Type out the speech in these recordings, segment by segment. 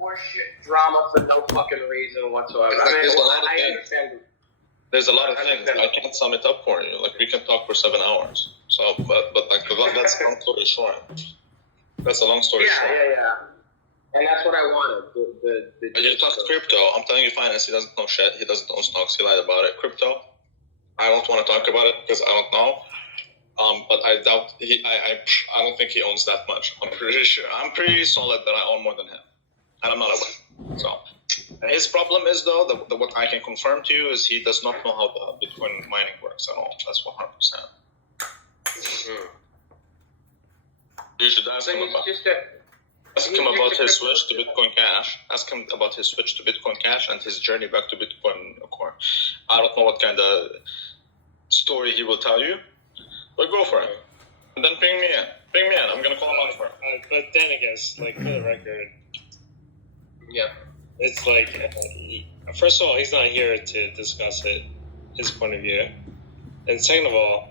horseshit drama for no fucking reason whatsoever. I understand. There's a lot of things. I can't sum it up for you. Like, we can talk for 7 hours. So, but like, that's a long story short. That's a long story short. Yeah. And that's what I wanted. You talk crypto. I'm telling you, finance. He doesn't know shit. He doesn't own stocks. He lied about it. Crypto. I don't want to talk about it because I don't know. But I doubt I don't think he owns that much. I'm pretty solid that I own more than him, and I'm not aware. So. His problem is, though, what I can confirm to you is he does not know how the Bitcoin mining works at all. That's 100%. You should ask him about his switch to Bitcoin Cash. Ask him about his switch to Bitcoin Cash and his journey back to Bitcoin Core. I don't know what kind of story he will tell you, but go for it. And then ping me in. I'm going to call him out for it. But then I guess, like, for the record, yeah. It's like, first of all, he's not here to discuss his point of view. And second of all,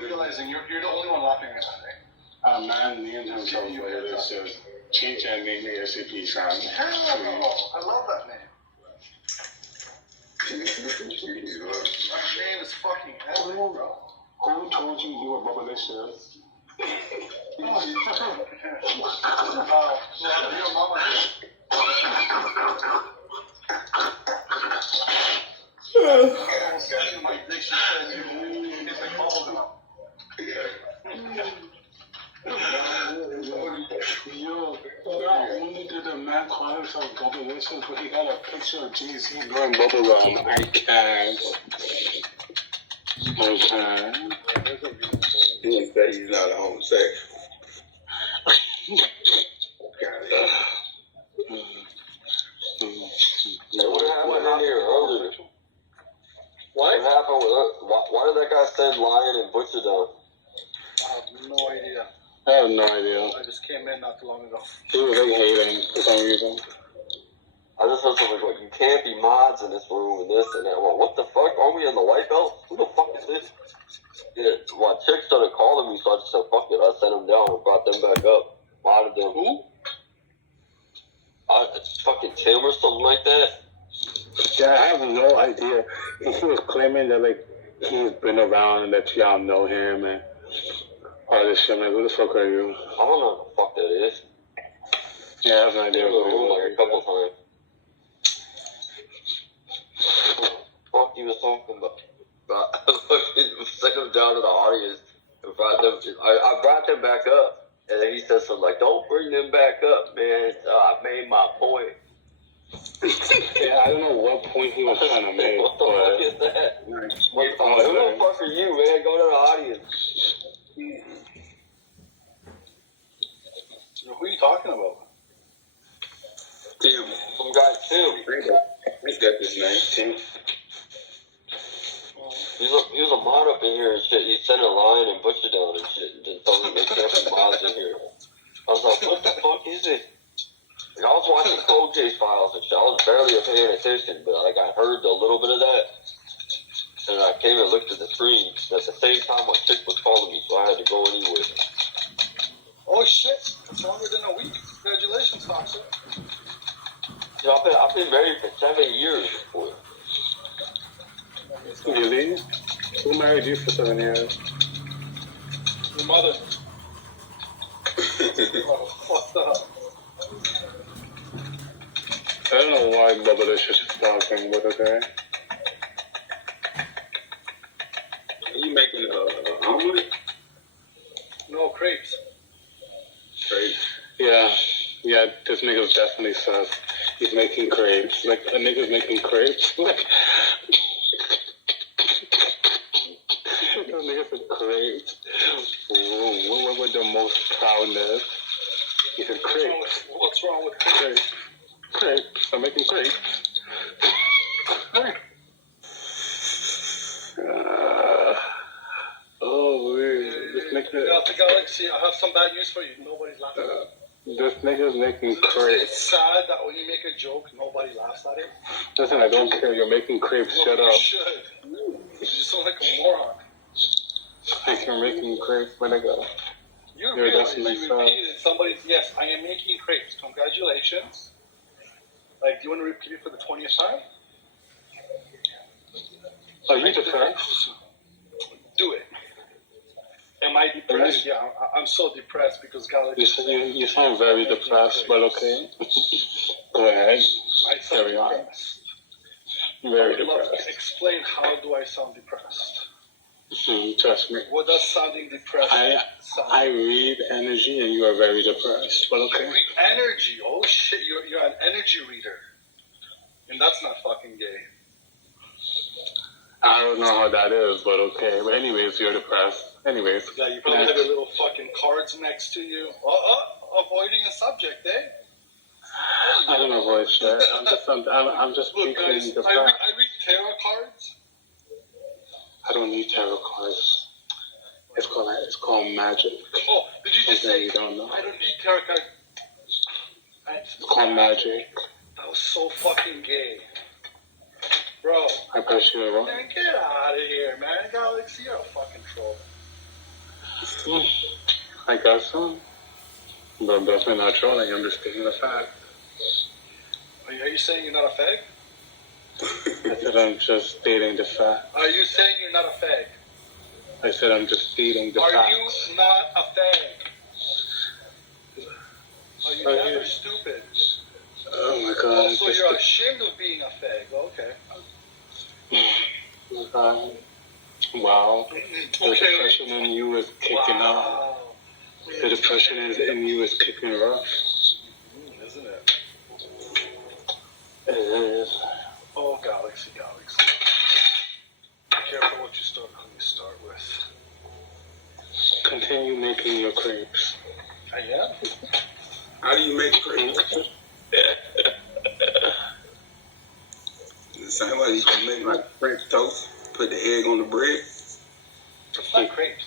realizing you're the only one laughing at that, right? Man named himself later. It says, change that name ASAP, son. Hell no. I love that name. My name is fucking epic, bro. Who told you you were Bubbalicious? Your mama my diction says you get the calls out. Yo, not only did the man call himself Bubbalicious, but he got a picture of Jay-Z doing bubblegum. I can't. Okay. He said he's not homosexual. What happened in here earlier? What happened with us? Why did that guy send Lion and Butcher down? I have no idea. I have no idea. I just came in not too long ago. He was like hating for some reason. I just heard something like, you can't be mods in this room and this and that. Well, what the fuck? Are we in the White Belt? Who the fuck is this? Yeah, my chick started calling me, so I just said, fuck it. I sent them down and brought them back up. Modded them. Who? Fucking Tim or something like that. Yeah, I have no idea. He was claiming that, like, he's been around and that y'all know him and all this shit. Like, who the fuck are you? I don't know what the fuck that is. Yeah, I have no idea. Like a couple times. Fuck he was talking about. I sent him down to the audience and brought them. I brought them back up, and then he said something like, "Don't bring them back up, man. I made my point." Yeah, I don't know what point he was trying to make. What the fuck is that? Who the fuck are you, man? Go to the audience. Who are you talking about? Tim. Some guy, Tim. I got his name, Tim. He was a mod up in here and shit. He sent a Lion and Butcher down and shit. And just told me they can't be mods in here. I was like, what the fuck is it? Like, I was watching Cold Case Files and shit. I was barely paying attention, but like I heard a little bit of that. And I came and looked at the screen. At the same time, my chick was calling me, so I had to go anyway. Oh shit! It's longer than a week. Congratulations, Foxer. You know, I've been married for 7 years before. Really? Who married you for 7 years? Your mother. What's up? I don't know why Bubbalicious is talking, but okay. Are you making omelet? No, crepes. Crepes? Yeah, this nigga definitely says he's making crepes. Like, a nigga's making crepes? Like, a nigga said crepes. What with the most proudness? He said crepes. What's wrong with crepes? Crepes. I'm making crepes. the Galaxy, I have some bad news for you. Nobody's laughing. This nigga's making crepes. It's sad that when you make a joke, nobody laughs at it. Listen, I don't care. You're making crepes. Well, Shut you up. should. You sound like a moron. Like you're making crepes, my nigga. You You're realize just you mixed up. repeated somebody. Yes, I am making crepes. Congratulations. Like, do you want to repeat it for the 20th time? Are you depressed? Do it. Am I depressed? Yeah, I'm so depressed because Galaxy. You sound very depressed, but okay. Go ahead. I sound Carry on. depressed. Very I would love to depressed. explain how do I sound depressed. Trust me. What does sounding depressed sound? I read energy and you are very depressed, but You okay. read energy. Oh shit, you're an energy reader. And that's not fucking gay. I don't know how that is, but okay. But anyways, you're depressed. Anyways. Yeah, you probably have your little fucking cards next to you. Avoiding a subject, eh? I don't avoid shit. I'm just Look, speaking guys, the I read fact. tarot cards. I don't need tarot cards. It's called magic. Oh, did you just Something say you don't know. I don't need tarot cards? It's called magic. That was so fucking gay. Bro. I bet you're wrong. Man, get out of here, man. Galaxy, you're a fucking troll. I guess so. But I'm definitely not trolling. I'm just stating the fact. Are you saying you're not a fag? I said I'm just stating the fact. Are you saying you're not a fag? I said I'm just stating the Are fact. you not a fag? Are you Are never you- stupid? Oh my god. Also, just you're ashamed of being a fag. Okay. Wow. The depression in you is kicking up. Wow. The depression in you is kicking rough. Isn't it? It is. Oh, Galaxy. Be careful what you start with. Continue making your crepes. I am. How do you make crepes? The same way you can make like French toast, put the egg on the bread. It's not crepes.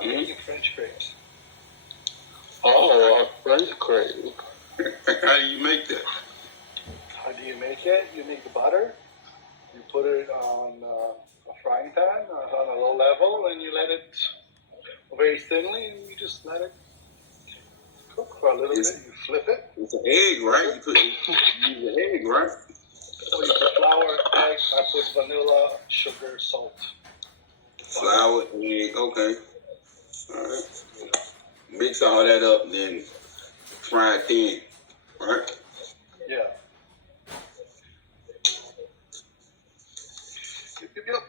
I'm making French crepes. Oh, a French crepe. How do you make that? How do you make it? You make the butter. You put it on a frying pan on a low level, and you let it very thinly, and you just let it cook for a little bit. You flip it. It's an egg, right? You use the egg, right? So you put flour, egg. I put vanilla, sugar, salt. Flour, egg, okay. Alright. Mix all that up, then fry it thin, right? Yeah. Yep.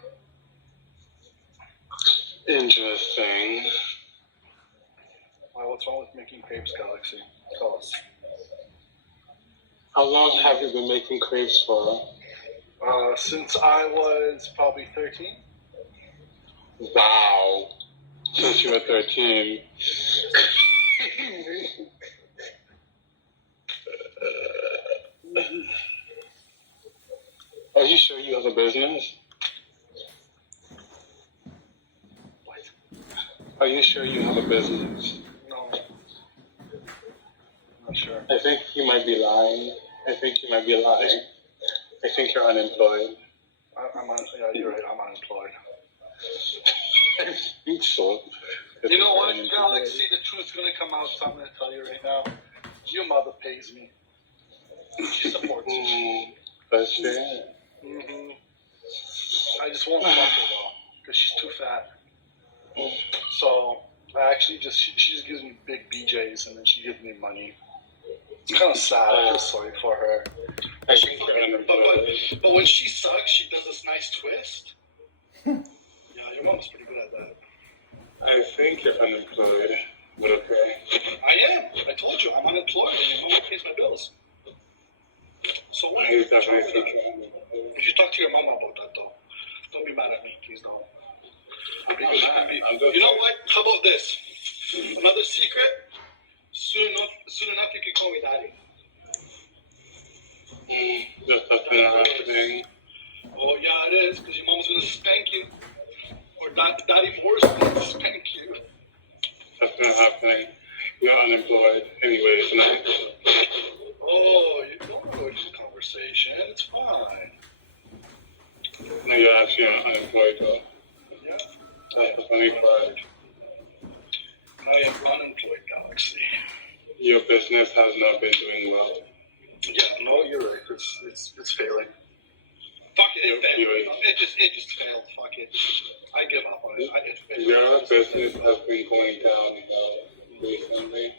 Interesting. Well, what's wrong with making crepes, Galaxy? Tell us. How long have you been making crepes for? Since I was probably 13. Wow. Since you were 13. Are you sure you have a business? What? Are you sure you have a business? No. I'm not sure. I think you might be lying. I think you're unemployed. Yeah, you're right. I'm unemployed. I think so. You know what, Galaxy? The truth's gonna come out, so I'm gonna tell you right now. Your mother pays me. She supports me. That's fair. Mm-hmm. I just won't fuck her though, because she's too fat. So I actually she just gives me big BJs, and then she gives me money. It's kind of sad. I feel sorry for her. But when she sucks, she does this nice twist. Yeah, your mom's pretty good at that. I think you're unemployed, but okay. I am. I told you, I'm unemployed and your mom pays my bills. So what? I definitely think you're unemployed. You should talk to your mom about that, though. Don't be mad at me, please don't. I'll be mad at me. You know what? How about this? Another secret? Soon enough, you can call me daddy. That's not happening. Oh, yeah, it is, because your mom's going to spank you. Or That even worse, please. Thank you. That's not happening. You're unemployed anyway tonight. Oh, you don't go into the conversation. It's fine. No, you're actually unemployed though. Yeah. That's the funny part. I am unemployed, Galaxy. Your business has not been doing well. Yeah, no, you're right. It's failing. Fuck it, it failed. It just failed. Fuck it. I give up on it. It failed. Your business has been going down recently.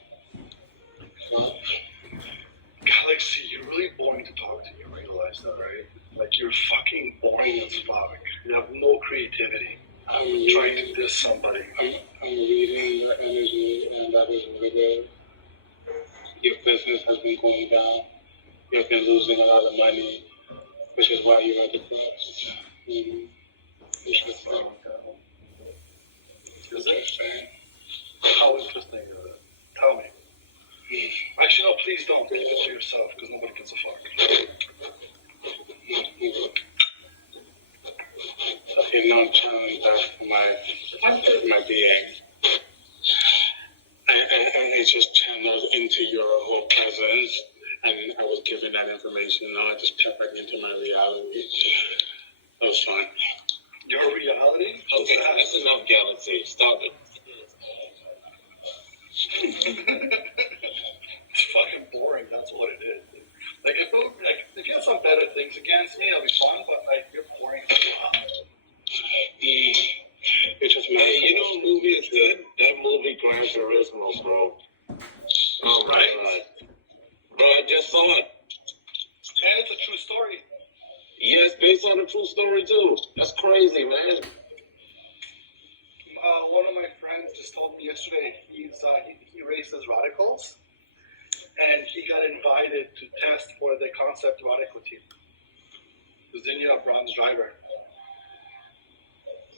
Galaxy, you're really boring to talk to. You realize that, right? Like, you're fucking boring as fuck. You have no creativity. I'm trying to diss somebody. I'm reading the energy, and that is really good. Your business has been going down. You've been losing a lot of money, which is why you're at the cross. Interesting. Is it? How interesting is it? Tell me. Actually, no, please don't. Keep it to yourself, because nobody gives a fuck. You're not channeling back my being. I just channeled into your whole presence, and I was given that information. Now I just tapped back into my reality. It was fun. Your reality? Okay, that's enough, Galaxy. Stop it. It's fucking boring. That's what it is. Like, if you have some better things against me, it'll be fun. But like, you're boring. It's just Hey, you know a movie is good? That movie, Gran Turismo, bro. Oh, right. Bro, I just saw it. And it's a true story. Yes, based on a true story, too. That's crazy, man. One of my friends just told me yesterday he races radicals, and he got invited to test for the concept radical team. Because then you have bronze driver.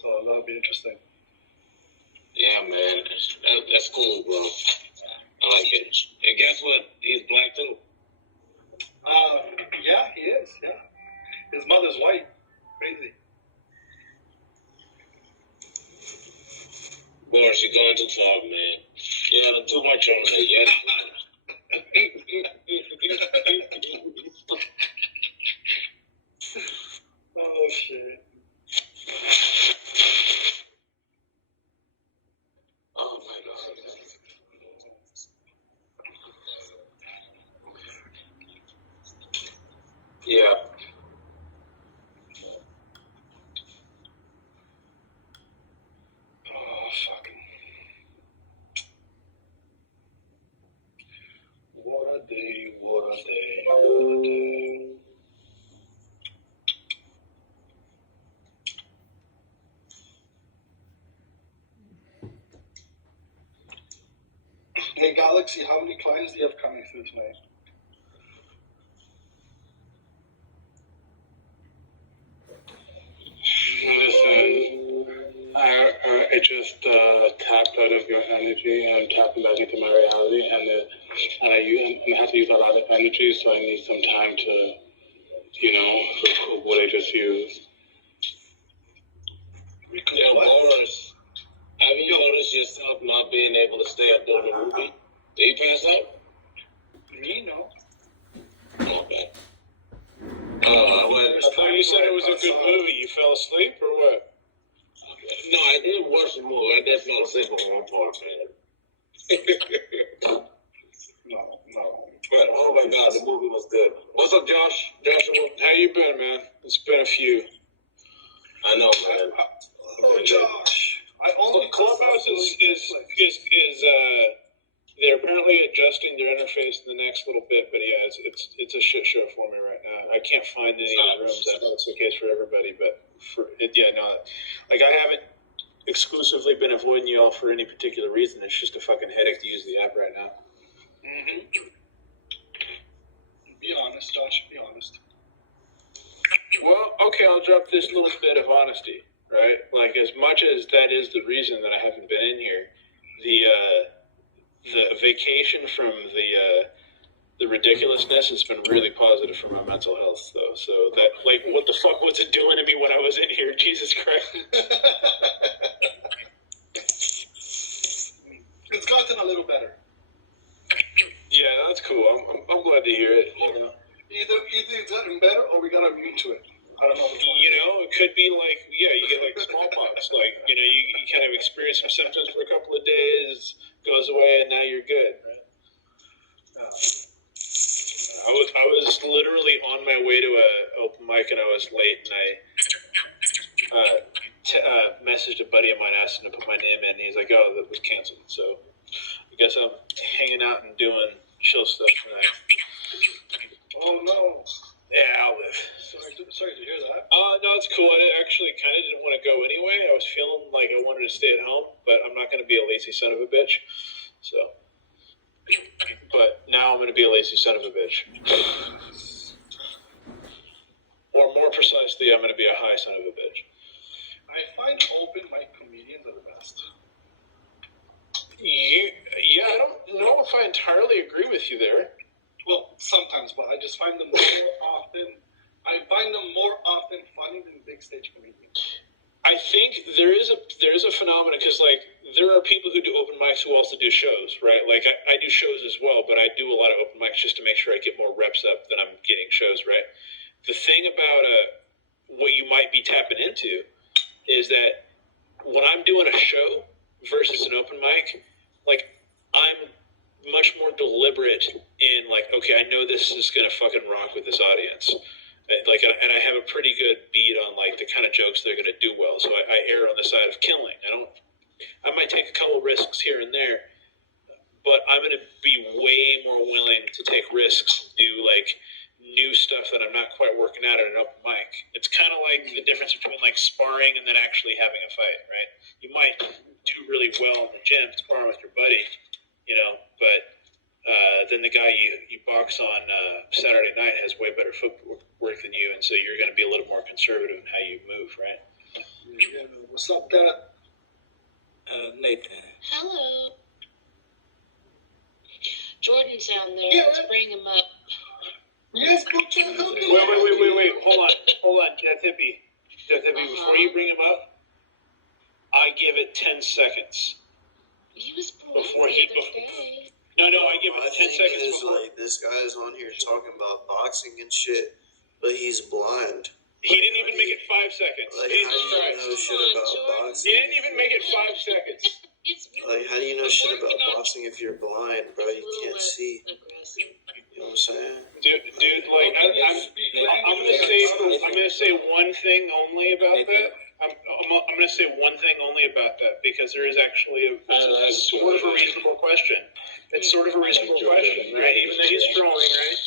So that'll be interesting. Yeah, man. That's cool, bro. I like it. And guess what? He's black, too. Yeah, he is, yeah. His mother's white. Crazy. Boy, she's going too far, man. Yeah, too much on it, yes. Oh, shit. Oh, my God. Yeah. Oh, fucking. What a day, what a day, what a day. Hey, Galaxy, how many clients do you have coming through tonight? Listen, I just tapped out of your energy and tapped back into my reality, and I have to use a lot of energy, so I need some time to, recoup what I just used. Yeah, Boris, have you noticed yourself not being able to stay up during the movie? Did you pass out? Me, no. Okay. I thought you said it was a good movie. You fell asleep or what? No, I did watch the movie. I did fall asleep on one part, man. No. But, oh my God, the movie was good. What's up, Josh? Joshua? How you been, man? It's been a few. I know, man. Oh, Josh. Clubhouse is they're apparently adjusting their interface in the next little bit, but yeah, it's a shit show for me right now. I can't find any of the rooms. I know it's the case for everybody, but like I haven't exclusively been avoiding you all for any particular reason. It's just a fucking headache to use the app right now. Mm-hmm. Be honest, Josh. Be honest. Well, okay, I'll drop this little bit of honesty, right? Like, as much as that is the reason that I haven't been in here, the vacation from the ridiculousness has been really positive for my mental health, though. So that, like, what the fuck was it doing to me when I was in here? Jesus Christ. a little better. Yeah, that's cool. I'm glad to hear it. You know, Either it's gotten better or we got immune to it. I don't know which one. you know, it could be like, yeah, you get like smallpox. Like, you know, you kind of experience some symptoms for a couple of days, goes away, and now you're good. Right? I was literally on my way to a open mic and I was late, and I messaged a buddy of mine, asked him to put my name in. And he's like, "Oh, that was canceled." So I guess I'm hanging out and doing chill stuff tonight. Oh no. Yeah, I'll live. Sorry to hear that. No, it's cool. I actually kind of didn't want to go anyway. I was feeling like I wanted to stay at home, but I'm not going to be a lazy son of a bitch. So, but now I'm going to be a lazy son of a bitch. Or more precisely, I'm going to be a high son of a bitch. I find open mic comedians are the best. Yeah, I don't know if I entirely agree with you there. Well, sometimes, but I just find them more often. I find them more often funny than big stage comedians. I think there is a phenomenon because like there are people who do open mics who also do shows, right? Like I do shows as well, but I do a lot of open mics just to make sure I get more reps up than I'm getting shows, right? The thing about what you might be tapping into is that when I'm doing a show versus an open mic, like I'm much more deliberate in like, okay, I know this is gonna fucking rock with this audience. Like, and I have a pretty good beat on like the kind of jokes they're gonna do well. So I err on the side of killing. I might take a couple risks here and there, but I'm gonna be way more willing to take risks, do like new stuff that I'm not quite working out at an open mic. It's kind of like the difference between like sparring and then actually having a fight, right? You might do really well in the gym sparring with your buddy, you know, but then the guy you box on Saturday night has way better footwork than you, and so you're going to be a little more conservative in how you move, right? Yeah, what's up, Dad? Nathan. Hello. Jordan's down there. Yeah. Let's bring him up. Yes, go check out. Wait. Hold on, Death Hippie. Before you bring him up, I give it 10 seconds. He was Before born he- the other day. No, I give it 10 seconds is before. like this guy is on here talking about boxing and shit, but he's blind. He didn't even make it 5 seconds. Like, Jesus how do you Christ. know shit about boxing? He didn't even make it 5 seconds. It's Like, how do you know I'm shit about working on- boxing if you're blind, bro? it's a You little can't less see. aggressive. You know what I'm saying? Dude, like I'm gonna say one thing only about that. I'm gonna say one thing only about that because there is actually a sort of a reasonable question. It's sort of a reasonable question, right? Even though he's trolling, right?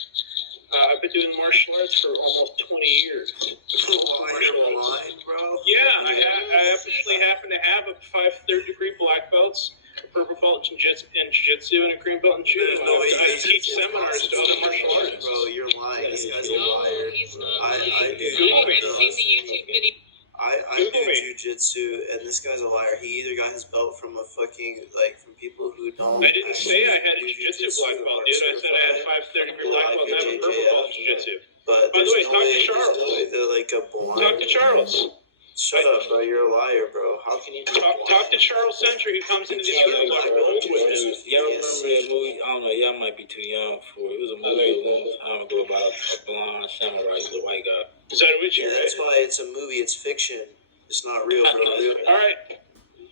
I've been doing martial arts for almost 20 years. You're blind, bro? Yeah, I officially happen to have a 5 third-degree black belts, a purple belt in jiu-jitsu, and a green belt in judo. There's no way I teach seminars to other martial artists. Bro, you're lying. This guy's a No, liar. he's not. I lying. do. I've already seen the YouTube video. I Google do me. jujitsu, and this guy's a liar. He either got his belt from a fucking, like, from people who don't. I didn't say I had a do jiu-jitsu black belt, or dude. I said I had certified. 5 third-degree black belts. I have a purple belt in jiu-jitsu. But By the there's way, no talk to way, Charles. there's no way they're like a blind. Talk to Charles. Shut up, bro. You're a liar, bro. How can you be Talk to Charles Sentry, who comes into the Yeah, show. like, Y'all remember that movie? I don't know. Y'all might be too young for it. It was a movie a long time ago about a blonde samurai. He was a white guy. Is that what you Yeah, that's why it's a movie. It's fiction. It's not real, bro. All right.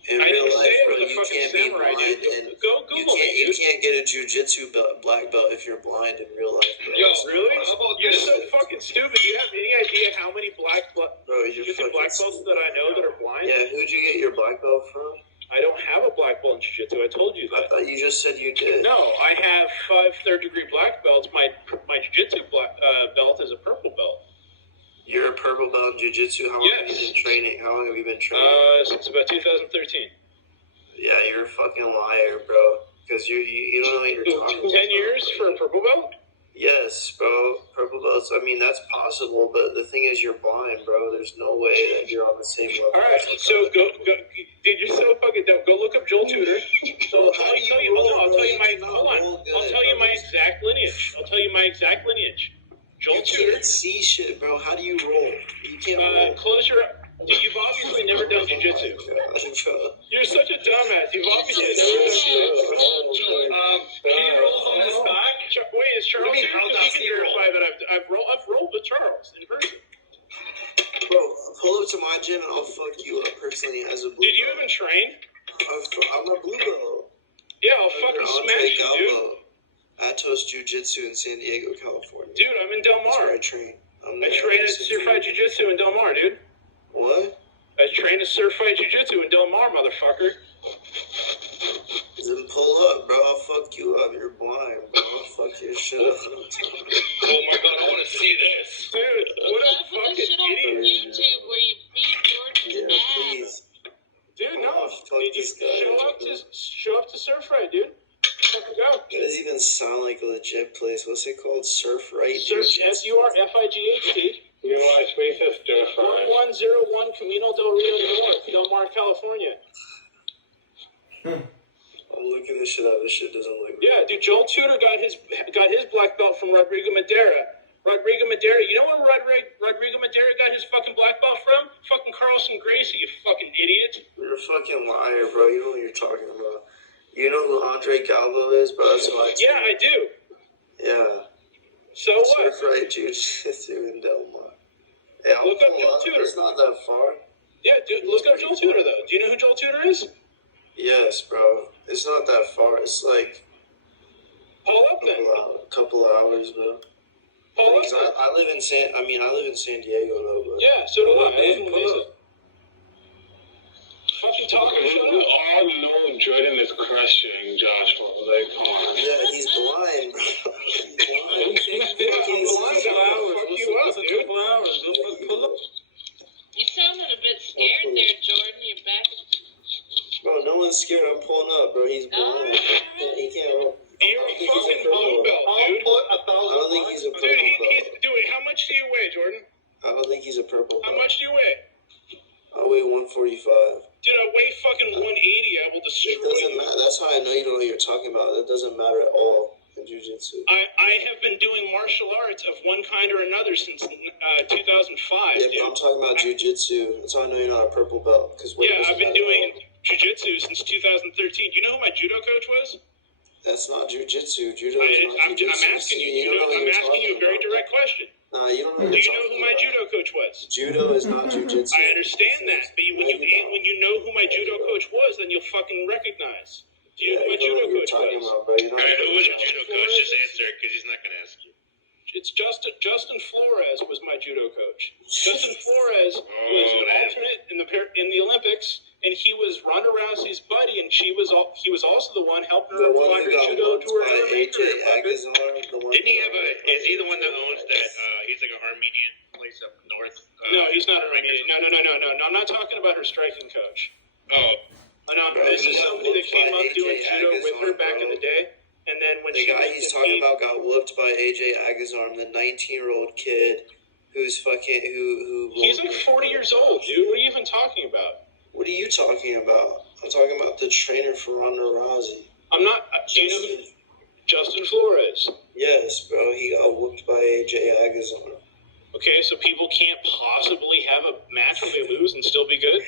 In I real didn't say life, it bro, was a you fucking can't be samurai, blind, dude. and Go you Google can't, me, you dude. can't get a jujitsu black belt if you're blind in real life, bro. Yo, It's not really? possible. You're so fucking stupid. Do you have any idea how many Bro, you're jiu-jitsu fucking black belts that I know that are blind? Yeah, who'd you get your black belt from? I don't have a black belt in jiu-jitsu. I told you I that. thought you just said you did. No, I have 5 third-degree black belts. My jiu-jitsu belt is a purple belt. You're a purple belt in jiu-jitsu. How long have Yes. you been training? How long have you been training? Since about 2013. Yeah, you're a fucking liar, bro. Because you don't know what you're talking about. 10 years for a purple belt? Yes, bro. Purple belts. I mean, that's possible, but the thing is, you're blind, bro. There's no way that you're on the same level. All right, so go. Dude, you're so fucking dumb. Go look up Joel Tudor. So I'll tell you my exact lineage. Joel You Tudor. can't see shit, bro. How do you roll? You can't roll. Close your. Dude, you've obviously never done jujitsu. You're such a dumbass. You've obviously never done jujitsu. He rolls on his back. Wait, is Charles here? how Because does he he can roll? verify that I've rolled with Charles in person. Bro, pull up to my gym and I'll fuck you up personally as a blue Did you belt. even train? I'm a blue belt. Yeah, I'll fucking smash you, dude. Atos Jiu-Jitsu in San Diego, California. Dude, I'm in Del That's where Mar. I train. I train at Certified Jiu-Jitsu in Del Mar, dude. What? I train at Certified Jiu-Jitsu in Del Mar, motherfucker. Then pull up, bro. I'll fuck you up. You're blind, bro. I'll fuck your shit up. Oh my god, I want to see this. Dude, what a Put that fucking shit on idiot. YouTube where you beat Jordan's Yeah, ass. please. Dude, no. Oh, fuck Did you this guy. show up to Certified, dude? Fucking go. It doesn't even sound like a legit place. What's it called? Surf Right? Search SURFIGHT. You know, I space is terrifying. 1101 Camino del Rio North, Del Mar, California. I'm looking this shit up. This shit doesn't look Yeah, dude, Joel Tudor got his black belt from Rodrigo Madera. Rodrigo Madera, you know where Rodrigo Madera got his fucking black belt from? Fucking Carlson Gracie, you fucking idiot. You're a fucking liar, bro. You know what you're talking about. You know who Andre Gallo is, bro? That's why. Yeah, I do. Yeah. So what? Surf Right Jiu-Jitsu in Del Mar. Hey, I'll Look up pull Joel Tudor. It's not that far. Yeah, dude, look up Joel Tudor, though. Do you know who Joel Tudor is? Yes, bro. It's not that far. It's like Pull up then. a couple of hours, bro. Pull up Because then. I live in San Diego, though. But Yeah, so do I. I live in Pull Mesa. up. Fucking talk We shit all up. know Jordan is crushing Joshua. Like, come on. Yeah, he's blind, bro. He's blind. I'm blind, but I'll fuck you up, dude. Pull up. You sounded a bit scared there, Jordan. You're back. Bro, no one's scared. I'm pulling up, bro. He's blind. He can't roll. You're a fucking blue belt, dude. I don't think he's a purple belt. Dude, how much do you weigh, Jordan? I don't think he's a purple How belt. much do you weigh? I weigh 145. Dude, I weigh fucking 180. I will destroy It doesn't you. matter. That's how I know you don't know what you're talking about. That doesn't matter at all in jiu-jitsu. I have been doing martial arts of one kind or another since 2005, Yeah, dude. but I'm talking about jiu-jitsu. That's how I know you're not a purple belt. Yeah, I've been doing jiu-jitsu since 2013. You know who my judo coach was? That's not jiu-jitsu. Judo is not I'm jiu-jitsu. asking you. don't know what I'm you're asking you a talking very about. direct question. Nah, you don't know what Do you're you know who talking my about. judo coach was? Judo is not jiu-jitsu. I understand that, but when you know who my judo coach was, then you'll fucking recognize. Do you know who my you judo don't know what you're coach talking was? about, bro. You don't Alright, know who what was you're your judo coach? Just answer it, because he's not going to ask you. It's Justin Flores was my judo coach. Justin Flores was an alternate in the Olympics, and he was Ronda Rousey's buddy, and he was also the one helping her The one find who her got judo whooped tour. by AJ Agazar. Didn't he have is he the one that owns that, he's like an Armenian place up north? No, he's not Armenian. No. I'm not talking about her striking coach. Oh. No, this is somebody that came up doing judo with her back in the day, and then when The she guy went he's to talking compete- about got whooped by AJ Agazarm, the 19-year-old kid who's fucking who. He's like 40 years old, dude. What are you even talking about? What are you talking about? I'm talking about the trainer for Ronda Rousey. I'm not. Do you know who Justin Flores? Yes, bro. He got whooped by AJ Agazarm. Okay, so people can't possibly have a match where they lose and still be good?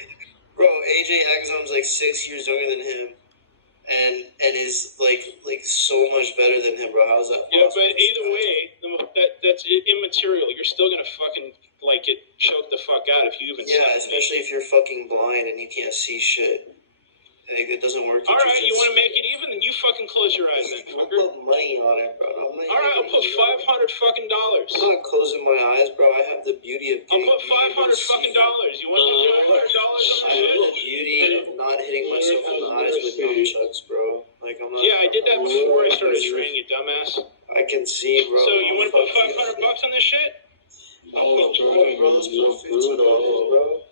Bro, AJ Agazarm's like 6 years younger than him, and is like so much better than him, bro. How's that Yeah, possible? but either way, that's immaterial. You're still gonna fucking get choked the fuck out if you even. Yeah, especially if you're fucking blind and you can't see shit. Like, it doesn't work. All right, you want to make it even? Then you fucking close your eyes, then. I'll put money on it, bro. All right, I'll put $500 fucking dollars. I'm not closing my eyes, bro. I have the beauty of. I'll put $500 fucking dollars. You want to put $500 on I have the this shit? beauty of not hitting myself in the eyes with nunchucks, bro. Like I'm not. Yeah, I did that before I started training, you dumbass. I can see, bro. So you want to put $500 on this shit? I'll put $20, bro. Let's put $15, bro.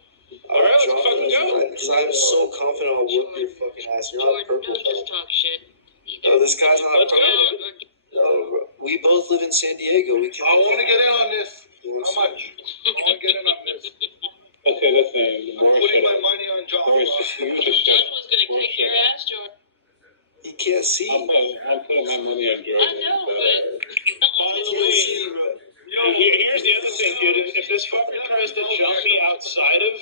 All right, let's fucking go. Because I'm so confident I'll whoop your fucking ass. You're not Jordan, purple. don't just talk shit. No, this guy's not Let's go. purple. No, bro. We both live in San Diego. We can. I want to get in on this. How much? I want to get in on this. Okay, listen. The I'm more putting shit. my money on John. You just Jordan was gonna kick your ass, Jordan. He can't see. I'm putting my money on I Jordan. know, but By the way, here's the other thing, dude. If this fucker tries to jump me outside of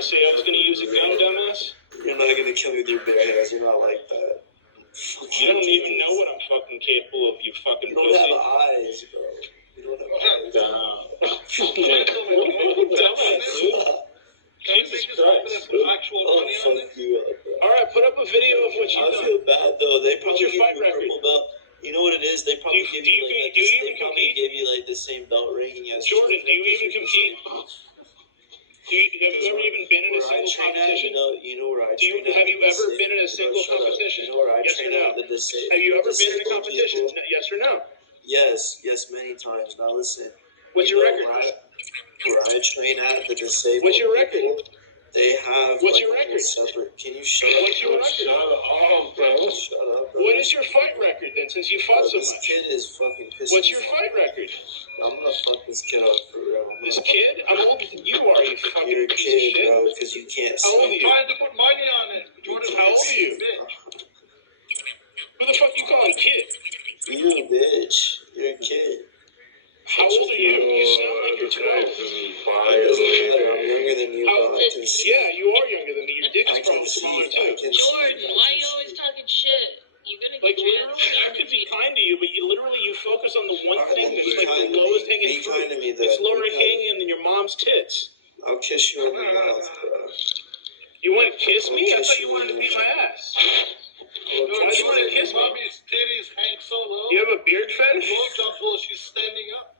I say I was gonna use a gun, dumbass? You're not gonna kill me with your bare hands. You're not like that. You don't even know what I'm fucking capable of, you fucking You don't pussy. have eyes, bro. You don't have eyes. Jesus Christ. Oh, fuck you up, bro. Alright, put up a video of what you've I done. feel bad though. They What's probably your give fight you a record? purple belt. You know what it is? They probably Do give you you like do you they even probably compete? give you like the same belt ranking as Jordan, do you even compete? Have you ever even been in a where I single train at, competition? you know where I Do you, train at, have you the ever Distrct. been in a single Shut up. competition? You know where I Yes or train no? at, the Distrct. Have you ever been in a Disabled competition? people. No, yes or no? Yes, many times. Now listen. What's You your know record? Where I train at, the disabled What's your record? people, they have What's like your a record? separate. Can you shut up? What's your record? Shut up, bro. What is your fight record then, since you fought so This much? kid is fucking pissing What's me your off. fight record? I'm gonna fuck this kid up for real. This kid? I'm older than you are, you fucking You're a piece kid, of shit. bro, because you can't How old are see. you? Trying to put money on it. Jordan, how old are you? Who the fuck you calling kid? You a bitch. You're a kid. How old are you? You sound like you're 12. I'm younger than you, bro. I can see. Yeah, you are younger than me. Your dick I is can probably see. smaller I too. can Jordan, see. why are you always talking shit? You're gonna Like get your literally, I could be kind to you, but you literally focus on the one Alright, thing then that's be like kind the to lowest me. hanging Be fruit. kind to me, then. It's lower Be kind. hanging than your mom's tits. I'll kiss you on the mouth, bro. You want to kiss me? I I'll kiss thought you wanted to beat my ass. I'll Why do you want to kiss me? Mommy's titties hang so low. You have a beard fetish? Blowjobs while she's standing up.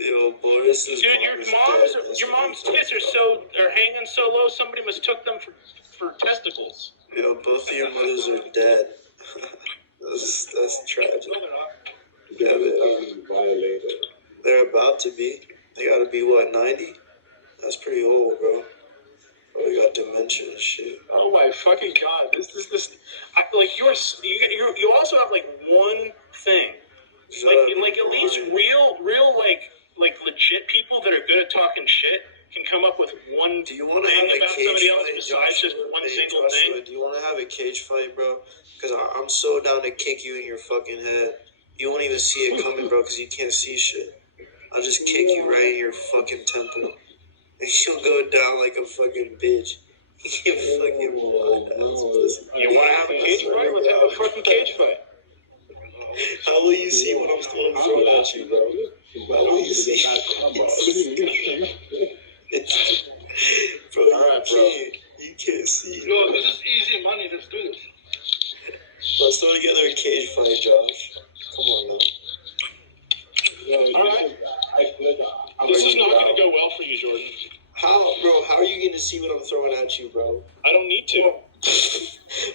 Yo, Boris is Dude, your mom's tits are hanging so low. Somebody mistook them for testicles. Yo, both of your mothers are dead. that's tragic. Yeah, they're about to be. They gotta be what, 90? That's pretty old, bro. Probably got dementia and shit. Oh my fucking god! This. You also have like one thing. Shut up, Like at least real like legit people that are good at talking shit can come up with one Do you want to thing have a about cage somebody else fight, besides Joshua? just one Hey, single Joshua, thing. do you want to have a cage fight, bro? Because I'm so down to kick you in your fucking head. You won't even see it coming, bro, because you can't see shit. I'll just kick you right in your fucking temple. And you'll go down like a fucking bitch. You fucking blind ass pussy. You want to have a cage fight? Let's have a fucking cage fight. How will you see what I'm throwing at you, bro? How will you see? Bro, you can't see. Yo, this is easy money. Let's do this. Let's throw together a cage fight, Josh. Come on now. Alright. This is not going to go well for you, Jordan. How are you going to see what I'm throwing at you, bro? I don't need to.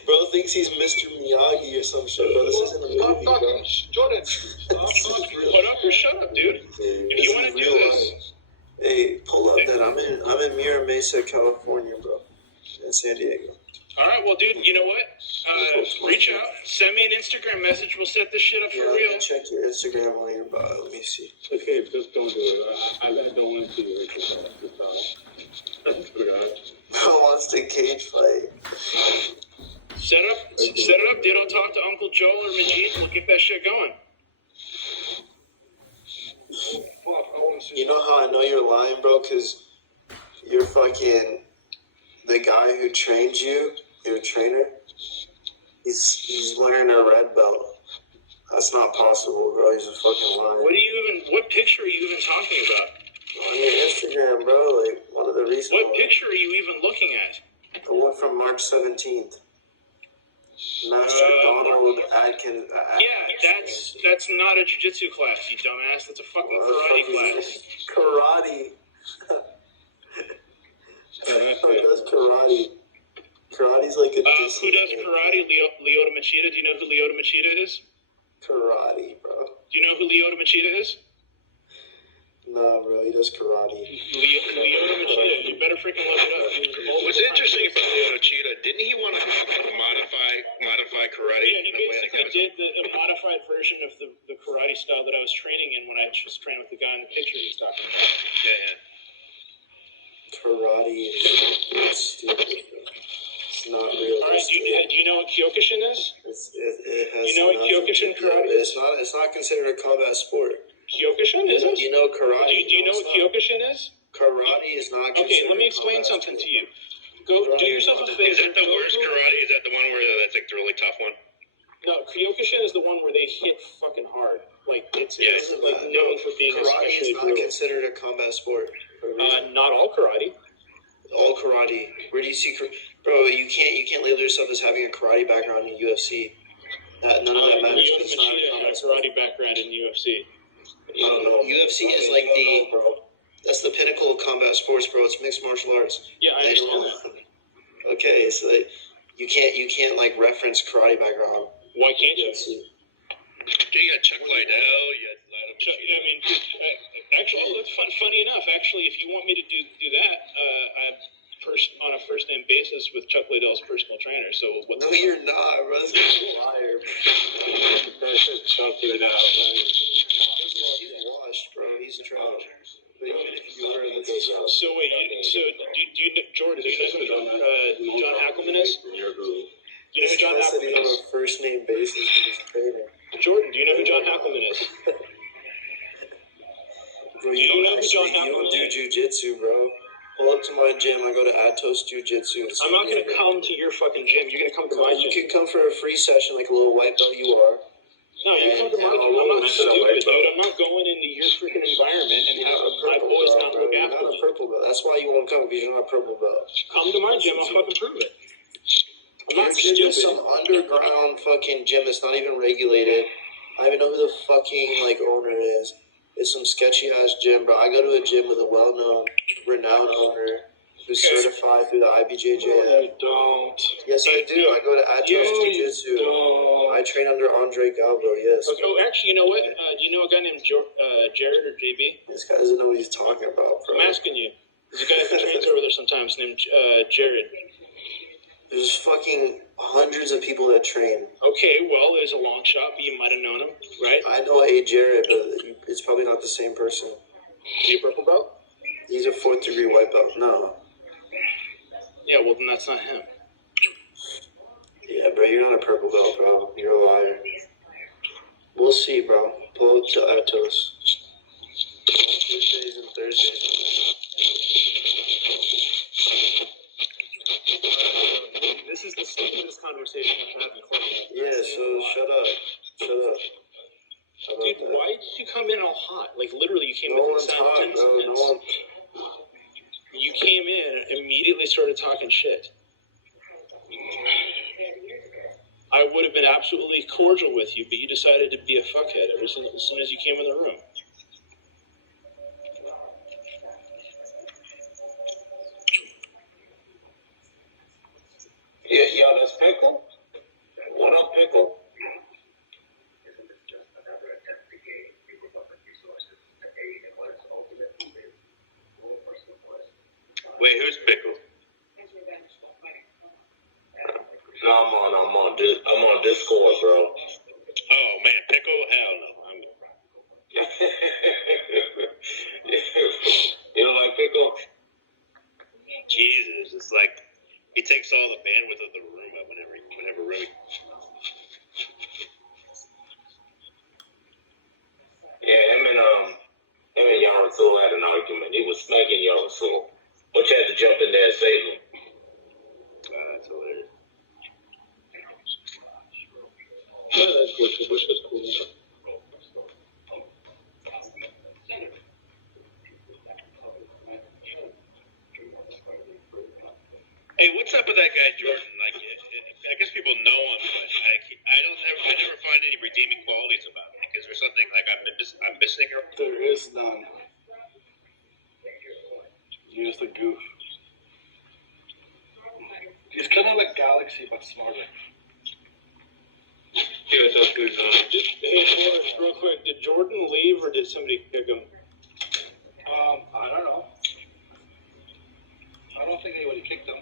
Bro thinks he's Mr. Miyagi or some shit, bro. This isn't a movie, bro. Jordan. Put up or shut up, dude. If you want to do this, Hey, pull up that. I'm in Mira Mesa, California, bro. In San Diego. all right. Well, dude, you know what? Reach out, send me an Instagram message. We'll set this shit up for Yeah, real. let me check your Instagram on your bio. Let me see. Okay, just don't do it. I don't want to do it. Who wants to cage fight? Set it up, dude. I'll talk to Uncle Joel or Majid. We'll get that shit going. You know how I know you're lying, bro? Because you're fucking the guy who trained you, your trainer. He's wearing a red belt. That's not possible, bro. He's a fucking liar. What picture are you even talking about? On your Instagram, bro, like one of the recent What ones. picture are you even looking at? The one from March 17th. Master Donald Adkins. Yeah, that's not a jiu-jitsu class, you dumbass. That's a fucking karate class. Karate. That's karate. Karate's like a Who does karate? Lyoto Machida. Do you know who Lyoto Machida is? Karate, bro. Do you know who Lyoto Machida is? No, bro, he does karate. Lyoto Machida. You better freaking look it up. What's interesting about Lyoto Cheetah, didn't he want to modify karate? Yeah, he basically did a modified version of the karate style that I was training in when I was training with the guy in the picture he's talking about. Yeah. Karate is stupid, bro. It's not real. All right, do you know what Kyokushin is? It has. You know what Kyokushin karate is? It's not considered a combat sport. Kyokushin is it? You know karate. Do you know what Kyokushin is? Karate is not. Okay, let me explain something to you. Go do yourself a favor. Is that the worst karate? Is that the one where that's like the really tough one? No, Kyokushin is the one where they hit fucking hard. Like it's like known for being karate is not considered a combat sport. Not all karate. All karate. Where do you see, bro? You can't label yourself as having a karate background in UFC. None of that matters. Machida had a karate background in UFC. UFC is like that's the pinnacle of combat sports, bro. It's mixed martial arts. Yeah, I understand that. Okay, so you can't like reference karate background. Why can't you? You got Chuck Liddell. I mean, actually, it's funny enough. Actually, if you want me to do that, I'm on a first name basis with Chuck Liddell's personal trainer. So no, you're not, bro. That's a liar. Chuck Liddell. He's washed, bro. He's trash. But even if you were, so wait. Do you know Jordan? Do you know who John Hackelman is? Do you know who John Hackelman is? On a first name basis with his trainer. Jordan, do you know who John Hackelman is? Bro, you don't do jujitsu, bro. Pull up to my gym. I go to Atos Jiu-Jitsu. I'm not going to come to your fucking gym. You're going to come to my gym. You can come for a free session like a little white belt you are. No, you come to my gym. I'm not stupid, dude. I'm not going into your freaking environment and have my boys not look after me. You're not a purple belt. That's why you won't come, because you're not a purple belt. Come to my gym. I'll fucking prove it. I'm not stupid. stupid. Some underground fucking gym that's not even regulated. I don't even know who the fucking owner is. It's some sketchy ass gym, bro. I go to a gym with a well-known, renowned owner who's certified through the IBJJ. No, I don't. Yes, I do. I go to Atos Jiu-Jitsu. I train under Andre Galvo. Yes. Okay, oh, actually, you know what? Do you know a guy named Jared or JB? This guy doesn't know what he's talking about, bro. I'm asking you. There's a guy who trains over there sometimes named Jared. There's fucking hundreds of people that train. Okay, well, there's a long shot, but you might have known him, right? I know A. Jared, but it's probably not the same person. Is he a purple belt? He's a 4th degree white belt. No. Yeah, well, then that's not him. Yeah, bro, you're not a purple belt, bro. You're a liar. We'll see, bro. Pull up to Atos. Tuesdays and Thursdays. This is the stupidest conversation I've had in Clubhouse. Yeah, so shut up. Dude, why did you come in all hot? Like, literally, you came in and sounded 10 seconds. You came in and immediately started talking shit. I would have been absolutely cordial with you, but you decided to be a fuckhead as soon as you came in the room. Yeah, that's Pickle. What up, Pickle? Wait, who's Pickle? No, I'm on Discord, bro. Oh man, Pickle? Hell no. You don't like Pickle? Jesus, it's like he takes all the bandwidth of the room up whenever really. Yeah, him and Yarasul had an argument. He was smacking Yarasul, but you had to jump in there and save him. That's hilarious. Yeah, that's Bush is cool. Hey, what's up with that guy Jordan? Like, I guess people know him, but I never find any redeeming qualities about him. Is there something like I'm missing? There is none. He's just a goof. He's kind of like Galaxy, but smarter. Yeah, what's up, dude? Hey, Forrest, real quick, did Jordan leave or did somebody kick him? I don't know. I don't think anybody kicked him.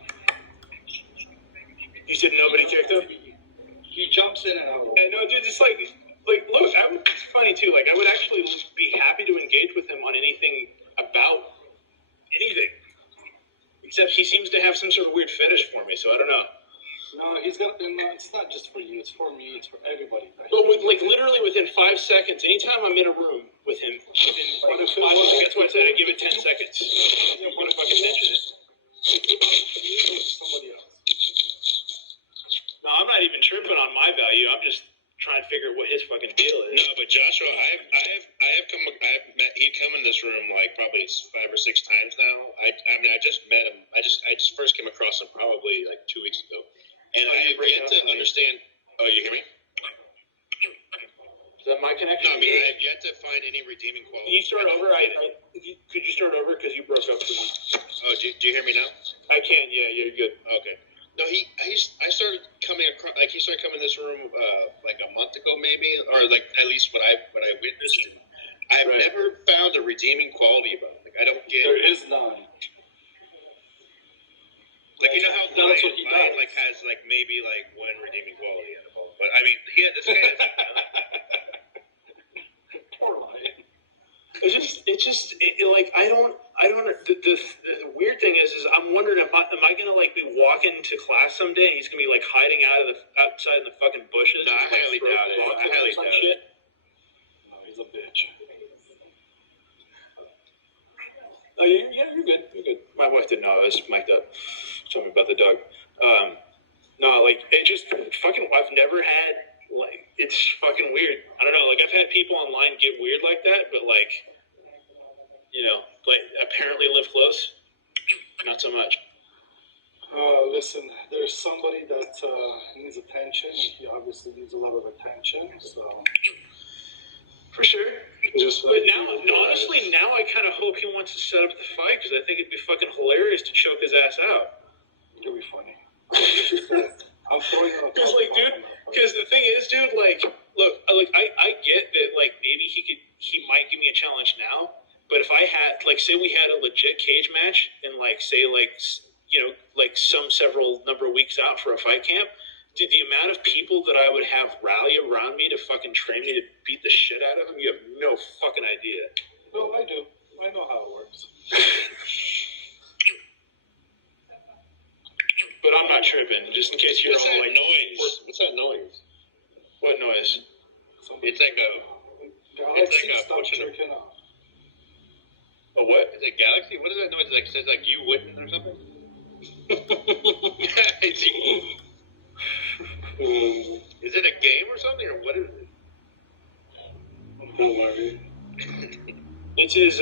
You said nobody kicked him? He jumps in and out. I know, dude, it's like, look, it's funny too. Like, I would actually be happy to engage with him on anything about anything. Except he seems to have some sort of weird fetish for me, so I don't know. No, he's got. It's not just for you. It's for me. It's for everybody. But literally within 5 seconds, anytime I'm in a room with him. That's why I said I give it 10 seconds. I'm gonna fucking mention it. Somebody else. No, I'm not even tripping on my value. I'm just trying to figure out what his fucking deal is. No, but Joshua, I've met he come in this room like probably 5 or 6 times now. I mean I just met him. I just first came across him probably like 2 weeks ago, and I have yet to understand. Oh, you hear me? Is that my connection? No, I mean I have yet to find any redeeming quality. Can you start over? Could you start over because you broke up for me? Oh, do you hear me now? I can. Yeah, you're good. Okay. No, I started coming across, like he started coming in this room like a month ago maybe, or like at least what I witnessed. I've never found a redeeming quality about it. Like I don't get. There is none. Like you know how Lion like has like maybe like one redeeming quality, but I mean this guy has like none. Poor Lion. Like I don't. The weird thing is I'm wondering am I gonna like be walking to class someday and he's gonna be like hiding outside in the fucking bushes? No, I highly doubt it. I highly doubt it. No, he's a bitch. Oh yeah, you're good. You're good. My wife didn't know I was mic'd up. Tell me about the dog. No, like it just fucking. I've never had like it's fucking weird. I don't know. Like I've had people online get weird like that, but like. You know, like apparently live close. Not so much. Listen, there's somebody that needs attention. He obviously needs a lot of attention, so. For sure. But now, honestly, now I kind of hope he wants to set up the fight because I think it'd be fucking hilarious to choke his ass out. It'd be funny. I'm throwing out. Because, like, dude, because the thing is, dude, like, look, like, I get that, like, maybe he might give me a challenge now. But if I had, like, say we had a legit cage match and, like, say, like, you know, like some several number of weeks out for a fight camp, dude, the amount of people that I would have rally around me to fucking train me to beat the shit out of him, you have no fucking idea. No, I do. I know how it works. But I'm not tripping, just in case you're What's all that like... noise? What's that noise? What noise? It's like a pushing off. A what? Is it Galaxy? What is that noise? Like says like you wouldn't or something? Is it a game or something or what is it? No, Marty. It's his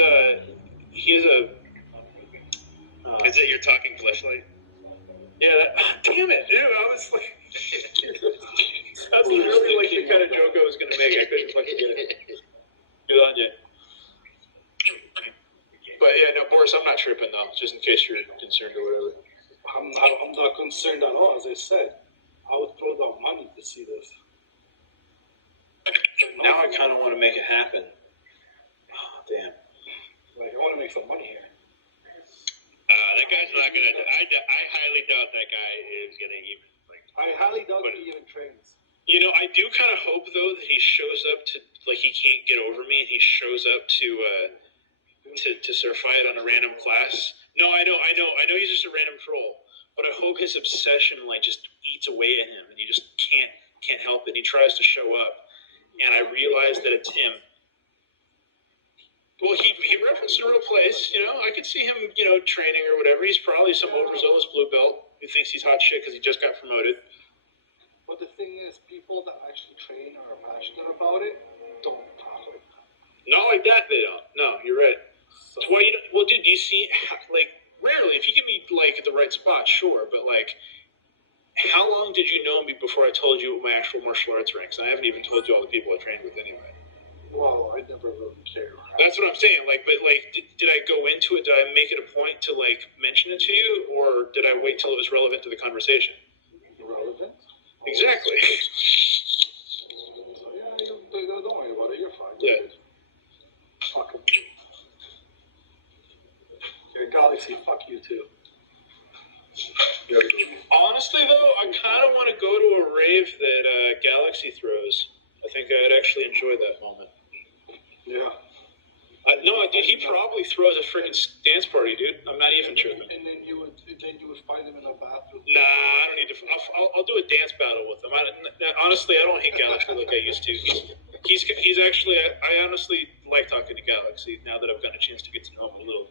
he has a is it your talking fleshlight? Yeah, damn it, dude, I was like that's literally like the kind of joke I was gonna make. I couldn't fucking get it. Good on you. But yeah, no, Boris, I'm not tripping though, just in case you're concerned or whatever. I'm not concerned at all. As I said, I would throw down money to see this. Now I kind of want to make it happen. Oh, damn. Like, I want to make some money here. That guy's not gonna. I highly doubt that guy is gonna even. Like, I highly doubt he even trains. You know, I do kind of hope though that he shows up to like he can't get over me, and he shows up to start fight on a random class. No, I know he's just a random troll, but I hope his obsession like just eats away at him, and he just can't help it. He tries to show up, and I realize that it's him. Well, he referenced a real place, you know. I could see him, you know, training or whatever. He's probably some overzealous blue belt who thinks he's hot shit because he just got promoted. But the thing is, people that actually train or are passionate about it don't talk like that. Not like that, they don't. No, you're right. So, well, dude, you see, like, rarely, if you give me, like, the right spot, sure, but, like, how long did you know me before I told you what my actual martial arts ranks? I haven't even told you all the people I trained with anyway. Well, I never really cared. That's what I'm saying, like, but, like, did I go into it, did I make it a point to, like, mention it to you, or did I wait till it was relevant to the conversation? Relevant? Exactly. So, yeah, don't worry about it, you're fine. Yeah. Fuck him. Your Galaxy, fuck you too. Honestly, though, I kind of want to go to a rave that Galaxy throws. I think I'd actually enjoy that moment. Yeah. No, dude, he probably throws a freaking dance party, dude. I'm not even tripping. And then you would find him in a bathroom. Nah, I don't need to. I'll do a dance battle with him. Honestly, I don't hate Galaxy like I used to. He's actually. I honestly like talking to Galaxy now that I've gotten a chance to get to know him a little.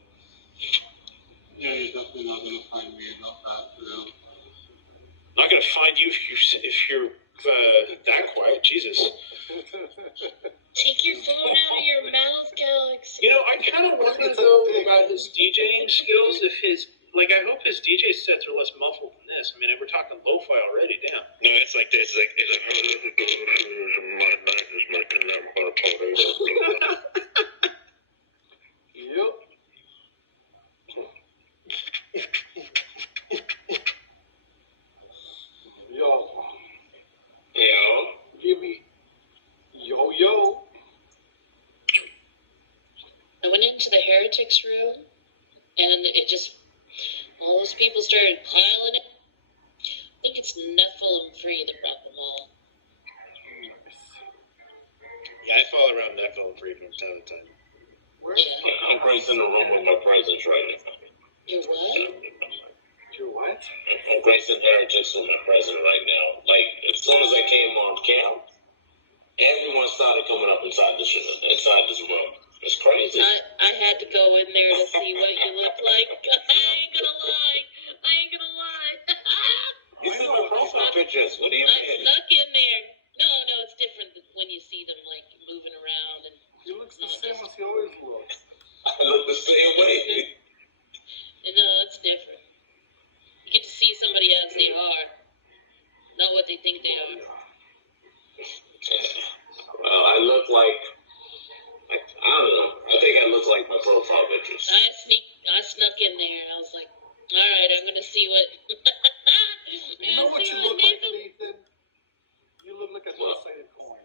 Yeah, you're definitely not gonna find me about that, you know. I'm not gonna find you if you're that quiet. Jesus. Take your phone out of your mouth, Galaxy. You know, I kind of wonder though about his DJing skills. If his I hope his DJ sets are less muffled than this. I mean, we're talking lo-fi already. Damn. No, it's like this. It's like Yep. Yo. Yo. Give me. Yo. I went into the heretics room, and it just all those people started piling in. I think it's Nephilim free that brought them all. Yeah, I follow around Nephilim free from time to time. I'm gracing the room with my presence right now. You're what? You're what? I'm gracing heretics with my presence right now. Like, as soon as I came on camp, everyone started coming up inside this room. It's crazy. I had to go in there to see what you look like. I ain't gonna lie. You see my profile pictures. What do you I mean? snuck in there. No, it's different when you see them like moving around and. He looks the same as he always looks. I look the same way. No, it's different. You get to see somebody as they are, not what they think they are. I look like, I don't know. I think I look like my profile pictures. I snuck in there and I was like, all right, I'm gonna see what. You know what you look like, Nathan? You look like a two-sided coin.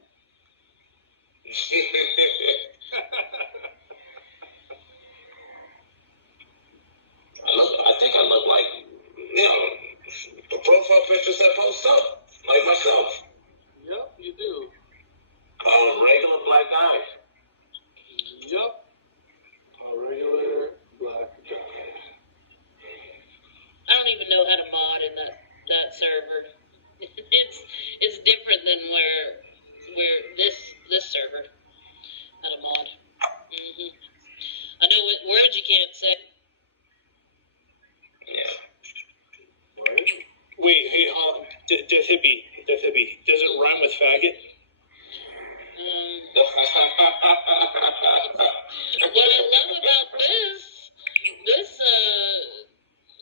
I think I look like, the profile pictures I post up, like myself. Yep, you do. A regular black guy. Yep. A regular black guy. I don't even know how to mod in that server. It's different than where this server how to mod. I know what words you can't say. Yeah. Wait, hey, Death Hippie. Does it rhyme with faggot? What I love about this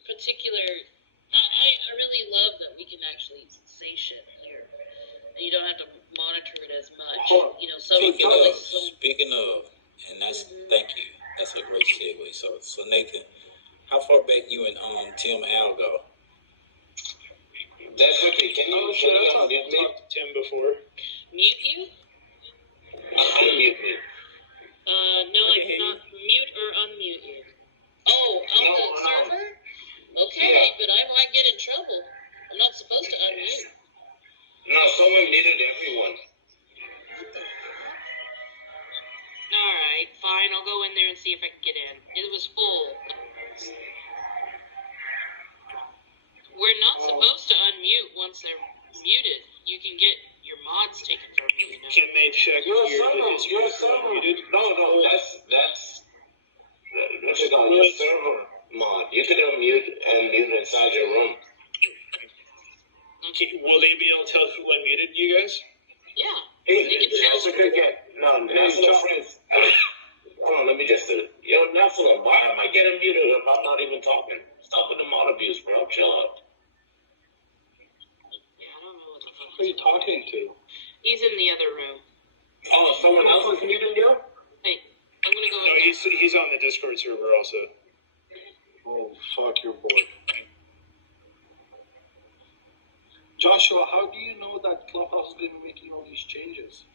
particular, I really love that we can actually say shit here. And you don't have to monitor it as much. You know, Speaking of, and that's thank you. That's a great segue. So Nathan, how far back you and Tim Al go? That's okay. Can you I've talked to Tim before. Mute you? unmute me? No, I cannot mute or unmute you. Oh, on the server? Okay, Yeah. but I might get in trouble. I'm not supposed to unmute. No, someone muted everyone. Alright, fine. I'll go in there and see if I can get in. It was full. We're not supposed to unmute once they're muted. You can get your mods taken from you. You know? Can they check Your your server. muted? No, that's what's it called? Your server mod. You can unmute and mute inside your room. Okay, will they be able to tell who unmuted you guys? Yeah. Hey, They can that's a tell. good get. No, Nephilim friends. Hold on, let me just do it. Yo, Nephilim, why am I getting muted if I'm not even talking? Stop with the mod abuse, bro. Chill out. Yeah, I don't know what the fuck. Who are you talking to? He's in the other room. Oh, someone else is muting you? Hey, I'm gonna go No, in there. he's on the Discord server also. Oh, fuck your board. Joshua, how do you know that Clubhouse is going to be making all these changes?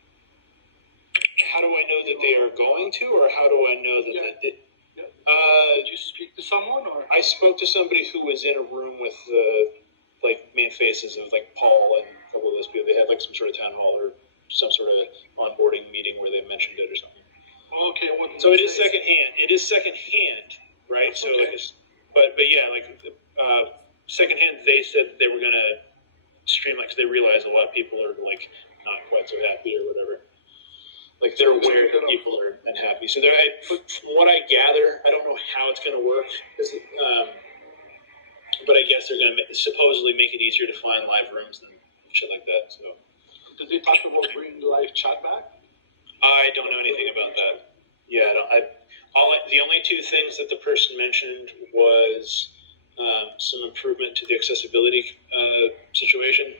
How do I know that they are going to, or how do I know that they did? Did you speak to someone, or? I spoke to somebody who was in a room with the main faces of Paul and a couple of those people. They had some sort of town hall or some sort of onboarding meeting where they mentioned it or something. Okay, so it is secondhand. It is secondhand, right? So okay. but yeah, secondhand. They said they were gonna stream because they realized a lot of people are not quite so happy or whatever. Like they're aware that people are unhappy. So from what I gather, I don't know how it's going to work, but I guess they're going to supposedly make it easier to find live rooms and shit like that. So, did they talk about bringing live chat back? I don't know anything about that. Yeah, the only two things that the person mentioned was some improvement to the accessibility situation.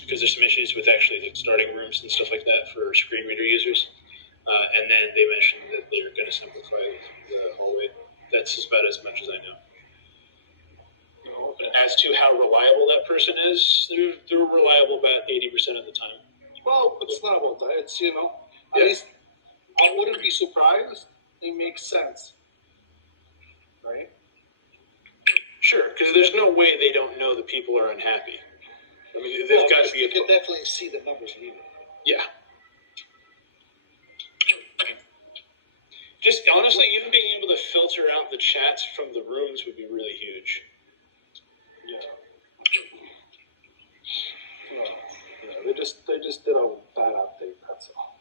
Because there's some issues with actually starting rooms and stuff like that for screen reader users. And then they mentioned that they're going to simplify the hallway. That's about as much as I know. As to how reliable that person is, they're reliable about 80% of the time. Well, it's not about that. It's, at least I wouldn't be surprised. It makes sense. Right? Sure, because there's no way they don't know that people are unhappy. I mean, there's got to be. You can definitely see the numbers leaving. Yeah. Just honestly, even being able to filter out the chats from the rooms would be really huge. Yeah. No, they just did a bad update. That's all.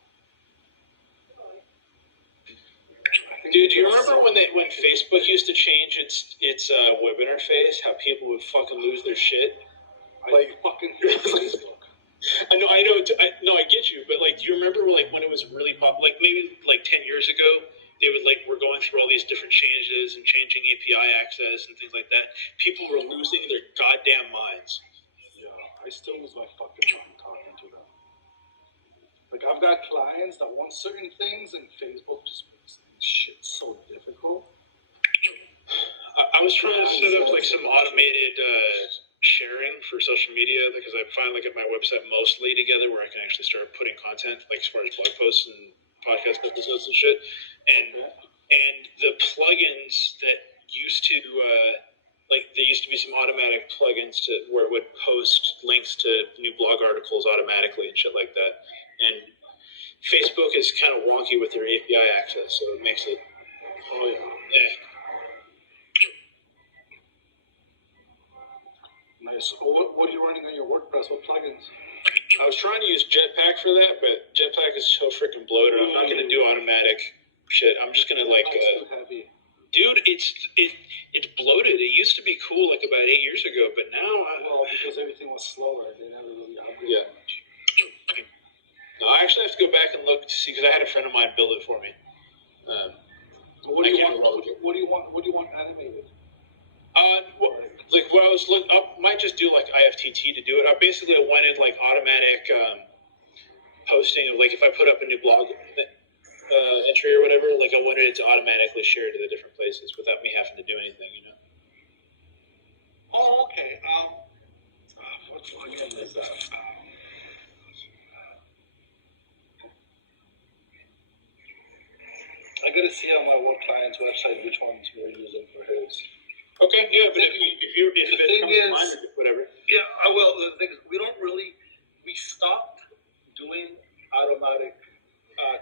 Dude, do you remember when Facebook used to change its web interface? How people would fucking lose their shit. Like fucking Facebook. I know. I get you, but like, do you remember when it was really popular? Like maybe 10 years ago, they were going through all these different changes and changing API access and things like that. People were losing their goddamn minds. Yeah, I still lose my fucking mind talking to them. Like I've got clients that want certain things, and Facebook just makes shit so difficult. I was trying to set up some automated sharing for social media because I finally get my website mostly together where I can actually start putting content, like as far as blog posts and podcast episodes and shit. And the plugins that used to there used to be some automatic plugins where it would post links to new blog articles automatically and shit like that. And Facebook is kind of wonky with their API access, so it makes it. Oh yeah. Yeah. Nice. What are you running on your WordPress? What plugins? I was trying to use Jetpack for that, but Jetpack is so freaking bloated. I'm not going to do automatic shit. I'm just going to dude, it's bloated. It used to be cool about 8 years ago, but now because everything was slower, they never really upgraded much. No, I actually have to go back and look to see because I had a friend of mine build it for me. What do you want animated? What I was looking up, might just do IFTT to do it. I basically wanted automatic posting of if I put up a new blog entry or whatever, I wanted it to automatically share to the different places without me having to do anything, Oh, okay. What plugin is that? I gotta see on my work client's website which ones we're using for his. Okay, yeah, but if it comes to mind, whatever. Yeah, the thing is, we stopped doing automatic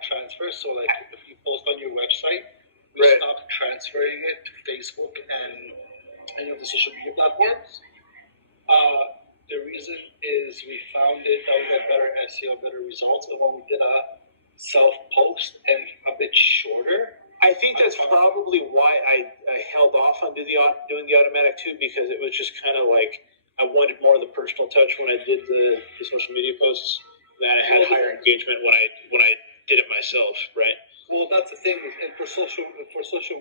transfers. So, if you post on your website, we stopped transferring it to Facebook and any of the social media platforms. The reason is we found that we had better SEO, better results than when we did a self-post and a bit shorter. I think that's probably why I held off on doing the automatic too, because it was just kind of I wanted more of the personal touch when I did the social media posts. That I had higher engagement when I did it myself, right? Well, that's the thing. And for social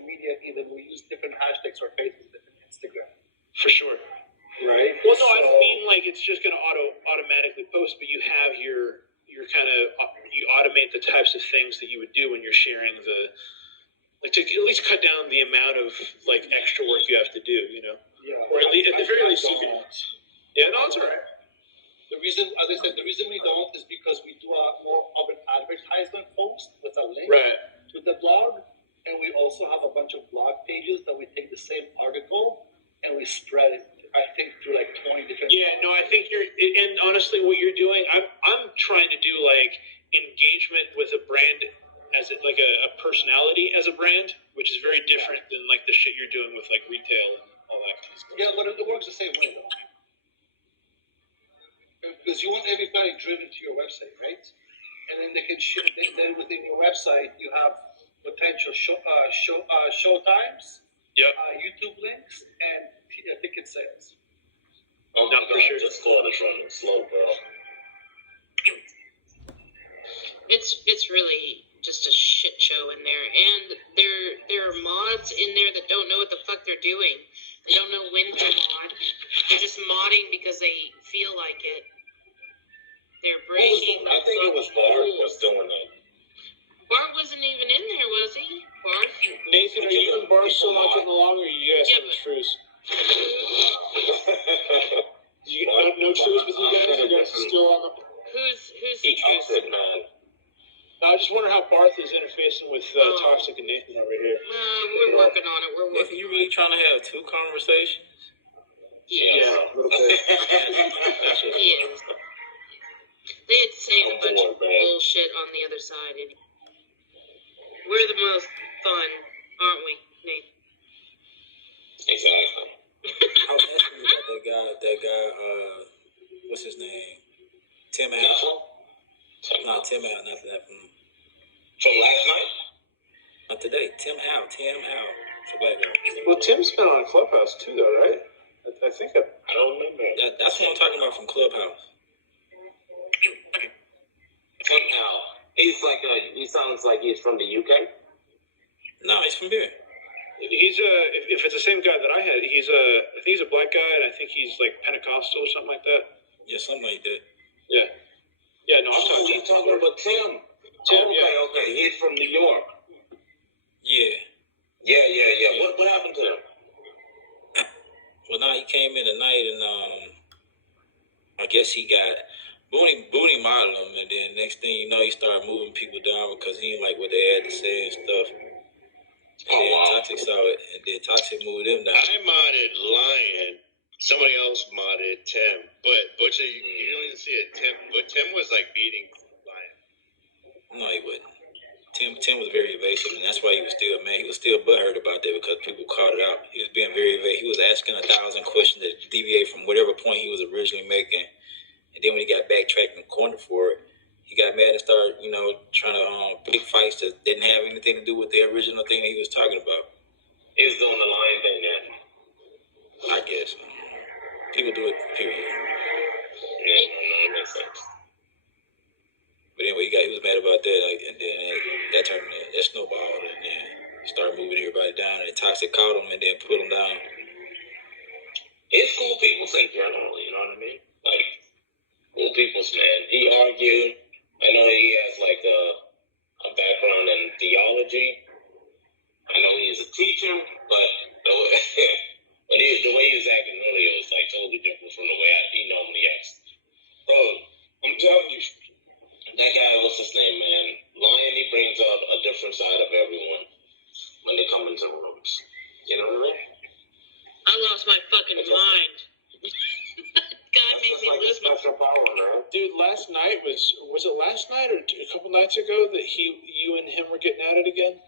media, even we use different hashtags for Facebook, different Instagram. For sure. Right. Well, no, I don't mean it's just going to automatically post, but you have your kind of you automate the types of things that you would do when you're sharing to at least cut down the amount of extra work you have to do, Yeah. Or at the very least you can. Yeah, no, it's all right. The reason, as I said, we don't is because we do a more of an advertisement post with a link to the blog, and we also have a bunch of blog pages that we take the same article and we spread it. I think through 20 different. Yeah, no, I think and honestly, what you're doing, I'm trying to do engagement with a brand as a personality as a brand, which is very different than the shit you're doing with retail and all that kind of stuff. Yeah, but it works the same way though. Because you want everybody driven to your website, right? and then they can then within your website you have potential show times, YouTube links, and ticket sales. Oh my God, Discord is running slow, bro. It's really just a shit show in there, and there are mods in there that don't know what the fuck they're doing. They don't know when to mod. They're just modding because they feel like it. They're breaking. I think it was Bart was doing that. Bart wasn't even in there, was he? Bart? Nathan, are you and Bart still not getting along, or you guys have a truce? No truce with you guys? You guys are still on the... Who's the truce? Man. I just wonder how Barth is interfacing with Toxic and Nathan over here. We're working on it. We're working. You really trying to have two conversations? Yes. Yeah, a little bit. Yes. They had to say a bunch of bullshit on the other side. And we're the most fun, aren't we, Nate? Exactly. I was asking you about that guy, what's his name? Tim Al. No, Tim Al, not that from last night? Not today. Tim Al. It's a black guy. Well, Tim's been on Clubhouse too, though, right? I think I don't remember. That's what I'm talking about from Clubhouse. Tim Al. He's like he sounds like he's from the UK. No, he's from here. He's if it's the same guy that I had, I think he's a black guy, and I think he's like Pentecostal or something like that. Yeah, something like that. Yeah. Yeah, no, I'm talking about Tim. Okay. He's from New York. Yeah. What happened to him? Well, now he came in tonight, and I guess he got booty modeled him, and then next thing you know, he started moving people down because he didn't like what they had to say and stuff. And then Toxic saw it, and then Toxic moved him down. I modded Lion. Somebody else modded Tim, but Butcher, you don't even see it. Tim was like beating Lion. No, he wouldn't. Tim was very evasive, and that's why he was still mad. He was still butthurt about that because people called it out. He was being very evasive. He was asking 1,000 questions that deviate from whatever point he was originally making. And then when he got backtracked and cornered for it, he got mad and started, trying to pick fights that didn't have anything to do with the original thing that he was talking about. He was doing the Lion thing then. I guess. People do it, period. Yeah, no, it makes sense. But anyway, he was mad about that, and then that snowballed, and then started moving everybody down, and Toxic caught him and then put him down. It's cool people say generally, you know what I mean? Like, cool people's man. He argued. I know he has like a background in theology. I know he's a teacher, but the way he was acting earlier was like totally different from the way he normally acts. Bro, I'm telling you, that guy, what's his name, man? Lion, he brings out a different side of everyone when they come into rooms. You know what I mean? I lost my fucking mind. God made me lose my power, man. Dude, last night was it last night or a couple nights ago that you and him were getting at it again?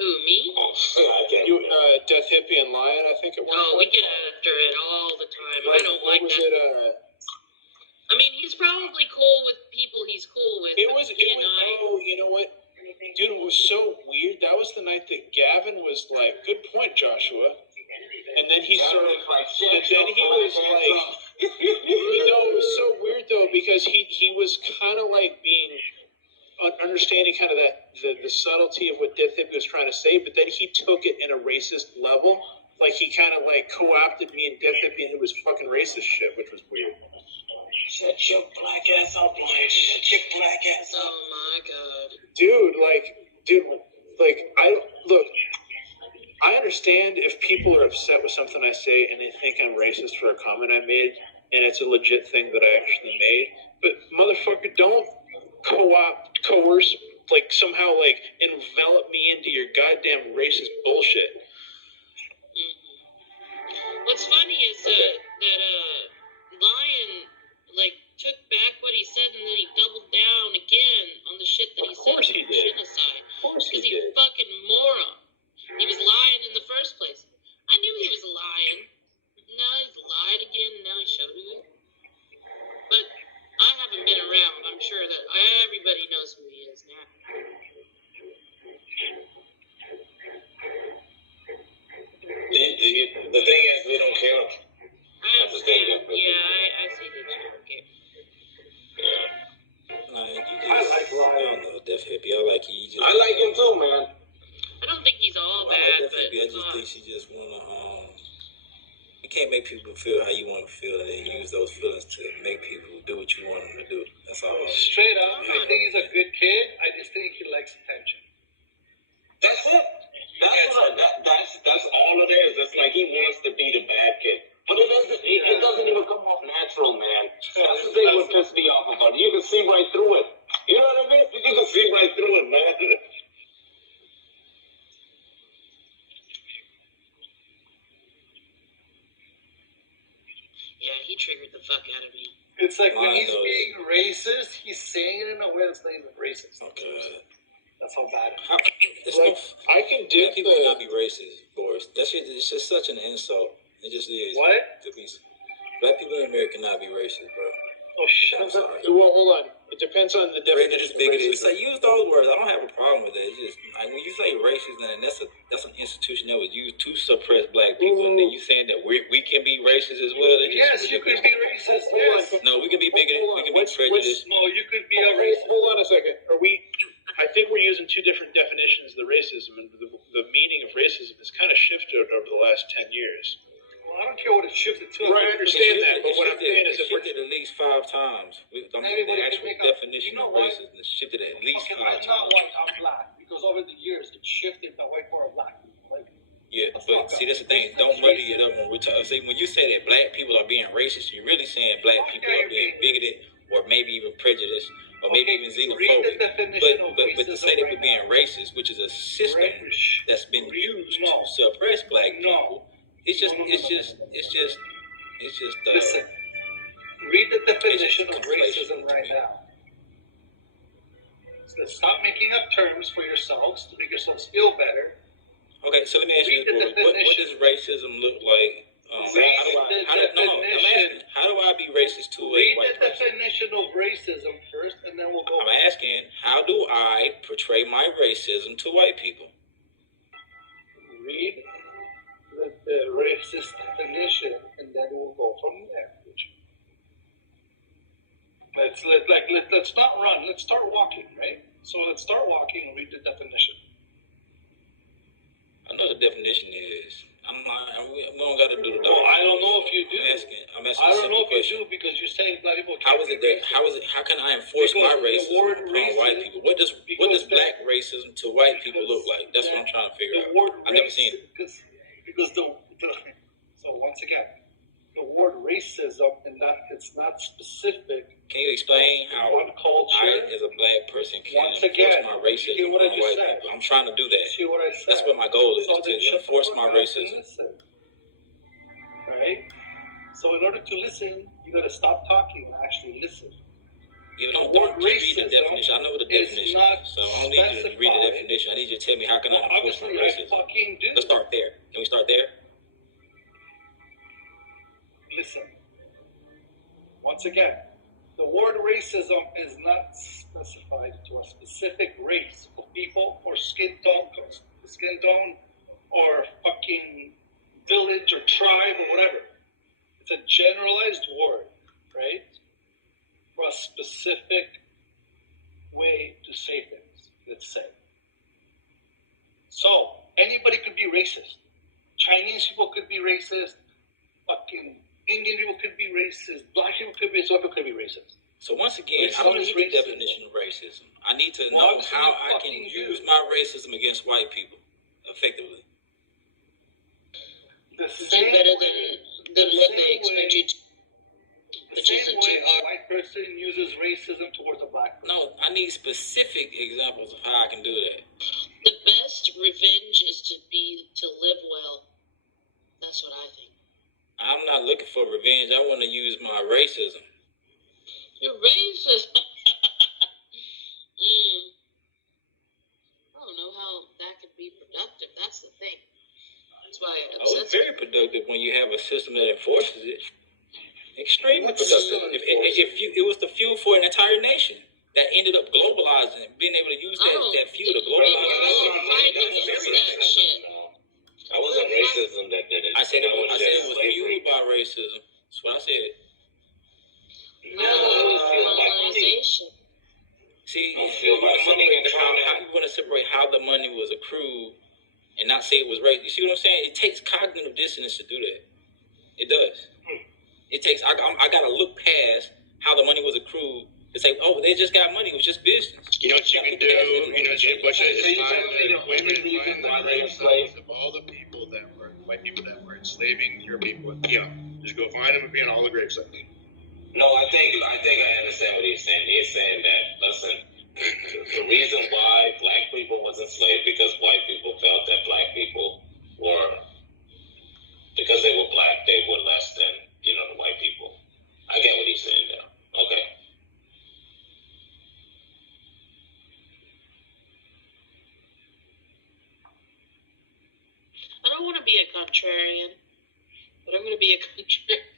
Who, me? Oh, I can't. You, Death Hippie and Lion, I think it was. Oh, we get after it all the time. I don't like that. I mean, he's probably cool with people he's cool with. Oh, you know what? Dude, it was so weird. That was the night that Gavin was like, good point, Joshua. And then he started, and then he was like, it was so weird though, because he was kind of like being, understanding kind of the subtlety of what Death Hippie was trying to say, but then he took it in a racist level. Like he kind of like co-opted me and Death Hippie into his fucking racist shit, which was weird. Shut your black ass up, Lion. Shut your black ass up. Oh my God. Dude, I understand if people are upset with something I say and they think I'm racist for a comment I made, and it's a legit thing that I actually made. But motherfucker, don't coerce, like somehow like envelop me into your goddamn racist bullshit. What's funny is that Lion took back what he said and then he doubled down again on the shit that he said about genocide. Because he fucking moron. He was lying in the first place. I knew he was lying. Now he's lied again and now he showed you. But I haven't been around. I'm sure that everybody knows who he is now. The thing is, we don't care. I understand. Yeah, I see that you don't care. Nah, you just, I don't know, Def Hippie. I like you. I like him too, man. I don't think he's all I like bad, Def but Hippie. I just think she just wanna you can't make people feel how you want to feel, and then use those feelings to make people do what you want them to do. That's all. Straight up, I think he's a good kid. I just think he likes attention. That's it. That's all it is. It's like he wants to be the bad kid. But it doesn't even come off natural, man. That's the thing what pissed me off about it. You can see right through it. You know what I mean? You can see right through it, man. yeah, he triggered the fuck out of me. It's like when he's being racist, he's saying it in a way that's not even racist. Okay. That's how bad it is. It's like, I can do black people cannot be racist, Boris. That shit is just such an insult. It just is. What? Black people in America cannot be racist, bro. Oh shit! Well, hold on. It depends on the definition. Bigoted. So use those words. I don't have a problem with it. It's just like when you say racist, then that's an institution that was used to suppress black people, and then you saying that we can be racist as well. Yes, you could be racist. Yes. No, we can be bigoted. We can be prejudiced. No, you could be a racist. Hold on a second. I think we're using two different definitions of the racism, and the meaning of racism has kind of shifted over the last 10 years. Well, I don't care what it shifted to. Right, I understand that, but what I'm saying is it shifted at least 5 times. The actual definition of racism is shifted at least 5 times. I'm not white, I'm black. Because over the years, it shifted the white or black. Yeah, but see, that's the thing. Don't muddy it up when we're talking. See, when you say that black people are being racist, you're really saying black people are being bigoted or maybe even prejudiced or maybe even xenophobic. But to say that we're being racist, which is a system that's been used to suppress black people, Listen, read the definition of racism right now. So stop making up terms for yourselves to make yourselves feel better. Okay, so let me ask you this, what does racism look like? How do I be racist to a white person? Read the definition of racism first, and then we'll go. I'm asking, how do I portray my racism to white people? Read the racist definition, and then we'll go from there. Let's not run. Let's start walking, right? So let's start walking and read the definition. I know the definition is. We don't got to do the. Well, I don't know if you do. I'm asking. I don't know if you do because you're saying black people. How is it that? How can I enforce my racism on white people? What does black racism to white people look like? That's what I'm trying to figure out. I've never seen it. Because so once again, the word racism and it's not specific. Can you explain how one culture, I, as a black person, can enforce my racism on white people? I'm trying to do that. See what I said? That's what my goal is, to enforce my racism. Right? So in order to listen, you got to stop talking and actually listen. You don't read the definition. I know what the definition is. So I don't need you to read the definition. I need you to tell me how can I enforce my racism. Let's start there. Can we start there? Listen. Once again, the word racism is not specified to a specific race of people or skin tone or fucking village or tribe or whatever. It's a generalized word, right? For a specific way to say things, let's say. So, anybody could be racist. Chinese people could be racist. Fucking Indian people could be racist. Black people could be, so people could be racist. So once again, I don't need the definition of racism. I need to know how I can use my racism against white people effectively. Do better than what they expect you to. The same way a white person uses racism towards a black person. No, I need specific examples of how I can do that. The best revenge is to live well. That's what I think. I'm not looking for revenge. I want to use my racism. You're racist. I don't know how that could be productive. That's the thing. That's why it upsets it's very productive when you have a system that enforces it. Extremely productive. If it was the fuel for an entire nation. that ended up globalizing, being able to use that fuel to globalize. I wasn't racism that did it. I said it was fueled by racism. That's what I said. No, it was fueled by money. See, you want to separate how the money was accrued and not say it was race. You see what I'm saying? It takes cognitive dissonance to do that. It does. It takes. I got to look past how the money was accrued to say, oh, they just got money. It was just business. You know what you can do? You know, Jim Bush is find the grave sites of all the people that were white people that were enslaving your people. You know, just go find them and be on all the grave sites. No, I think I understand what he's saying. He's saying that, listen, the reason why black people was enslaved because white people felt that black people were, because they were black, they were less than, you know, the white people. I get what he's saying now. Okay. I don't want to be a contrarian, but I'm going to be a contrarian.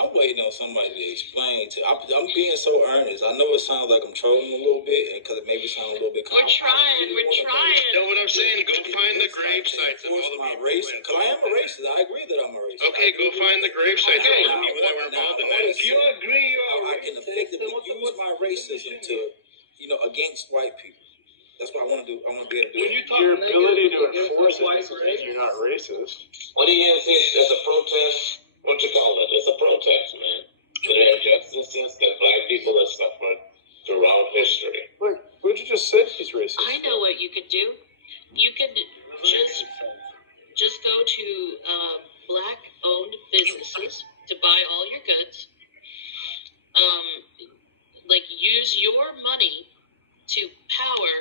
I'm waiting on somebody to explain to. I'm being so earnest. I know it sounds like I'm trolling a little bit, because it maybe sounds a little bit. We're trying. You know what I'm saying? Go find the grave sites of all the people. Because I am a racist. I agree that I'm a racist. Okay, go find the grave sites of all the people that were involved in that. You agree how I can effectively use my racism to, against white people. That's what I want to do. I want to be able to do it. Your ability to enforce it doesn't mean you're not racist. What do you think? There's a protest. What you call it? It's a protest, man. To the injustices that black people have suffered throughout history. Look, what you just said, he's racist. I know what you could do. You could just go to black-owned businesses to buy all your goods. Use your money to power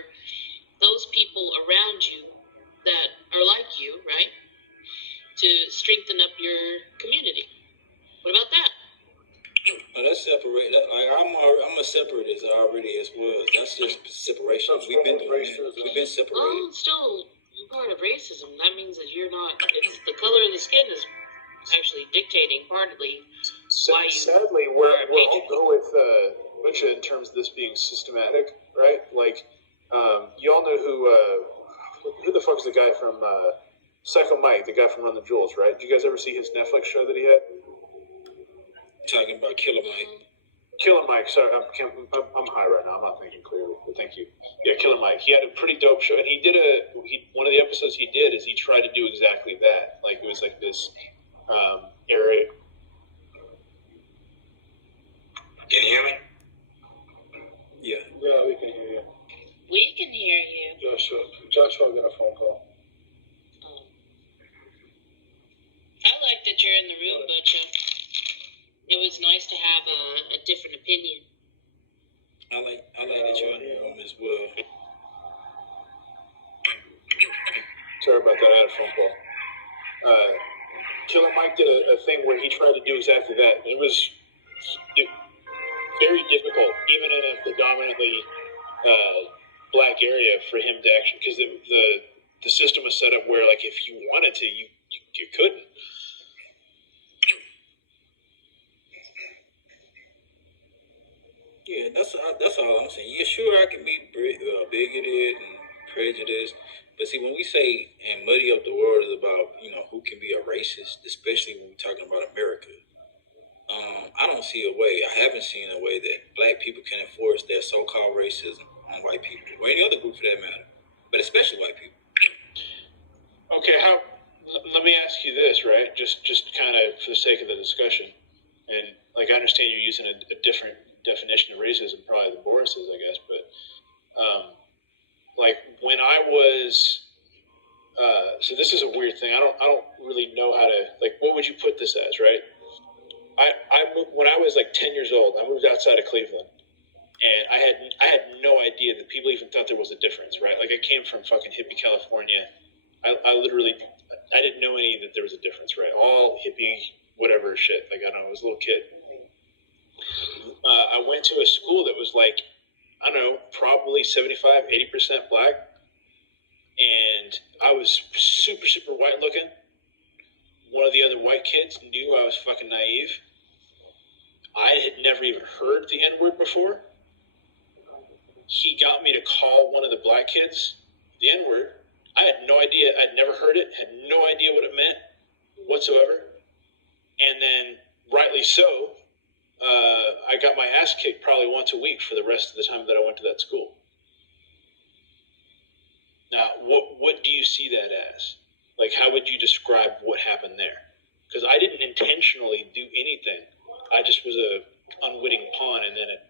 those people around you that are like you, right? To strengthen up your community. What about that? No, that's separate. I'm a separatist already as well. That's just separation. We've been separated. Well, it's still part of racism. That means that you're not. It's the color of the skin is actually dictating partly why you. Sadly, we're all go with Butcher in terms of this being systematic, right? Like, you all know who the fuck is the guy from Psycho Mike, the guy from Run the Jewels, right? Did you guys ever see his Netflix show that he had? Talking about Killer Mike. Killer Mike. Sorry, I'm high right now. I'm not thinking clearly, but thank you. Yeah, Killer Mike. He had a pretty dope show, and he did one of the episodes he did is he tried to do exactly that. Like, it was like this area. Can you hear me? Yeah. Yeah, we can hear you. We can hear you. Joshua got a phone call. I like that you're in the room, Butcher. It was nice to have a different opinion. I like that you're in the room as well. Sorry about that. I had a phone call. Killer Mike did a thing where he tried to do exactly that. It was very difficult, even in a predominantly black area, for him to actually, because the system was set up where, like, if you wanted to, you couldn't. Yeah, that's all I'm saying. Yeah, sure, I can be bigoted and prejudiced, but see, when we say and muddy up the waters about who can be a racist, especially when we're talking about America, I don't see a way. I haven't seen a way that black people can enforce their so-called racism on white people or any other group for that matter, but especially white people. Okay, let me ask you this, right? Just kind of for the sake of the discussion, and like I understand you're using a different definition of racism probably than Boris is, I guess, but like when I was, so this is a weird thing. I don't really know how to, like, what would you put this as, right? I moved, when I was like 10 years old, I moved outside of Cleveland, and I had no idea that people even thought there was a difference, right? Like, I came from fucking hippie California. I literally, I didn't know any that there was a difference, right? All hippie, whatever shit. Like, I don't know, I was a little kid. I went to a school that was like, I don't know, probably 75, 80% black. And I was super, super white looking. One of the other white kids knew I was fucking naive. I had never even heard the N-word before. he got me to call one of the black kids the N-word. I had no idea. I'd never heard it, had no idea what it meant whatsoever. And then, rightly so, I got my ass kicked probably once a week for the rest of the time that I went to that school. Now, what do you see that as? Like, how would you describe what happened there? Because I didn't intentionally do anything. I just was a unwitting pawn, and then it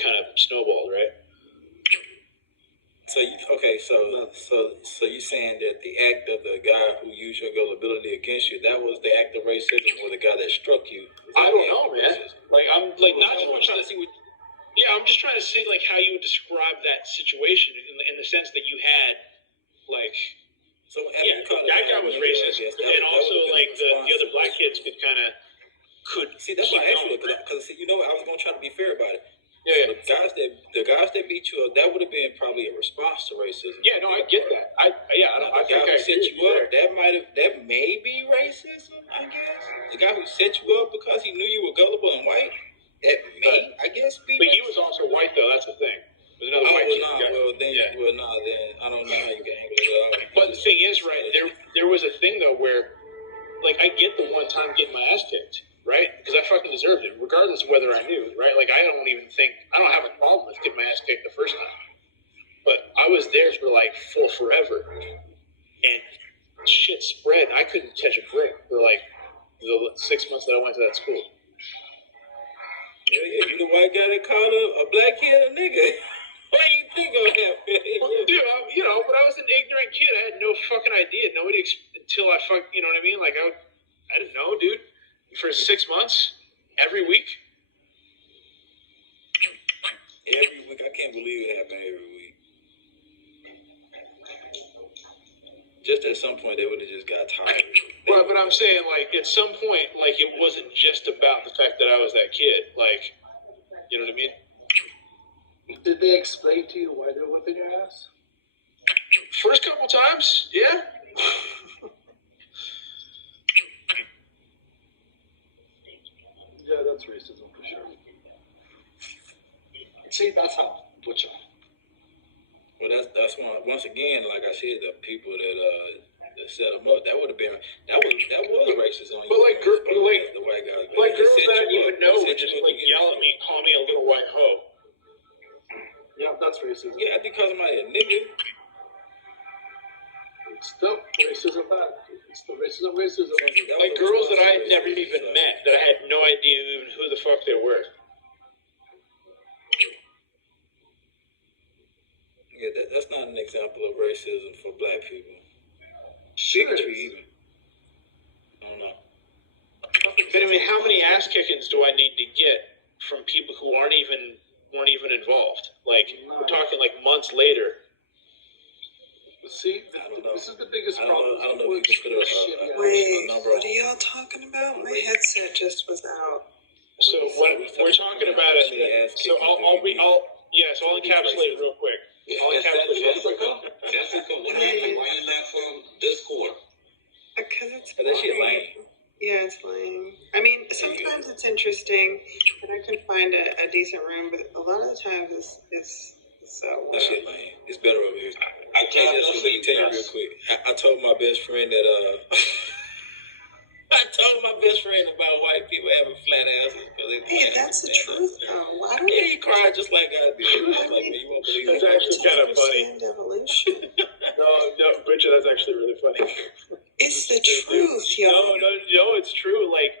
kind of snowballed, right? So you saying that the act of the guy who used your gullibility against you, that was the act of racism, or the guy that struck you? I don't know, man. Like, I'm like not trying to see what. Yeah, I'm just trying to see like how you would describe that situation in the sense that you had like. So yeah, that guy was racist, and also like the other black kids could see. That's why I asked you, because you know what, I was gonna try to be fair about it. Yeah, so the guys that beat you up, that would have been probably a response to racism. Yeah, no, I get that. I think I set you up. That may be racism, I guess. The guy who set you up because he knew you were gullible and white, that may, I guess, be. But he was also white, though. That's the thing. There's another white kid. Then I don't know how you can angle it up. But the thing is, right, there was a thing though where, like, I get the one time getting my ass kicked, right? Because I fucking deserved it, regardless of whether I knew, right? Like, I don't have a problem with getting my ass kicked the first time. But I was there for forever, and shit spread. I couldn't catch a break for like the 6 months that I went to that school. Yeah, you the white guy that called a black kid a nigga. What do you think of that? Dude, but I was an ignorant kid. I had no fucking idea. Nobody until I you know what I mean? Like I didn't know, dude. For 6 months, every week. Every week, I can't believe it happened every week. Just at some point, they would have just got tired. Well, but I'm saying, like, at some point, like, it wasn't just about the fact that I was that kid. Like, you know what I mean? Did they explain to you why they're whipping your ass? First couple times, yeah. Yeah, that's racism for sure. See, that's how butcher. Well, that's why, once again, like I said, the people that set them up, that was racism. But like, the white guys, like girls that I didn't even know would just like yell at me, call me a little white hoe. Yeah, that's racism. Yeah, because I'm like a nigga. It's still racism back. It's still racism. Like girls that I had never even met, that I had no idea even who the fuck they were. Yeah, that's not an example of racism for black people. Bigotry even. I don't know. But I mean, how many ass kickings do I need to get from people who weren't even involved? Like, we're talking like months later. See, this is the biggest problem. I don't know if you can put Wait, what are y'all talking about? My headset just was out. So what we're talking about is, so I'll encapsulate real quick. Jessica, what happened? Why you not from Discord? Because it's that shit lame. Yeah, it's lame. I mean, sometimes it's interesting, and I can find a decent room, but a lot of the times it's that shit lame. It's better over here. I can't let me tell you real quick. I told my best friend that I told my best friend about white people having flat asses. Hey, that's the truth, though. Why don't he cried just like I did. Like, man, you won't believe that's actually kind of funny. Evolution. No, Richard, that's actually really funny. It's the truth, yo. No, it's true. Like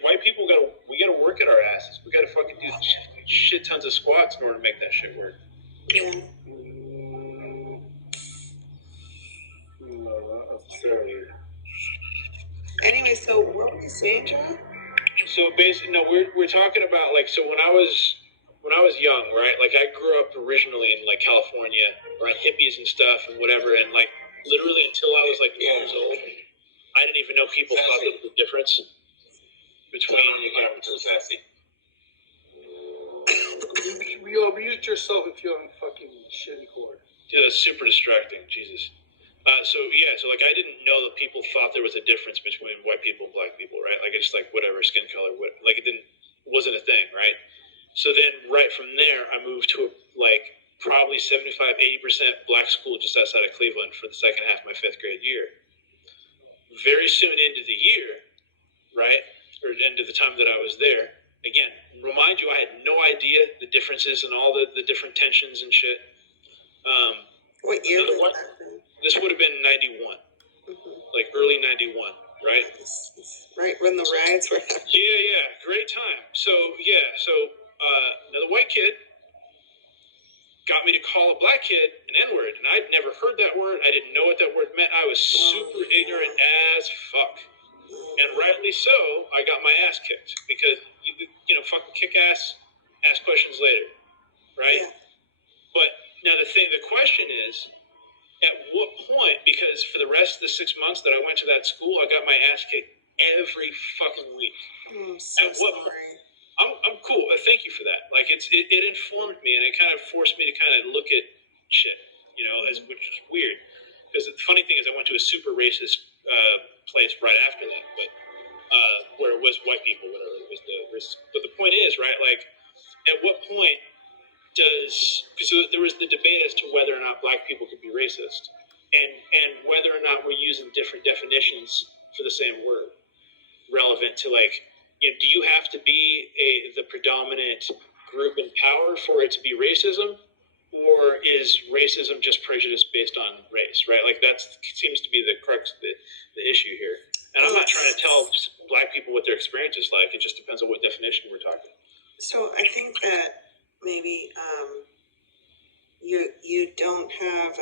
white people we gotta work at our asses. We gotta fucking do shit tons of squats in order to make that shit work. Yeah. No, not necessarily. Anyway, so what were you saying, John? So basically, no, we're talking about like, so when I was young, right? Like I grew up originally in like California, around hippies and stuff and whatever, and like literally until I was like 12 years old, I didn't even know people thought there was a difference between. Too sassy. You'll mute yourself if you're on fucking shitty cord. Yeah, that's super distracting. Jesus. So like I didn't know that people thought there was a difference between white people and black people, right? Like it's just like whatever skin color, like it wasn't a thing, right? So then right from there, I moved to like probably 75-80% black school just outside of Cleveland for the second half of my 5th grade year. Very soon into the year, right, or into the time that I was there, again, remind you, I had no idea the differences and all the different tensions and shit. What year did that happen? This would have been 91, like early 91, right? Right when the riots were happening. Yeah, great time. So another white kid got me to call a black kid an N-word, and I'd never heard that word. I didn't know what that word meant. I was super ignorant as fuck. And rightly so, I got my ass kicked because, fucking kick ass, ask questions later, right? Yeah. But now the question is, at what point, because for the rest of the 6 months that I went to that school, I got my ass kicked every fucking week. I'm so sorry. I'm cool. Thank you for that. Like it informed me, and it kind of forced me to kind of look at shit, which is weird. Because the funny thing is, I went to a super racist place right after that, but where it was white people, whatever it was. But the point is, right? Like, at what point because there was the debate as to whether or not black people could be racist, and whether or not we're using different definitions for the same word, relevant to like. Do you have to be the predominant group in power for it to be racism, or is racism just prejudice based on race? Right, like that seems to be the crux of the issue here. And I'm not trying to tell black people what their experience is like. It just depends on what definition we're talking. So I think that maybe you don't have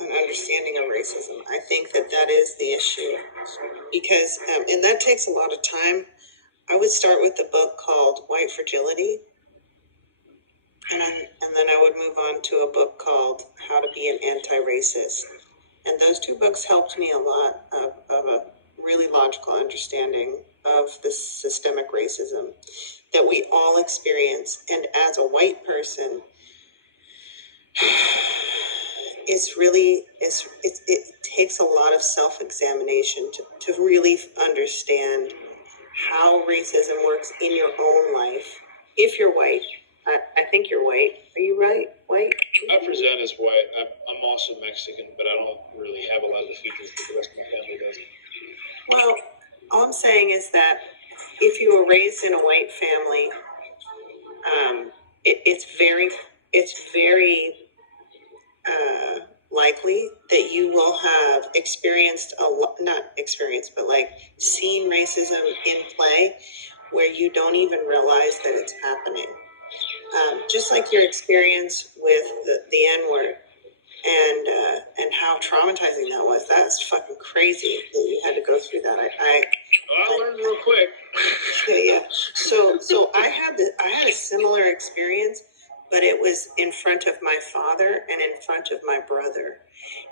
an understanding of racism. I think that is the issue, because and that takes a lot of time. I would start with the book called White Fragility, and then I would move on to a book called How to Be an Anti-Racist. And those two books helped me a lot of a really logical understanding of the systemic racism that we all experience. And as a white person, it takes a lot of self-examination to really understand how racism works in your own life. If you're white, I think you're white. Are you right? White? I present as white. I'm also Mexican, but I don't really have a lot of the features that the rest of my family does. Well, all I'm saying is that if you were raised in a white family, it's very likely that you will have experienced seen racism in play where you don't even realize that it's happening. Just like your experience with the N-word and how traumatizing that was. That's fucking crazy that you had to go through that. I learned real quick. Yeah. So I had a similar experience, but it was in front of my father and in front of my brother.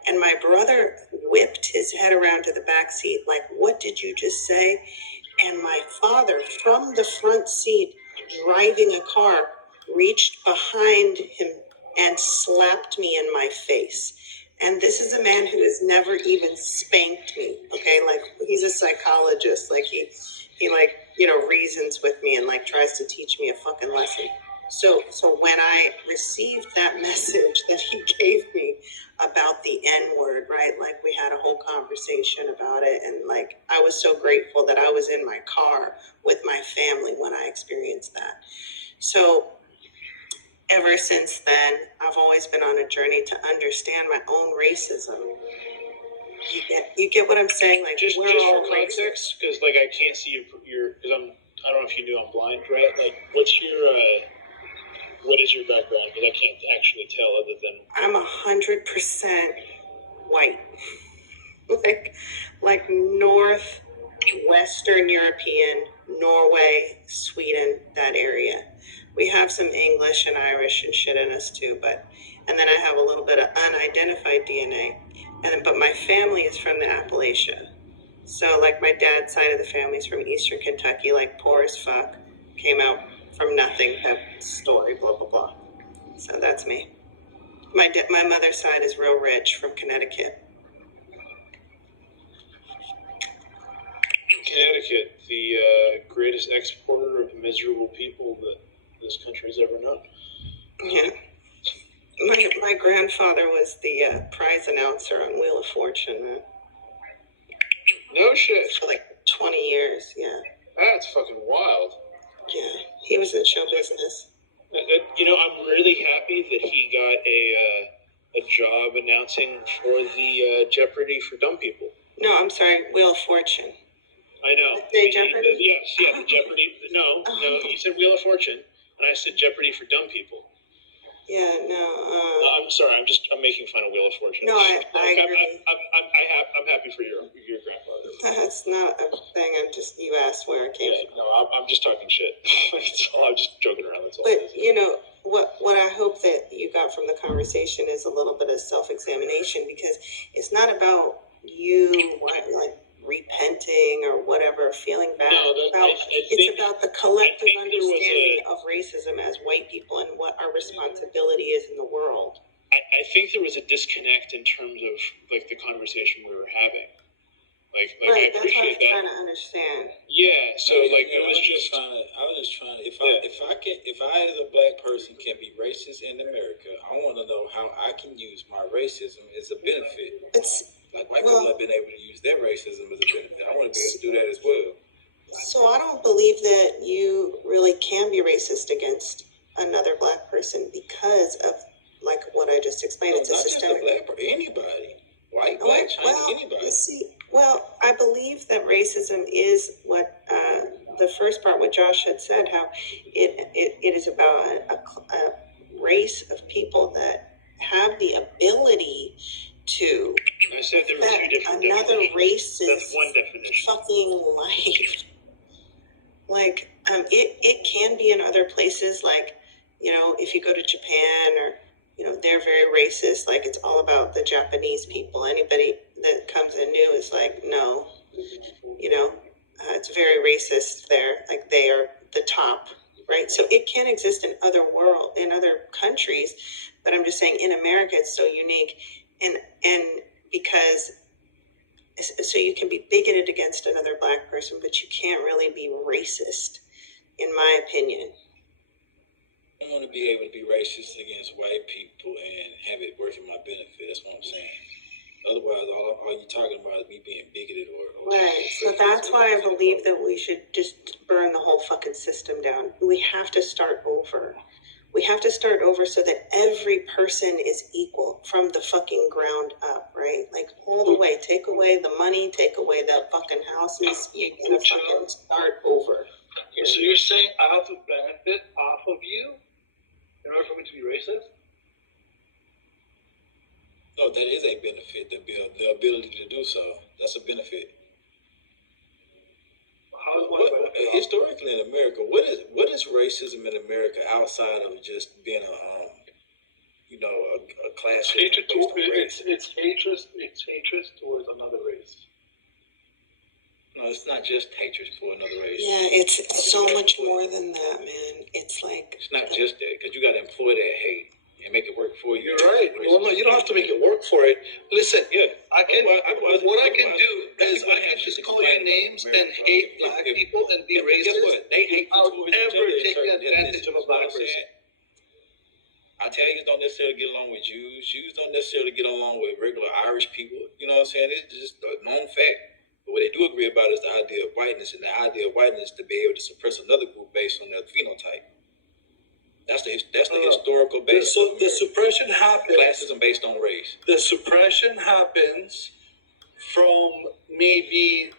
And my brother whipped his head around to the back seat like, "What did you just say?" And my father, from the front seat, driving a car, reached behind him and slapped me in my face. And this is a man who has never even spanked me, okay? Like, he's a psychologist. Like, he reasons with me and, like, tries to teach me a fucking lesson. So when I received that message that he gave me about the N-word, right? Like, we had a whole conversation about it. And, like, I was so grateful that I was in my car with my family when I experienced that. So ever since then, I've always been on a journey to understand my own racism. You get what I'm saying? Like, just for context, because like I can't see your because I don't know if you knew I'm blind, right? Like, what is your background? Because I can't actually tell other than I'm 100% white, like Northwestern European, Norway, Sweden, that area. We have some English and Irish and shit in us too, and then I have a little bit of unidentified DNA. But my family is from the Appalachia. So like my dad's side of the family is from Eastern Kentucky, like poor as fuck, came out from nothing, that story, blah, blah, blah. So that's me. My mother's side is real rich, from Connecticut. Connecticut, the greatest exporter of miserable people that this country's ever known. Yeah. My grandfather was the prize announcer on Wheel of Fortune, man. No shit. For like 20 years, yeah. That's fucking wild. Yeah, he was in show business. You know, I'm really happy that he got a job announcing for the Jeopardy for dumb people. No, I'm sorry, Wheel of Fortune. I know. Jeopardy? Yes, yeah, the Jeopardy. No, you said Wheel of Fortune, and I said Jeopardy for dumb people. Yeah, no. I'm sorry. I'm making fun of Wheel of Fortune. No, I agree. I'm happy for your grandfather. That's not a thing. You asked where it came from. No, I'm just talking shit. I'm just joking around. That's all. But you know what I hope that you got from the conversation is a little bit of self-examination, because it's not about you like repenting or whatever, feeling bad. It's about the collective understanding of racism as white people and what our responsibility is in the world. I think there was a disconnect in terms of like the conversation we were having. Like right, I appreciate that's what I'm trying to understand. Yeah, so like it was just. I was just trying to. If I as a black person can be racist in America, I want to know how I can use my racism as a benefit. Like white people have been able to use their racism as a benefit. I want to be able to do that as well. So I don't believe that you really can be racist against another black person because of like what I just explained. It's a systemic. Not just a black person, anybody, white, black, Chinese, anybody. Well, I believe that racism is what the first part, what Josh had said, how it is about a race of people that have the ability to. I said there were two different another race's That's one definition. fucking life. Like, it can be in other places, like, you know, if you go to Japan or, you know, they're very racist. Like, it's all about the Japanese people. Anybody that comes in new is like, no, you know, it's very racist there. Like, they are the top, right? So it can exist in other countries, but I'm just saying in America, it's so unique. And because, so you can be bigoted against another black person, but you can't really be racist, in my opinion. I want to be able to be racist against white people and have it work in my benefit. That's what I'm saying. Otherwise, all you're talking about is me being bigoted or right. So that's why I believe that we should just burn the whole fucking system down. We have to start over. We have to start over so that every person is equal from the fucking ground up, right? Like all the way. Take away the money, take away the fucking houses. You're gonna fucking start over. So you're saying I have to benefit off of you in order for me to be racist? No, that is a benefit. The ability to do so. That's a benefit. Historically in America, what is racism in America outside of just being a class hatred it's hatred towards another race. No, it's not just hatred for another race. Yeah, it's so much more than that, man. It's like it's not just that, because you got to employ that hate and make it work for you. You're right. Well, no, you don't have to make it work for it. Listen, I can. What I can do is I can just call you names and hate black people and be racist. They hate without ever taking advantage of a black person. Italians don't necessarily get along with Jews. Jews don't necessarily get along with regular Irish people. You know what I'm saying? It's just a known fact. But what they do agree about is the idea of whiteness, and the idea of whiteness to be able to suppress another group based on their phenotype. That's the historical basis. So the suppression happens. Classism based on race. The suppression happens from maybe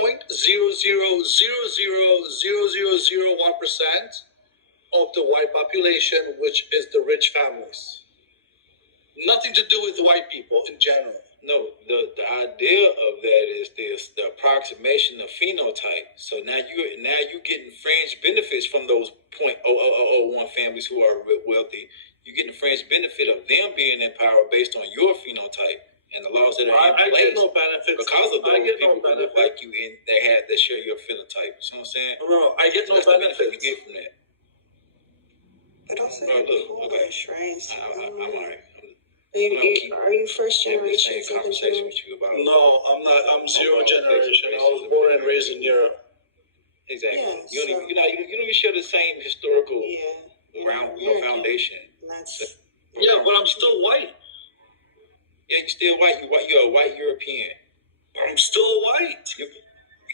0.0000001% of the white population, which is the rich families. Nothing to do with the white people in general. No, the idea of that is the approximation of phenotype. So now you're getting fringe benefits from those 0.0001 families who are wealthy. You're getting fringe benefit of them being in power based on your phenotype and the laws that are in place. I get no benefits because of those people who look like you and that share your phenotype. You know what I'm saying? No, I get no benefits. You get from that. But also, Polish, right? So, I'm alright. Are you first generation? Conversation with you about no, I'm not. I'm zero generation. I was born and raised in Europe. Exactly. Yeah, you don't even share the same historical foundation. That's Yeah, but I'm still white. Yeah, you still white. You're a white European. I'm still white.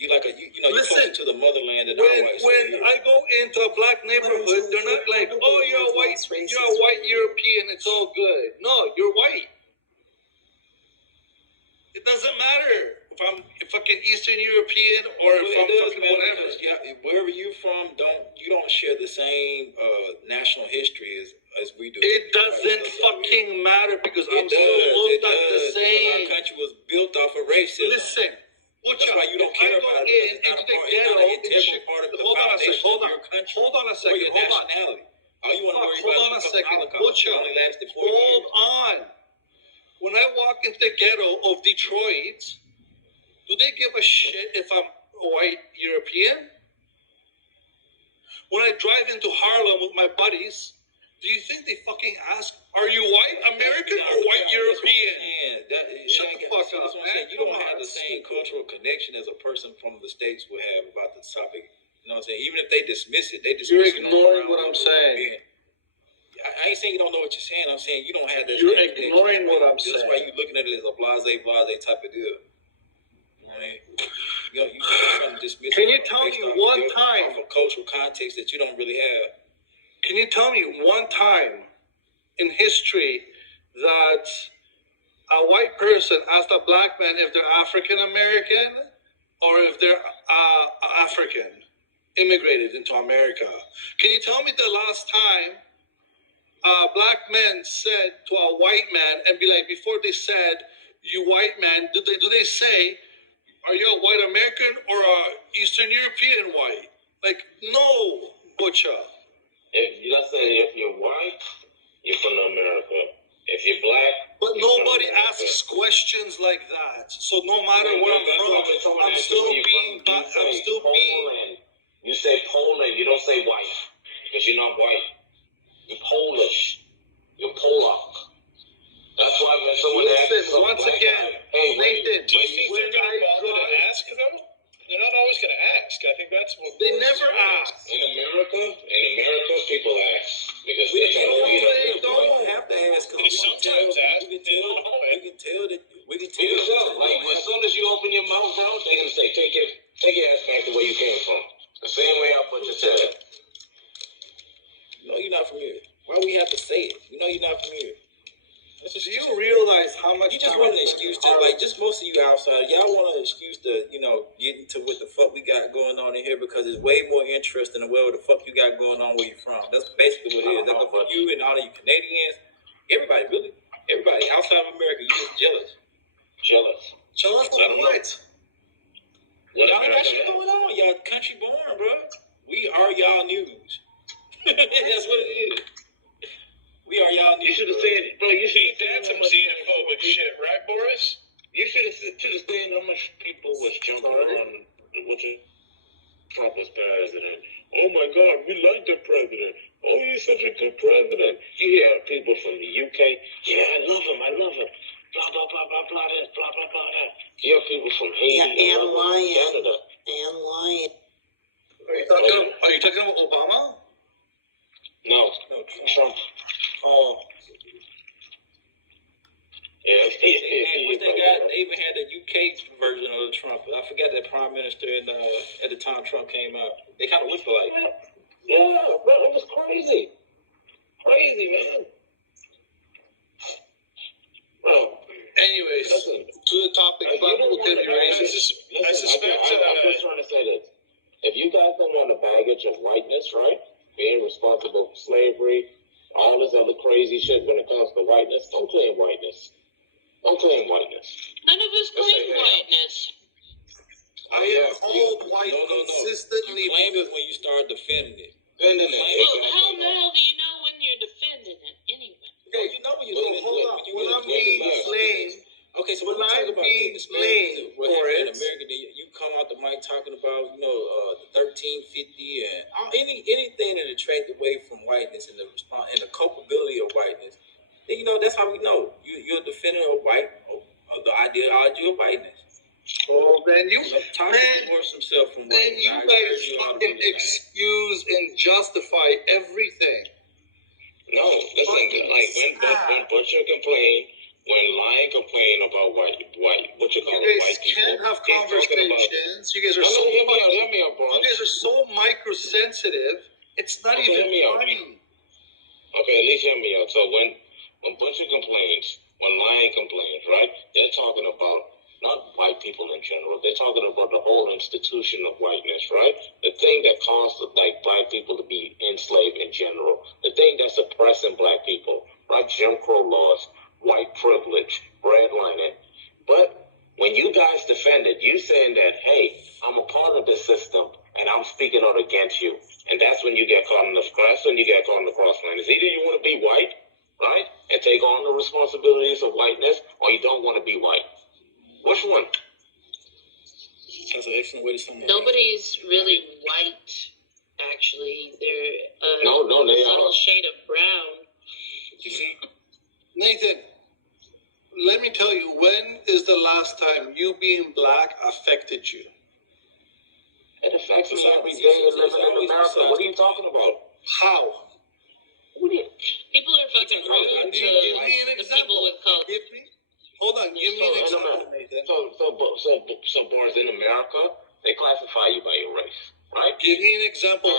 You like a you know Listen, you're closer to the motherland than When our white. I go into a black neighborhood, they're not like, oh, you're a white European. It's all good. No, you're white. It doesn't matter if I'm a fucking Eastern European or if I'm fucking whatever. Wherever you're from, you don't share the same national history as we do. It doesn't fucking matter because I'm still looked at the same. Our country was built off of racism. Listen, that's why you don't care about it. It's not a part of the foundation of your country. Hold on a second. Or your nationality. All you want to worry about Hold on a second. only lasted 4 years. Hold on. When I walk into the ghetto of Detroit, do they give a shit if I'm white European? When I drive into Harlem with my buddies, do you think they fucking ask, are you white American or white European? Shut the fuck up, man. You don't have the same cultural connection as a person from the States would have about the topic. You know what I'm saying? Even if they dismiss it, they dismiss it. You're ignoring what I'm saying. I ain't saying you don't know what you're saying. I'm saying you don't have that. You're ignoring what I'm saying. That's why you're looking at it as a blase type of deal. Right? You dismiss Can you tell me one time? Off a cultural context that you don't really have. Can you tell me one time in history that a white person asked a black man if they're African American or if they're African, immigrated into America? Can you tell me the last time black men said to a white man and be like, before they said, you white man, do they say, are you a white American or a Eastern European white? Like, no, butcher. Let's say if you're white, you're from America. If you're black, but nobody asks questions like that. So no matter where I'm from, I'm still being. You say Poland. You don't say white because you're not white. You're Polish. You're Polak. That's why when someone asks, once again, hey, Do Nathan, you think they're going to bother to ask them? They're not always going to ask. I think that's what they never ask. In America, people ask because We they don't have to ask. They sometimes ask. We can tell that. Like as soon as you open your mouth, bro, they're gonna say, "Take your ass back the way you came from." The same way I put your tail. No, you're not from here. Why we have to say it? You know you're not from here. Do you realize how much you just want an excuse to just most of you outsiders, y'all want an excuse to get into what the fuck we got going on in here because it's way more interesting than what the fuck you got going on where you from. That's basically what it is. That's for you and all of you Canadians, everybody outside of America, you just jealous. Jealous of what? Y'all got shit going on. Y'all country born, bro. We are y'all news. That's what it is. We are y'all news. You should have said, bro. You should Ain't that some xenophobic shit, right, Boris? You should have said how much people was jumping around with Trump was president. Oh my God, we like the president. Oh, he's such a good president. You hear people from the UK. Yeah, I love him. Blah blah blah blah blah this, blah blah blah that. You have people from Haiti, and lying. Canada. And lying. Are you talking about Obama? No, Trump. Oh. Yeah. They even had the UK version of Trump. I forgot that prime minister at the time Trump came out. They kind of looked alike. Yeah, bro, it was crazy. Crazy, man. Bro. Anyways, to the topic, I'm just trying to say this. If you guys don't want the baggage of whiteness, right? Being responsible for slavery, all this other crazy shit when it comes to whiteness, don't claim whiteness. Don't claim whiteness. None of us claim whiteness. I am called white consistently. You claim it when you start defending it. Well, how the hell do you know when you're defending it anyway? Okay, you know when you're defending it. When I'm being blamed. Okay, so when I'm being blamed for it, in America, you come out the mic talking about, the 1350 and anything that attract away from whiteness and the response and the culpability of whiteness. Then, that's how we know you're a defender of the ideology of whiteness. Oh, man, you guys fucking excuse and justify everything. No, listen. Like when Butcher complained, when Lion complained about what you call You white guys people, can't have he's talking about. conversations. You guys are No, so hear me out, boss. you guys are so microsensitive. It's not Okay, hear even me out. funny. Okay, at least hear me out. So when Butcher complains, when Lion complains, right? They're talking about not white people in general. They're talking about the whole institution of whiteness, right? The thing that caused like black people to be enslaved in general. The thing that's oppressing black people, right? Jim Crow laws, white privilege, redlining. But when you guys defend it, you saying that, hey, I'm a part of this system and I'm speaking out against you. And that's when you get caught in the cross line. It's either you want to be white, right, and take on the responsibilities of whiteness, or you don't want to be white. Which one? That's an excellent way to sum it up. Nobody's really white, actually. They're No, they a little are. shade of brown. You see? Nathan, let me tell you, when is the last time you being black affected you? It affects me every day living in America. What are you talking about? How? People are fucking rude to Give me an the people example. with color. Hold on, give me an example, Nathan. So, boys, in America, they classify you by your race, right? Give me an example.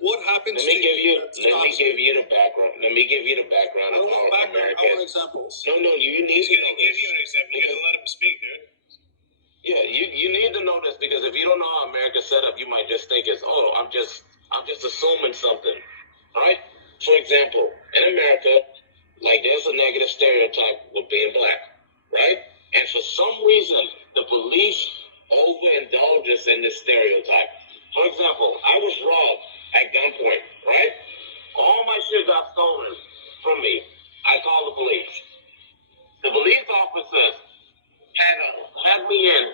What happens Let me give you to the background. Let me give you the background I of don't want how background, I America want is. examples. No, you need He's to gonna know give this. you an example. You gotta let him speak, dude. Yeah, you need to know this, because if you don't know how America's set up, you might just think it's, I'm just assuming something, right? For example, in America, like there's a negative stereotype with being black, right? And for some reason, the police overindulges in this stereotype. For example, I was robbed at gunpoint, right? All my shit got stolen from me. I called the police. The police officers had me in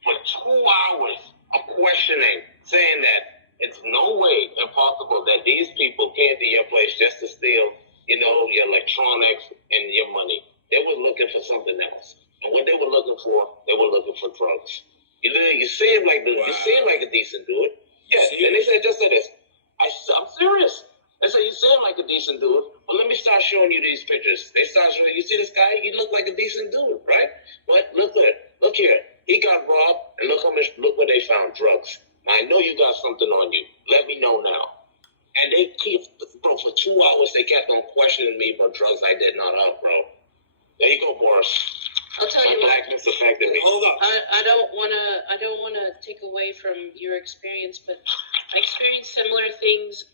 for 2 hours of questioning, saying that it's no way impossible that these people came to your place just to steal, your electronics and your money. They were looking for something else. And what they were looking for drugs. You seem like a decent dude. Yeah, and they said, just say this. I'm serious. They said, you seem like a decent dude. Well, let me start showing you these pictures. They start showing you see this guy? He look like a decent dude, right? But look here. He got robbed, and look what they found, drugs. I know you got something on you. Let me know now. And they for 2 hours, they kept on questioning me about drugs I did not have, bro. There you go, Boris. I'll tell you what. Blackness affected me. Hold on. I don't wanna take away from your experience, but I experienced similar things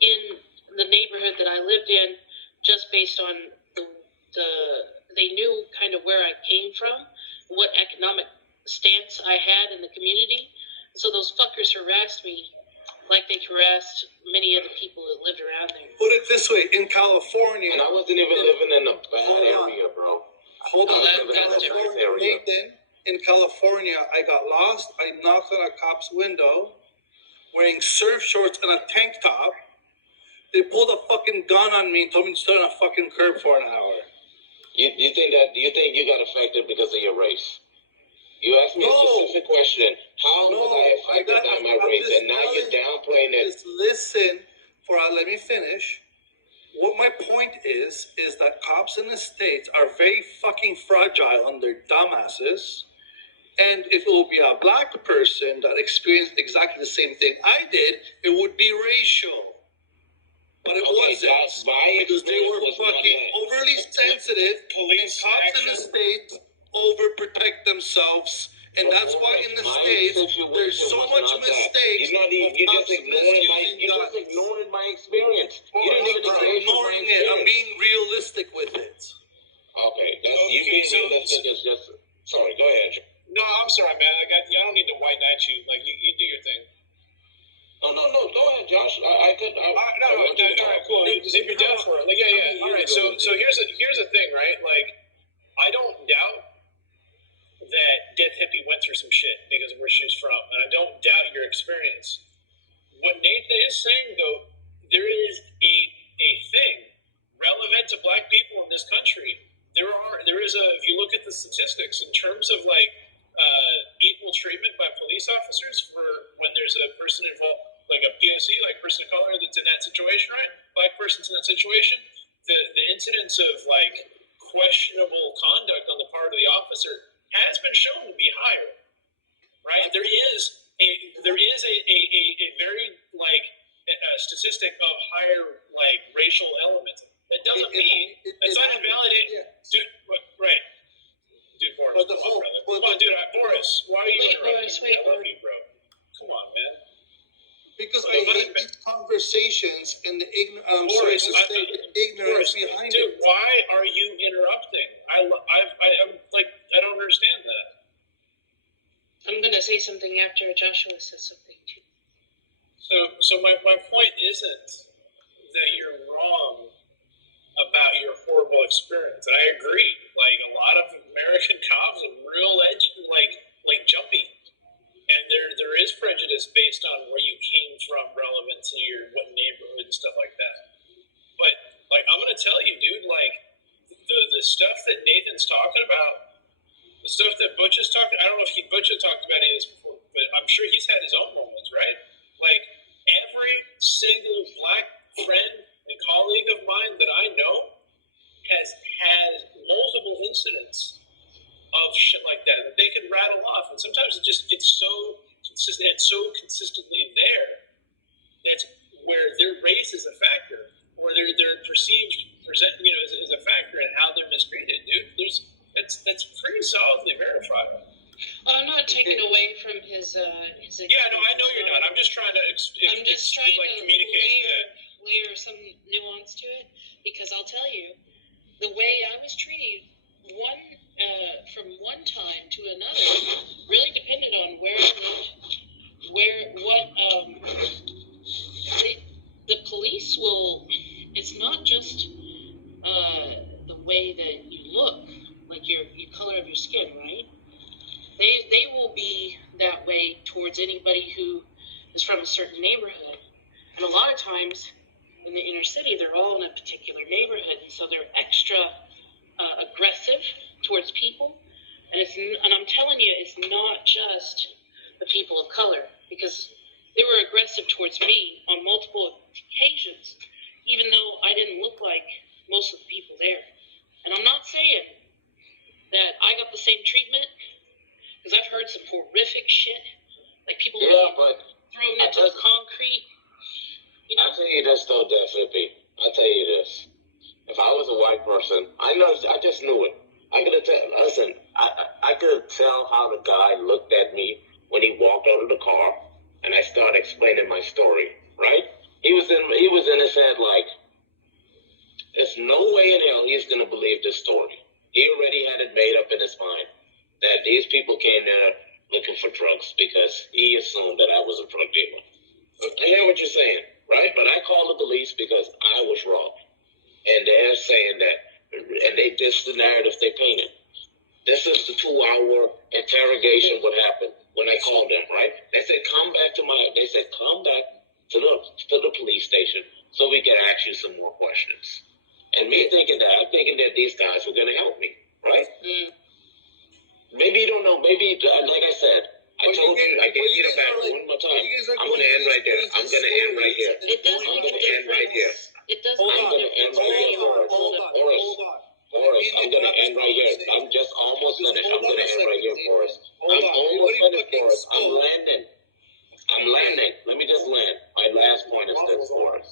in the neighborhood that I lived in, just based on they knew kind of where I came from, what economic stance I had in the community. So those fuckers harassed me like they harassed many of the people that lived around there. Put it this way, in California. And I wasn't even living in a bad area, bro. Hold on. That's different. Nathan, in California, I got lost. I knocked on a cop's window, wearing surf shorts and a tank top. They pulled a fucking gun on me and told me to stand on a fucking curb for an hour. You think you got affected because of your race? You asked me a specific question. How was I affected by my race? And now you're downplaying it. Just listen, let me finish. What my point is that cops in the States are very fucking fragile on their dumbasses. And if it will be a black person that experienced exactly the same thing I did, it would be racial. But it wasn't. Because they were fucking overly sensitive. Police cops action. in the States overprotect themselves. And that's why in the States, there's so much mistakes. You're just ignoring my experience. You didn't even I'm ignoring it. I'm being realistic with it. Okay, you being realistic is just... Sorry, go ahead. No, I'm sorry, man. I don't need to white knight you. Like, you do your thing. No, go ahead, Josh. I could... All right, cool. If you're down for it. Like, yeah. All right, so here's the thing, right? Like, I don't doubt that Death Hippie went through some shit because of where she was from, and I don't doubt your experience. What Nathan is saying, though, there is a thing relevant to black people in this country. There is if you look at the statistics in terms of like equal treatment by police officers for when there's a person involved, like a POC, like person of color that's in that situation, right? Black person's in that situation. The incidence of like questionable conduct on the part of the officer has been shown to be higher, right? There is a very like a statistic of higher like racial elements. That doesn't mean it's not invalidating. Dude, right? Dude, Boris, But the whole- come on, dude, Boris, why are you interrupting me? Wait, I love you, bro. Come on, man. Because I hate these conversations and the ignorance behind dude, it. why are you interrupting? I'm like, I don't understand that. I'm gonna say something after Joshua says something too. So my point isn't that you're wrong about your horrible experience. I agree. Like a lot of American cops are real like jumpy. And there is prejudice based on where you came from relevant to your what neighborhood and stuff like that. But like I'm gonna tell you, dude, like the stuff that Nathan's talking about, the stuff that Butch has talked, I don't know if Butch had talked about any of this before, but I'm sure he's had his own moments, right? Like every single black friend and colleague of mine that I know has had multiple incidents of shit like that they can rattle off, and sometimes it just gets so consistent and so consistently there that's where their race is a factor, or their perceived is a factor in how they're mistreated, dude. That's pretty solidly verified. I'm not taking away from his Yeah, no, I know you're not. I'm just trying to communicate that. layer some nuance to it, because I'll tell you, the way I was treated from one time to another really depended on the police will. It's not just the way that you look, like your color of your skin, right? They will be that way towards anybody who is from a certain neighborhood, and a lot of times in the inner city, they're all in a particular neighborhood, and so they're extra aggressive towards people. And I'm telling you, it's not just the people of color, because they were aggressive towards me on multiple occasions, even though I didn't look like most of the people there. And I'm not saying that I got the same treatment, because I've heard some horrific shit, like people being thrown into the concrete. You know? I'll tell you this though, definitely. I'll tell you this. If I was a white person, I just knew it. I could tell how the guy looked at me when he walked out of the car, and I started explaining my story, right? He was in his head like, there's no way in hell he's gonna believe this story. He already had it made up in his mind that these people came there looking for drugs because he assumed that I was a drug dealer. I hear what you're saying, right? But I called the police because I was wrong. And they're saying that, and this is the narrative they painted. This is the 2-hour interrogation what happened when I called them, right? They said, come back to the police station so we can ask you some more questions. And me thinking that, I'm thinking that these guys were going to help me, right? Maybe you don't know, maybe, like I said, I told you, I gave you the back one more time. I'm going to end right there. I'm going to end right here. It does make a difference. It does make a difference where you are. Hold on. Boris, I'm going to end right here. I'm just almost finished. I'm going to end right here, Boris. I'm almost finished, Boris. I'm landing. Let me just land. My last point is this, Boris.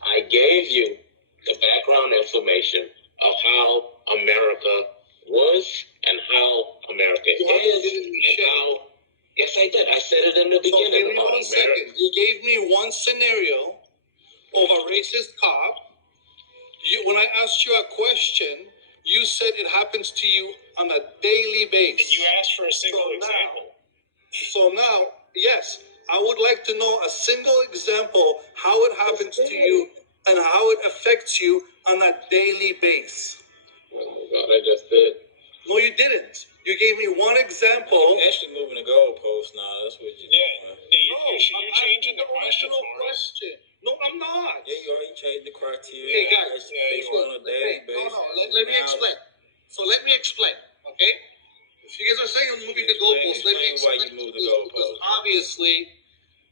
I gave you the background information of how America was and how America is and how... Yes, I did. I said it in the beginning. Give me 1 second. You gave me one scenario of a racist cop. When I asked you a question, you said it happens to you on a daily basis. And you asked for a single example. So now, yes, I would like to know a single example how it happens to you and how it affects you on a daily basis. Oh my God, I just did. No, you didn't. You gave me one example. You're actually moving the goalpost now. That's what you're doing. You're changing the question. No, I'm not. Yeah, you changed the criteria. Hey, guys. On a daily basis. Let me explain. So let me explain, okay? If you guys are saying I'm moving the goalpost, let me explain. Why you move the goalpost. Obviously,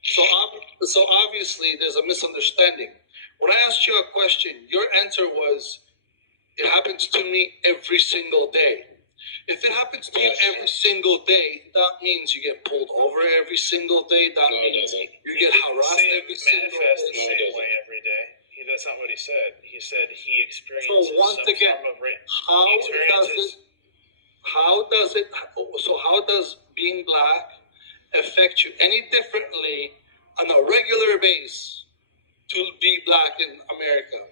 So obviously there's a misunderstanding. When I asked you a question, your answer was, it happens to me every single day. If it happens to you every single day, that means you get pulled over every single day. That means you get harassed every single manifest the day. same way every day. That's not what he said. He said he experiences So once some again, form of how does being black affect you any differently on a regular basis to be black in America?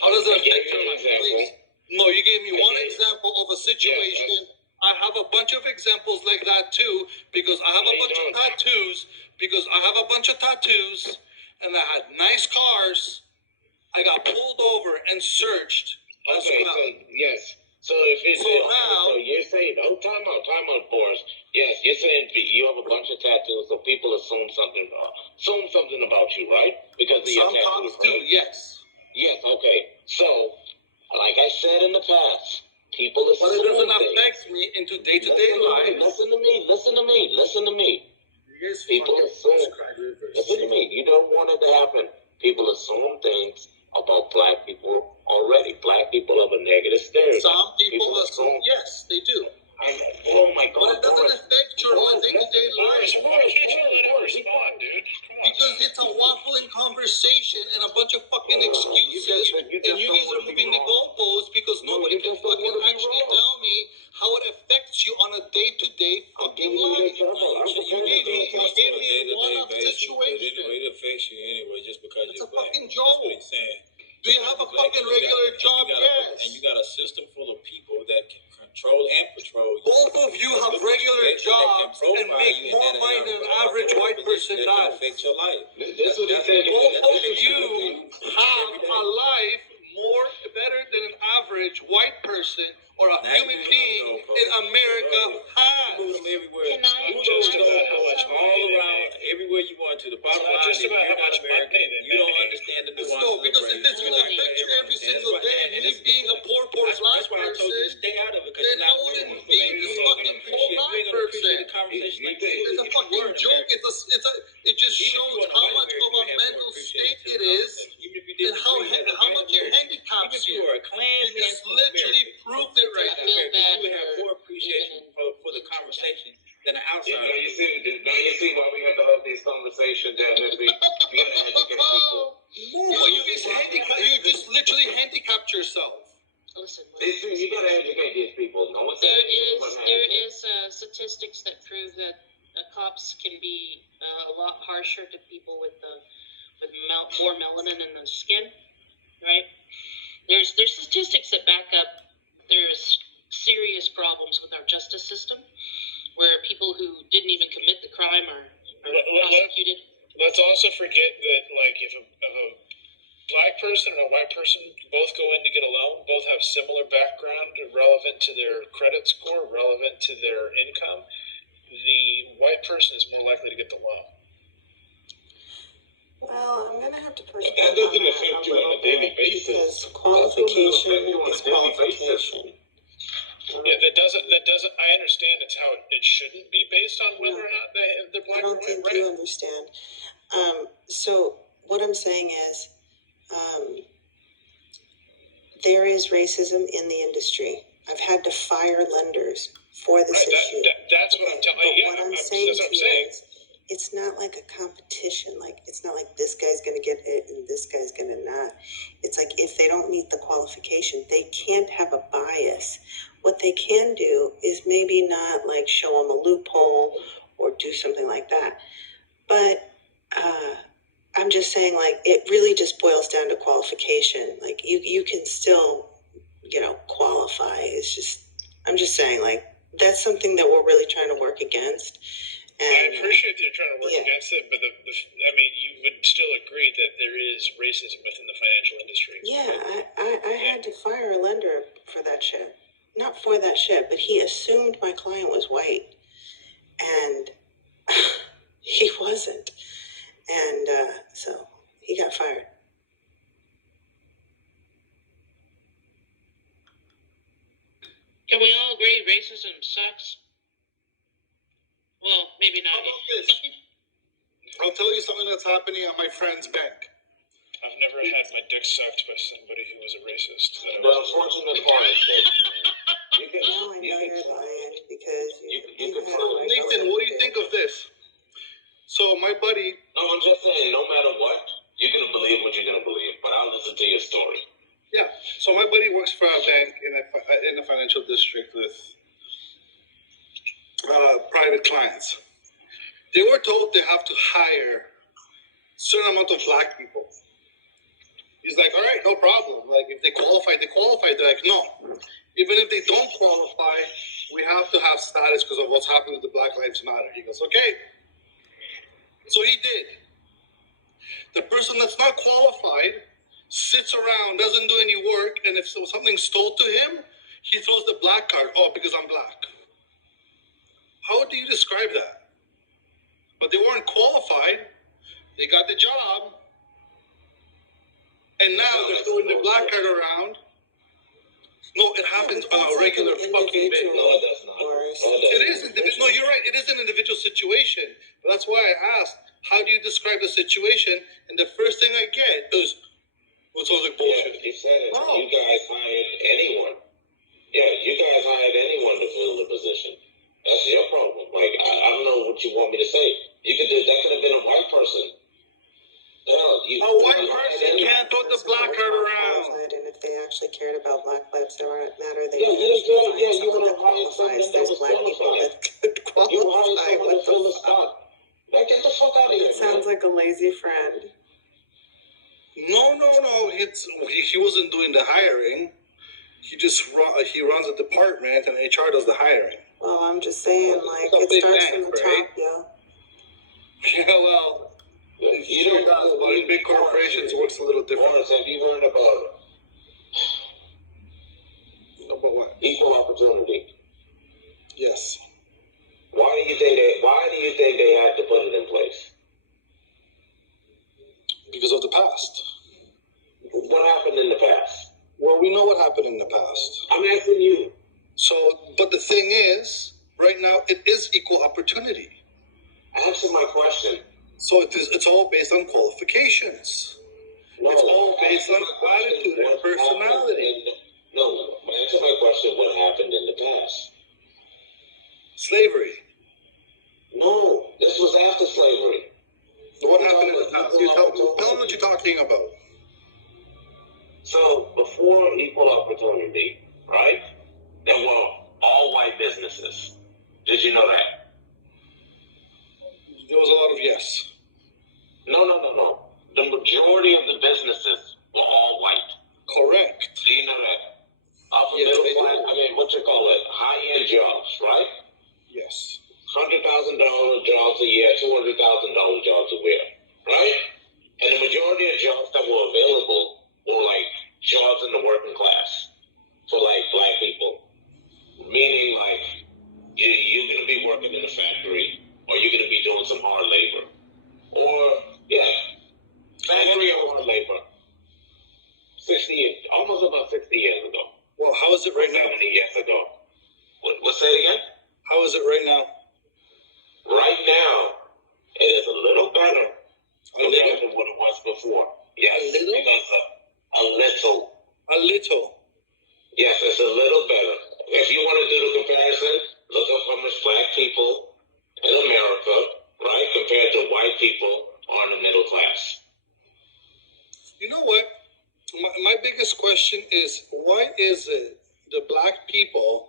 How does it affect your life? Please. No, you gave me one example of a situation. I have a bunch of examples like that too, because I have a bunch of tattoos. Because I have a bunch of tattoos, and I had nice cars. I got pulled over and searched. Okay, so yes. So if it's so you're saying, time out, Boris. Yes, you're saying you have a bunch of tattoos, so people assume something about you, right? Because of your tattoos. Some do, yes. Yes, okay. So, like I said in the past, people assume. But it doesn't affect me into day-to-day life. Listen to me. People assume. Listen to me. You don't want it to happen. People assume things about black people already. Black people have a negative stereotype. Some people assume, yes, they do. Oh my God. But it doesn't affect your day-to-day life. Why can't you let him respond, dude? Because it's a waffling conversation and a bunch of fucking excuses, and you guys are moving the goalposts because nobody can fucking actually tell me how it affects you on a day-to-day fucking life. You gave me one-off situation. It affects you anyway, just because it's you're a black. fucking joke. That's what he's saying. Do you have a fucking regular job? Yes. And you got a system full of people that can control and patrol you. Both of you have regular jobs and make more money than an average white person does. Affect your life. Both of you have a life better than an average white person or a human being in America has. Everywhere you want to. The bottom line is you're not American. You don't understand the nuance. No, because if it's going to affect you every single day, me being a poor black person, then I wouldn't be this fucking poor black person. It's a fucking joke. It just shows how much of a mental state it is and how much it handicaps you. You just literally proved it right now. You would have more appreciation for the conversation than an outsider. Now you see why we have to have these conversations that we gotta educate people. No, you just literally handicapped yourself. Listen, you gotta educate these people. No one's there is statistics that prove that cops can be a lot harsher to people with more melanin in the skin, right? There's statistics that back up there's serious problems with our justice system where people who didn't even commit the crime are prosecuted. Let's also forget that, like, if a black person and a white person both go in to get a loan, both have similar background relevant to their credit score, relevant to their income, the white person is more likely to get the loan. Well, I'm going to have to push back that doesn't affect you on a daily basis. Qualification is qualification. Yeah, that doesn't. I understand it's how it shouldn't be based on whether or not they're black or white. I don't think you understand. So what I'm saying is, there is racism in the industry. I've had to fire lenders for this issue. That's what I'm telling you. What I'm saying to you is, it's not like a competition. Like, it's not like this guy's going to get it and this guy's going to not. It's like if they don't meet the qualification, they can't have a bias. What they can do is maybe not like show them a loophole or do something like that. But I'm just saying, like, it really just boils down to qualification. Like, you can still, qualify. It's just, I'm just saying, like, that's something that we're really trying to work against. And I appreciate that you're trying to work against it, but you would still agree that there is racism within the financial industry. Yeah, I had to fire a lender for that shit. Not for that shit, but he assumed my client was white. And he wasn't. And so he got fired. Can we all agree racism sucks? Well, maybe not. How about this? I'll tell you something that's happening at my friend's bank. I've never had my dick sucked by somebody who was a racist. The unfortunate part is that you can. Now I know you're lying because you had So, Nathan, what do you think of this? So my buddy. No, I'm just saying, no matter what, you're gonna believe what you're gonna believe. But I'll listen to your story. Yeah. So my buddy works for a bank in the financial district with private clients. They were told they have to hire a certain amount of black people. He's like, all right, no problem. Like, if they qualify, they qualify. They're like, no. Even if they don't qualify, we have to have status because of what's happened with the Black Lives Matter. He goes, okay. So he did. The person that's not qualified sits around, doesn't do any work, and if something's stole to him, he throws the black card. Oh, because I'm black. How do you describe that? But they weren't qualified. They got the job. And now they're throwing the black card around. No, it happens on a regular fucking basis. No, it does not. It is individual. No, you're right. It is an individual situation. But that's why I asked, how do you describe the situation? And the first thing I get is, well, it sounds like bullshit. Yeah, you said it. No. You guys hired anyone. Yeah, you guys hired anyone to fill the position. That's your problem. Like, I don't know what you want me to say. That could have been a white person. A white person can't throw the black card around. And if they actually cared about Black Lives Matter, they you would have found someone that qualifies. There's black people that could qualify. What the fuck? Like, get the fuck out of here. It sounds like a lazy friend. No. He wasn't doing the hiring. He runs a department and HR does the hiring. Well, I'm just saying, like, it starts from the top, yeah. Yeah, well, sure does, but in big corporations it works a little different. Lawrence, have you heard about what? Equal opportunity? Yes. Why do you think they had to put it in place? Because of the past. What happened in the past? Well, we know what happened in the past. I'm asking you. So, but the thing is, right now, it is equal opportunity. Answer my question. So it's all based on qualifications. No, it's all based on attitude and personality. Answer my question. What happened in the past? Slavery. No, this was after slavery. What happened in the past? Tell me what you're talking about. So, before equal opportunity, right, there were all white businesses. Did you know that? There was a lot of yes. No. The majority of the businesses were all white. Correct. Do you know that? Upper middle class, high-end jobs, right? Yes. $100,000 jobs a year, $200,000 jobs a year, right? And the majority of jobs that were available were like jobs in the working class for like black people. Meaning like you're going to be working in a factory or you're going to be doing some hard labor. Or, factory or hard labor. Almost about 60 years ago. Well, how is it right now? 70 years ago. What's that again? How is it right now? Right now, it is a little better compared to what it was before. Yes, because a little. A little. Yes, it's a little better. If you want to do the comparison, look up how much black people in America, right, compared to white people are in the middle class. You know what? My biggest question is, why is it the black people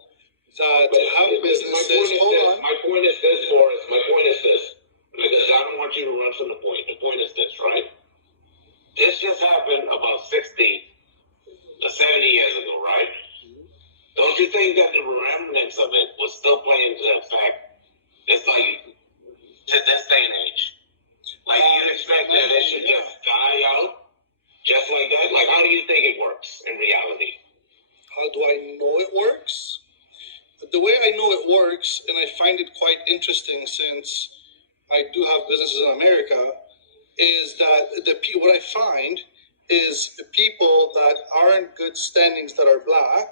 that have businesses... My point is this, Boris. My point is this. Because I don't want you to run from the point. The point is this, right? This just happened about 60 to 70 years ago, right? Don't you think that the remnants of it was still playing to effect? It's like, to this day and age. Like, you expect that it should just die out? Just like that? Like, how do you think it works in reality? How do I know it works? The way I know it works, and I find it quite interesting since I do have businesses in America, is that what I find is the people that are in good standings that are black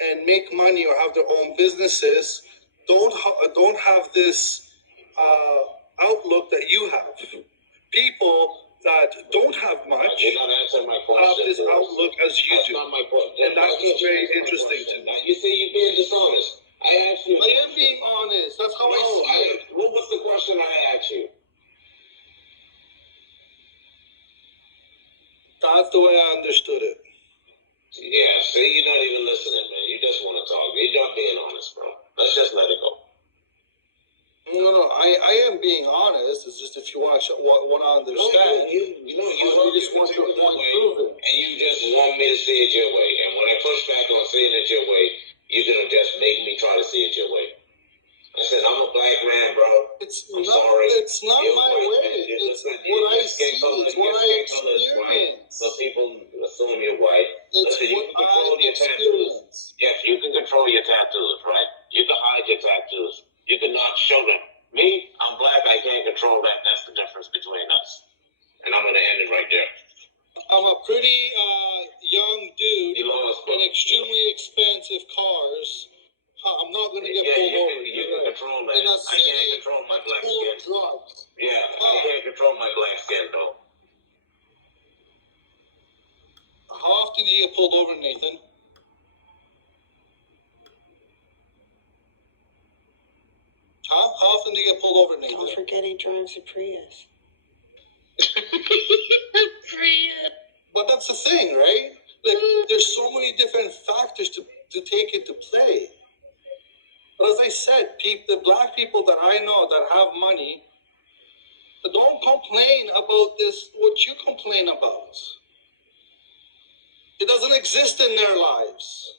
and make money or have their own businesses don't have this outlook that you have. People that don't have much You're not answering my question. have this outlook as you That's do. not my question. And that's very interesting to me. You see, you're being dishonest. I asked you. I am being honest. That's how I see it. What was the question I asked you? That's the way I understood it. Yeah, see, you're not even listening, man. You just want to talk. You're not being honest, bro. Let's just let it go. No, I am being honest. It's just if you want to understand, you just want your point proven. And you just want me to see it your way. And when I push back on seeing it your way, you're going to just make me try to see it your way. I said, I'm a black man, bro. I'm sorry. It's not my way. It's what I see. It's what I experience. So people assume you're white. It's Listen, you what can control I your tattoos. experience. Yes, you can control your tattoos, right? You can hide your tattoos. You can not show them. Me, I'm black. I can't control that. That's the difference between us. And I'm going to end it right there. I'm a pretty young dude You lost, bro. in extremely expensive cars. I'm not going to get pulled over. You can control that. In a I city can't control my black full skin. of drugs. Yeah, I can't control my black skin, though. How often do you get pulled over, Nathan? Huh? How often do you get pulled over, Nathan? Don't forget he drives a Prius. Prius. But that's the thing, right? Like, there's so many different factors to take into play. But as I said, the black people that I know that have money, don't complain about this, what you complain about. It doesn't exist in their lives.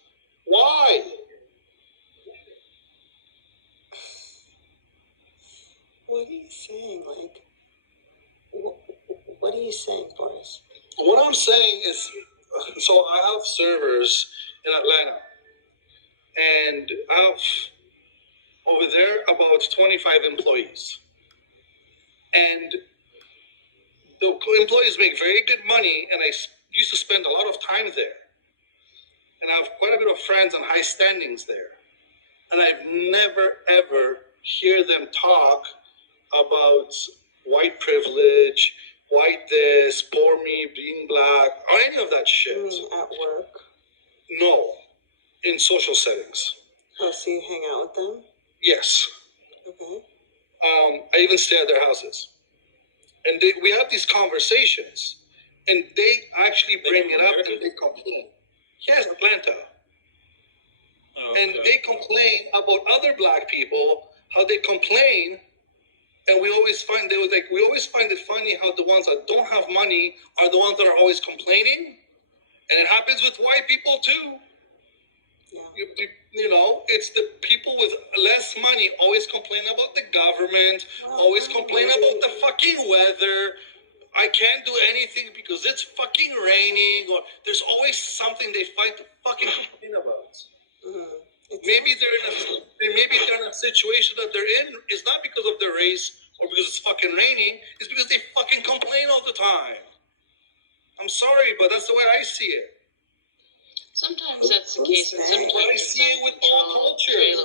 Why? What are you saying? Like, what are you saying, Boris? What I'm saying is, so I have servers in Atlanta, and I have over there about 25 employees. And the employees make very good money, and I used to spend a lot of time there. And I have quite a bit of friends and high standings there. And I've never, ever hear them talk about white privilege, white this, poor me, being black, or any of that shit. You mean at work? No, in social settings. Oh, so you hang out with them? Yes. Okay. I even stay at their houses. And we have these conversations, and they actually bring it up and they complain. Yes, Atlanta. Oh, okay. And they complain about other black people, how they complain, and we always find it funny how the ones that don't have money are the ones that are always complaining, and it happens with white people too. Yeah. You know, it's the people with less money always complain about the government, always complain about the fucking weather. I can't do anything because it's fucking raining, or there's always something they find to fucking complain about. Maybe they're in a situation that they're in is not because of their race or because it's fucking raining. It's because they fucking complain all the time. I'm sorry, but that's the way I see it. Sometimes that's the case, and sometimes I see it with all cultures.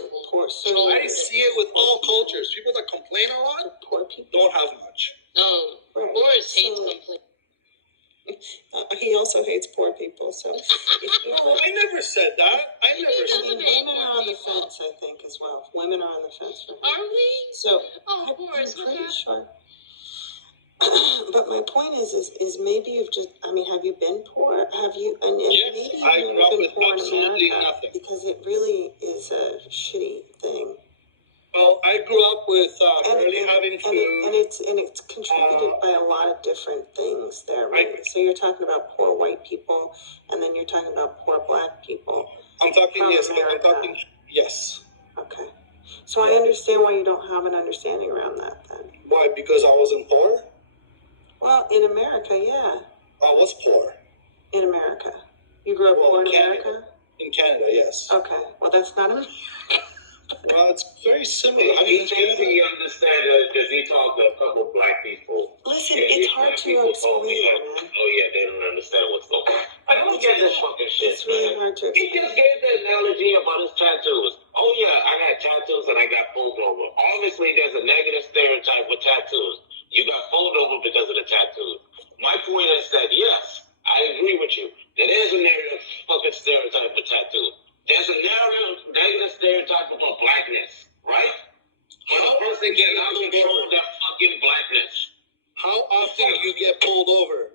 I see it with all cultures. People that complain a lot don't have much. No, Boris hates complaining. He also hates poor people, so. No, I never said that. I never said that. Women are on the fence, I think, as well. Women are on the fence for him. Are we? So, Oh, Boris, I'm pretty sure. But my point is maybe you've just, have you been poor? Have you, and Yes, maybe I you've grew up been with poor in absolutely America, nothing. because it really is a shitty thing. Well, I grew up with barely having food. And it's contributed by a lot of different things there, right? So you're talking about poor white people, and then you're talking about poor black people. I'm talking America. Yes. Okay. So I understand why you don't have an understanding around that then. Why? Because I wasn't poor? Well, in America, yeah. I was poor. In America. You grew up poor in America? In Canada, yes. Okay. Well, that's not America. Well, it's very similar. He thinks he understands it because he talked to a couple black people. Listen, it's hard to explain, man. Oh yeah, they don't understand what's going on. I don't get this fucking shit. It's really hard to He explain. just gave the analogy about his tattoos. Oh yeah, I got tattoos and I got pulled over. Obviously, there's a negative stereotype with tattoos.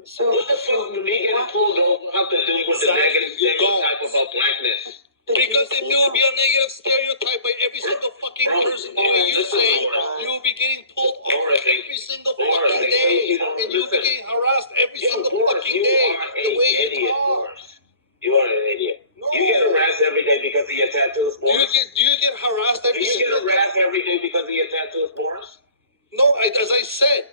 So, What the fuck do me getting pulled over have to do with the negative stereotype about blackness? Because if it would be a negative stereotype by every single fucking person the way you say, you will be getting pulled over every single fucking day. And you will be getting harassed every single fucking day the way you talk. You are an idiot. No. You get harassed every day because of your tattoos, Boris? Do you get harassed every single day? Do you get harassed every day because of your tattoos, Boris? No, as I said,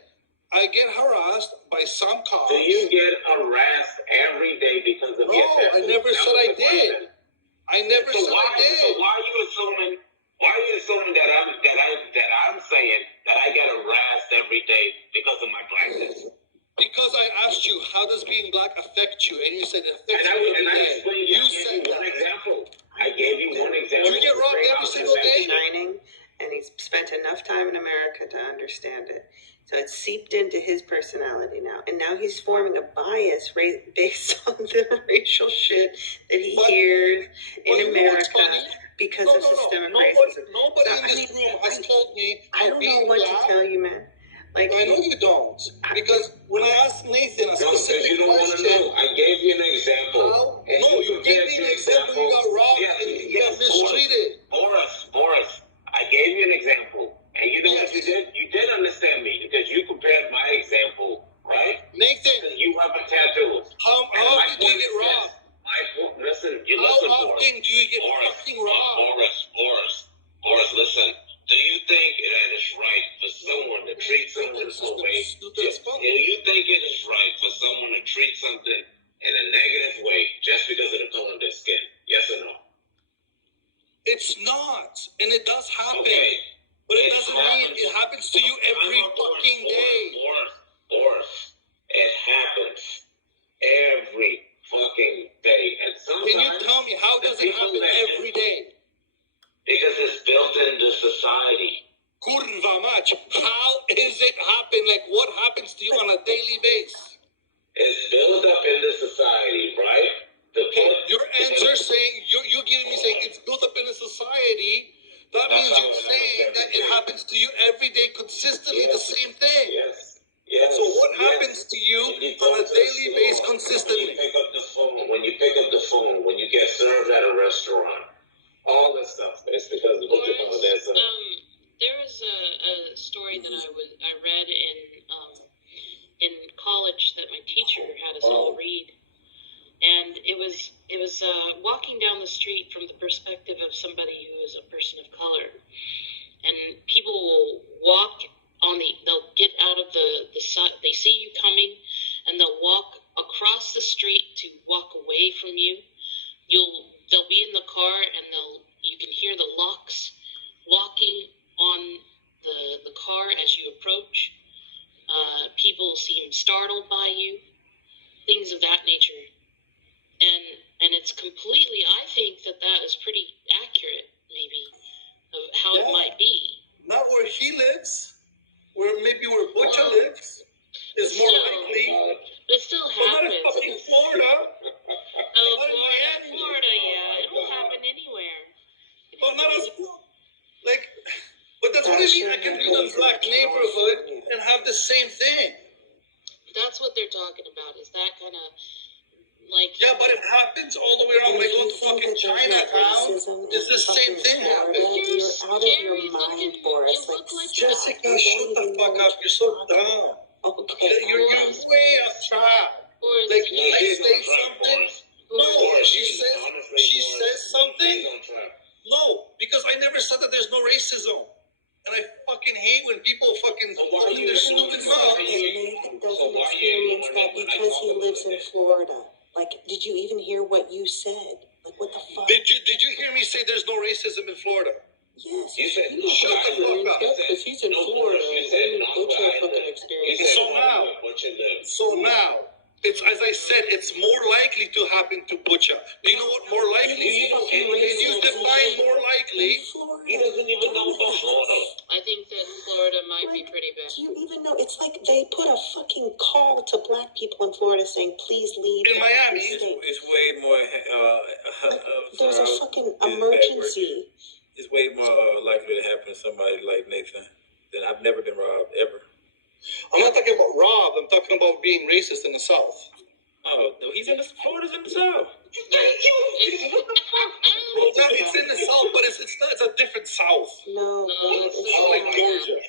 I get harassed by some cops. Do you get harassed every day because of your tattoos? No, I never said I did. I never said I did. So why are you assuming that I'm saying that I get harassed every day because of my blackness? Because I asked you, how does being black affect you? And you said it affects you every I day. explained you said one example. I gave you one example. You get robbed every single day? Shining, and he's spent enough time in America to understand it. So it's seeped into his personality now. And now he's forming a bias based on the racial shit that he hears in America because of systemic racism. Nobody in this room has told me I don't know what to tell you, man. Like, I know you don't. Because when I asked Nathan a specific you don't want to know. I gave you an example. No, you gave me an example. You got robbed and you got mistreated. Boris, I gave you an example. And you know what you did? You did understand me because you compared my example, right? Nathan, you have a tattoo. How often do you get robbed? Listen, how often do you get fucking robbed? Boris, listen. Do you think that it's right for someone to treat someone the way? Do you think it is right for someone to treat something in a negative way just because of the color of their skin? Yes or no? It's not, and it does happen. Okay. But it doesn't mean it happens to you every fucking day. Boris, it happens every fucking day. And sometimes can you tell me how does it happen every day? Because it's built into society. Kurva mać. How is it happen? Like what happens to you on a daily basis? It's built up into society, right? Your answer saying you're giving me saying it's built up into society. That means you're saying that it happens to you every day consistently, the same thing. Yes. So what happens to you on a daily basis consistently? When you pick up the phone, when you get served at a restaurant, all this stuff, it's because of what you call this. There was a story that I read in college that my teacher had us all read. And it was walking down the street from the perspective of somebody who is a person of color, and people will walk they'll get out of the sun, they see you coming, and they'll walk across the street to walk away from you. They'll be in the car, and you can hear the locks walking on the car as you approach. People seem startled by you, things of that nature. And it's completely, I think that is pretty accurate, maybe, of how it might be. Not where he lives, where Butcher lives, is more likely. But it still happens. Not in fucking Florida. Florida, yeah. It will happen anywhere. Well, not as, like, but that's what I mean. I can be in a black neighborhood and have the same thing. That's what they're talking about, is that kind of, like... Yeah, but it happens all the way around. When I go to fucking Chinatown, it's the same thing happens. You're out of your mind, Boris. Like Jessica, shut the fuck up. You're so dumb. Okay. You're way off track. Like, I say something. No, she says something. No, because I never said that there's no racism. And I fucking hate when people fucking open their stupid mouths. Nathan doesn't experience that because he lives in Florida. Like, did you even hear what you said? Like, what the fuck? Did you hear me say there's no racism in Florida? Yes. You said no. Shut the fuck up. Because he's in Florida. So now, it's as I said, it's more likely to happen to Butcher. Do you know what more likely is? Can you define more likely? He doesn't even know about Florida. I think that Florida might be pretty bad. Do you even know? It's like they put a fucking call to black people in Florida saying, please leave. In Miami, it's way more. There's a fucking emergency. It's way more likely to happen to somebody like Nathan than I've never been robbed ever. I'm not talking about Rob. I'm talking about being racist in the South. Oh, no, he's in the Florida's in the South. It's in the South, but it's not. It's a different South. No, bro, it's like Georgia.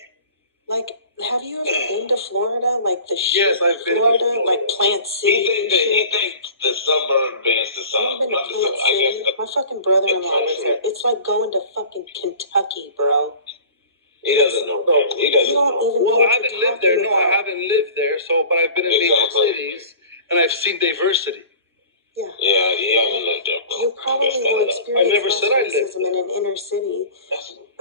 Like, have you ever been to Florida? Like the Yes, I've been. Florida, like Plant City. He thinks the suburb is the South. I've been to Plant City. My fucking brother-in-law lives there. It's like going to fucking Kentucky, bro. He doesn't know. He doesn't know. Well, I haven't lived there. No, I haven't lived there. So, but I've been in major cities and I've seen diversity. Yeah. Yeah, he hasn't lived there. You probably will experience I never said I lived racism in an inner city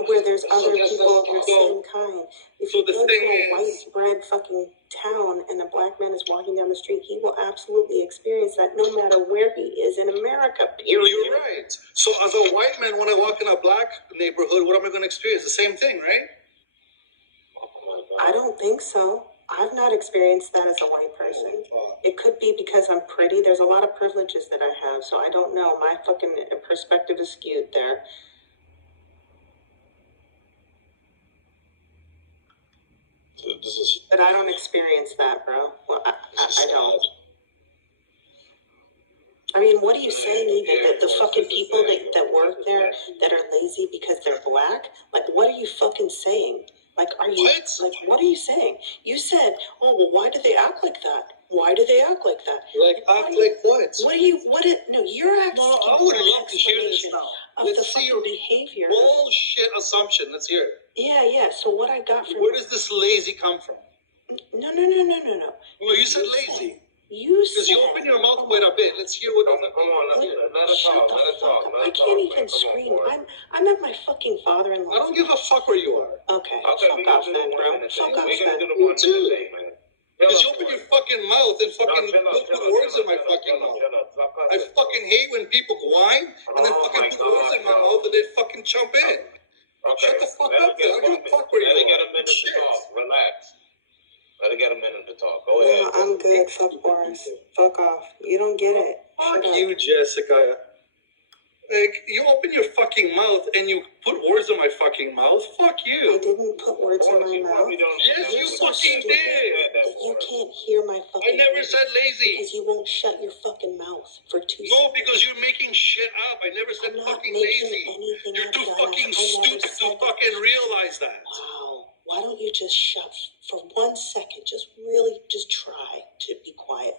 where there's other people of your same kind. If you go to a white bread fucking town and a black man is walking down the street, he will absolutely experience that no matter where he is in America, period. You're right. So as a white man, when I walk in a black neighborhood, what am I going to experience? The same thing, right? I don't think so. I've not experienced that as a white person. It could be because I'm pretty. There's a lot of privileges that I have, so I don't know. My fucking perspective is skewed there. But I don't experience that, bro. Well, I don't. I mean, what are you saying even? That the fucking people that work there that are lazy because they're black? Like, what are you fucking saying? Like, are you, like, what are you saying? You said, oh, well, why do they act like that? Why do they act like that? Like, act like what? No, you're asking I would love to hear this now. of the fucking behavior. Bullshit assumption. Let's hear it. Yeah. So what I got from... Where does this lazy come from? No. Well, you said lazy. Because you open your mouth quite a bit. Let's hear what... Come on, let us talk. Let us talk. I can't even scream. I'm at my fucking father-in-law. I don't give a fuck where you are. Okay, fuck off then, bro. Fuck off then. You too. Because you open your fucking mouth and fucking put words in my fucking mouth. I fucking hate when people whine and then fucking put words in my mouth and then fucking jump in. Shut the fuck up then. I don't give a fuck where you are. Let it get a minute to talk. Relax. Let it get a minute to talk. Go ahead. No, I'm good. Fuck Boris. Fuck off. You don't get it. Fuck you, Jessica. Like, you open your fucking mouth and you put words in my fucking mouth? Fuck you. I didn't put words in my mouth. Yes, you so fucking did. That you can't hear my fucking I never words said lazy. because you won't shut your fucking mouth for 2 seconds. No, because you're making shit up. I never said fucking lazy. You're too fucking stupid to fucking realize that. Wow. Why don't you just shut for 1 second? Just really try to be quiet.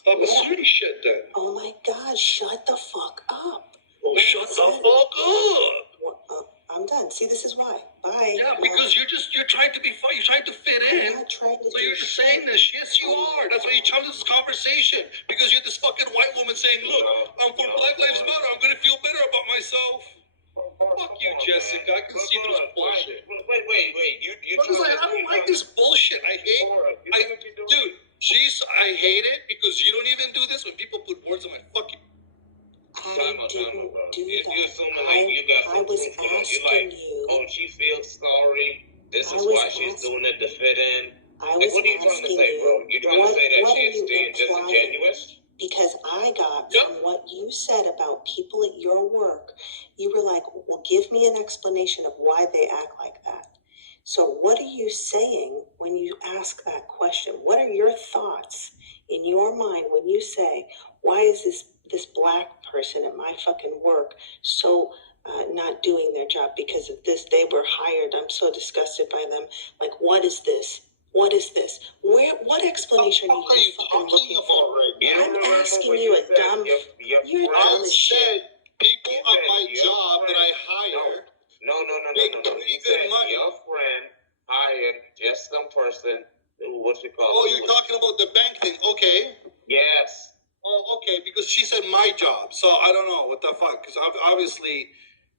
Stop assuming shit then. Oh my God, shut the fuck up. Oh, shut the fuck up. I'm done. See, this is why. Bye. Yeah, because you're trying to be fun. You're trying to fit in. I'm not trying to so you're just saying this. Yes, you are. That's why you jumped into this conversation. Because you're this fucking white woman saying, look, I'm for Black Lives Matter. I'm going to feel better about myself. Fuck you, Jessica. I can see this bullshit. Wait. You I don't like this bullshit. I hate it because you don't even do this when people put words in my fucking... I didn't do you that. assuming like you got I was asking you. Oh, she feels sorry. This is why she's doing it to fit in. Like, what are you trying to say, bro? You're trying to say that she's being disingenuous? Because I got from what you said about people at your work, you were like, well, give me an explanation of why they act like that. So what are you saying when you ask that question? What are your thoughts in your mind when you say, why is this black person at my fucking work so not doing their job because of this? They were hired. I'm so disgusted by them. Like, what is this? What is this? What explanation are you fucking looking for? I'm asking you a dumb... You're dumb as shit. People at my job that I hire... No. You said your friend hired just some person who, what you call Oh, you're talking about the bank thing. Okay. Yes. Oh, okay, because she said my job. So I don't know what the fuck. Because obviously,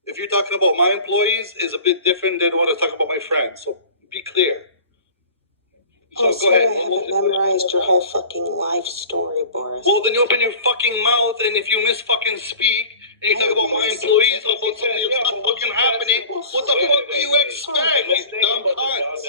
if you're talking about my employees, is a bit different than what I'm talking about my friends. So be clear. So go ahead. I haven't memorized your whole fucking life story, Boris. Well, then you open your fucking mouth, and if you miss fucking speak, and you talk about my employees, about something that's not fucking happening, what the fuck do you expect? These dumb cunts.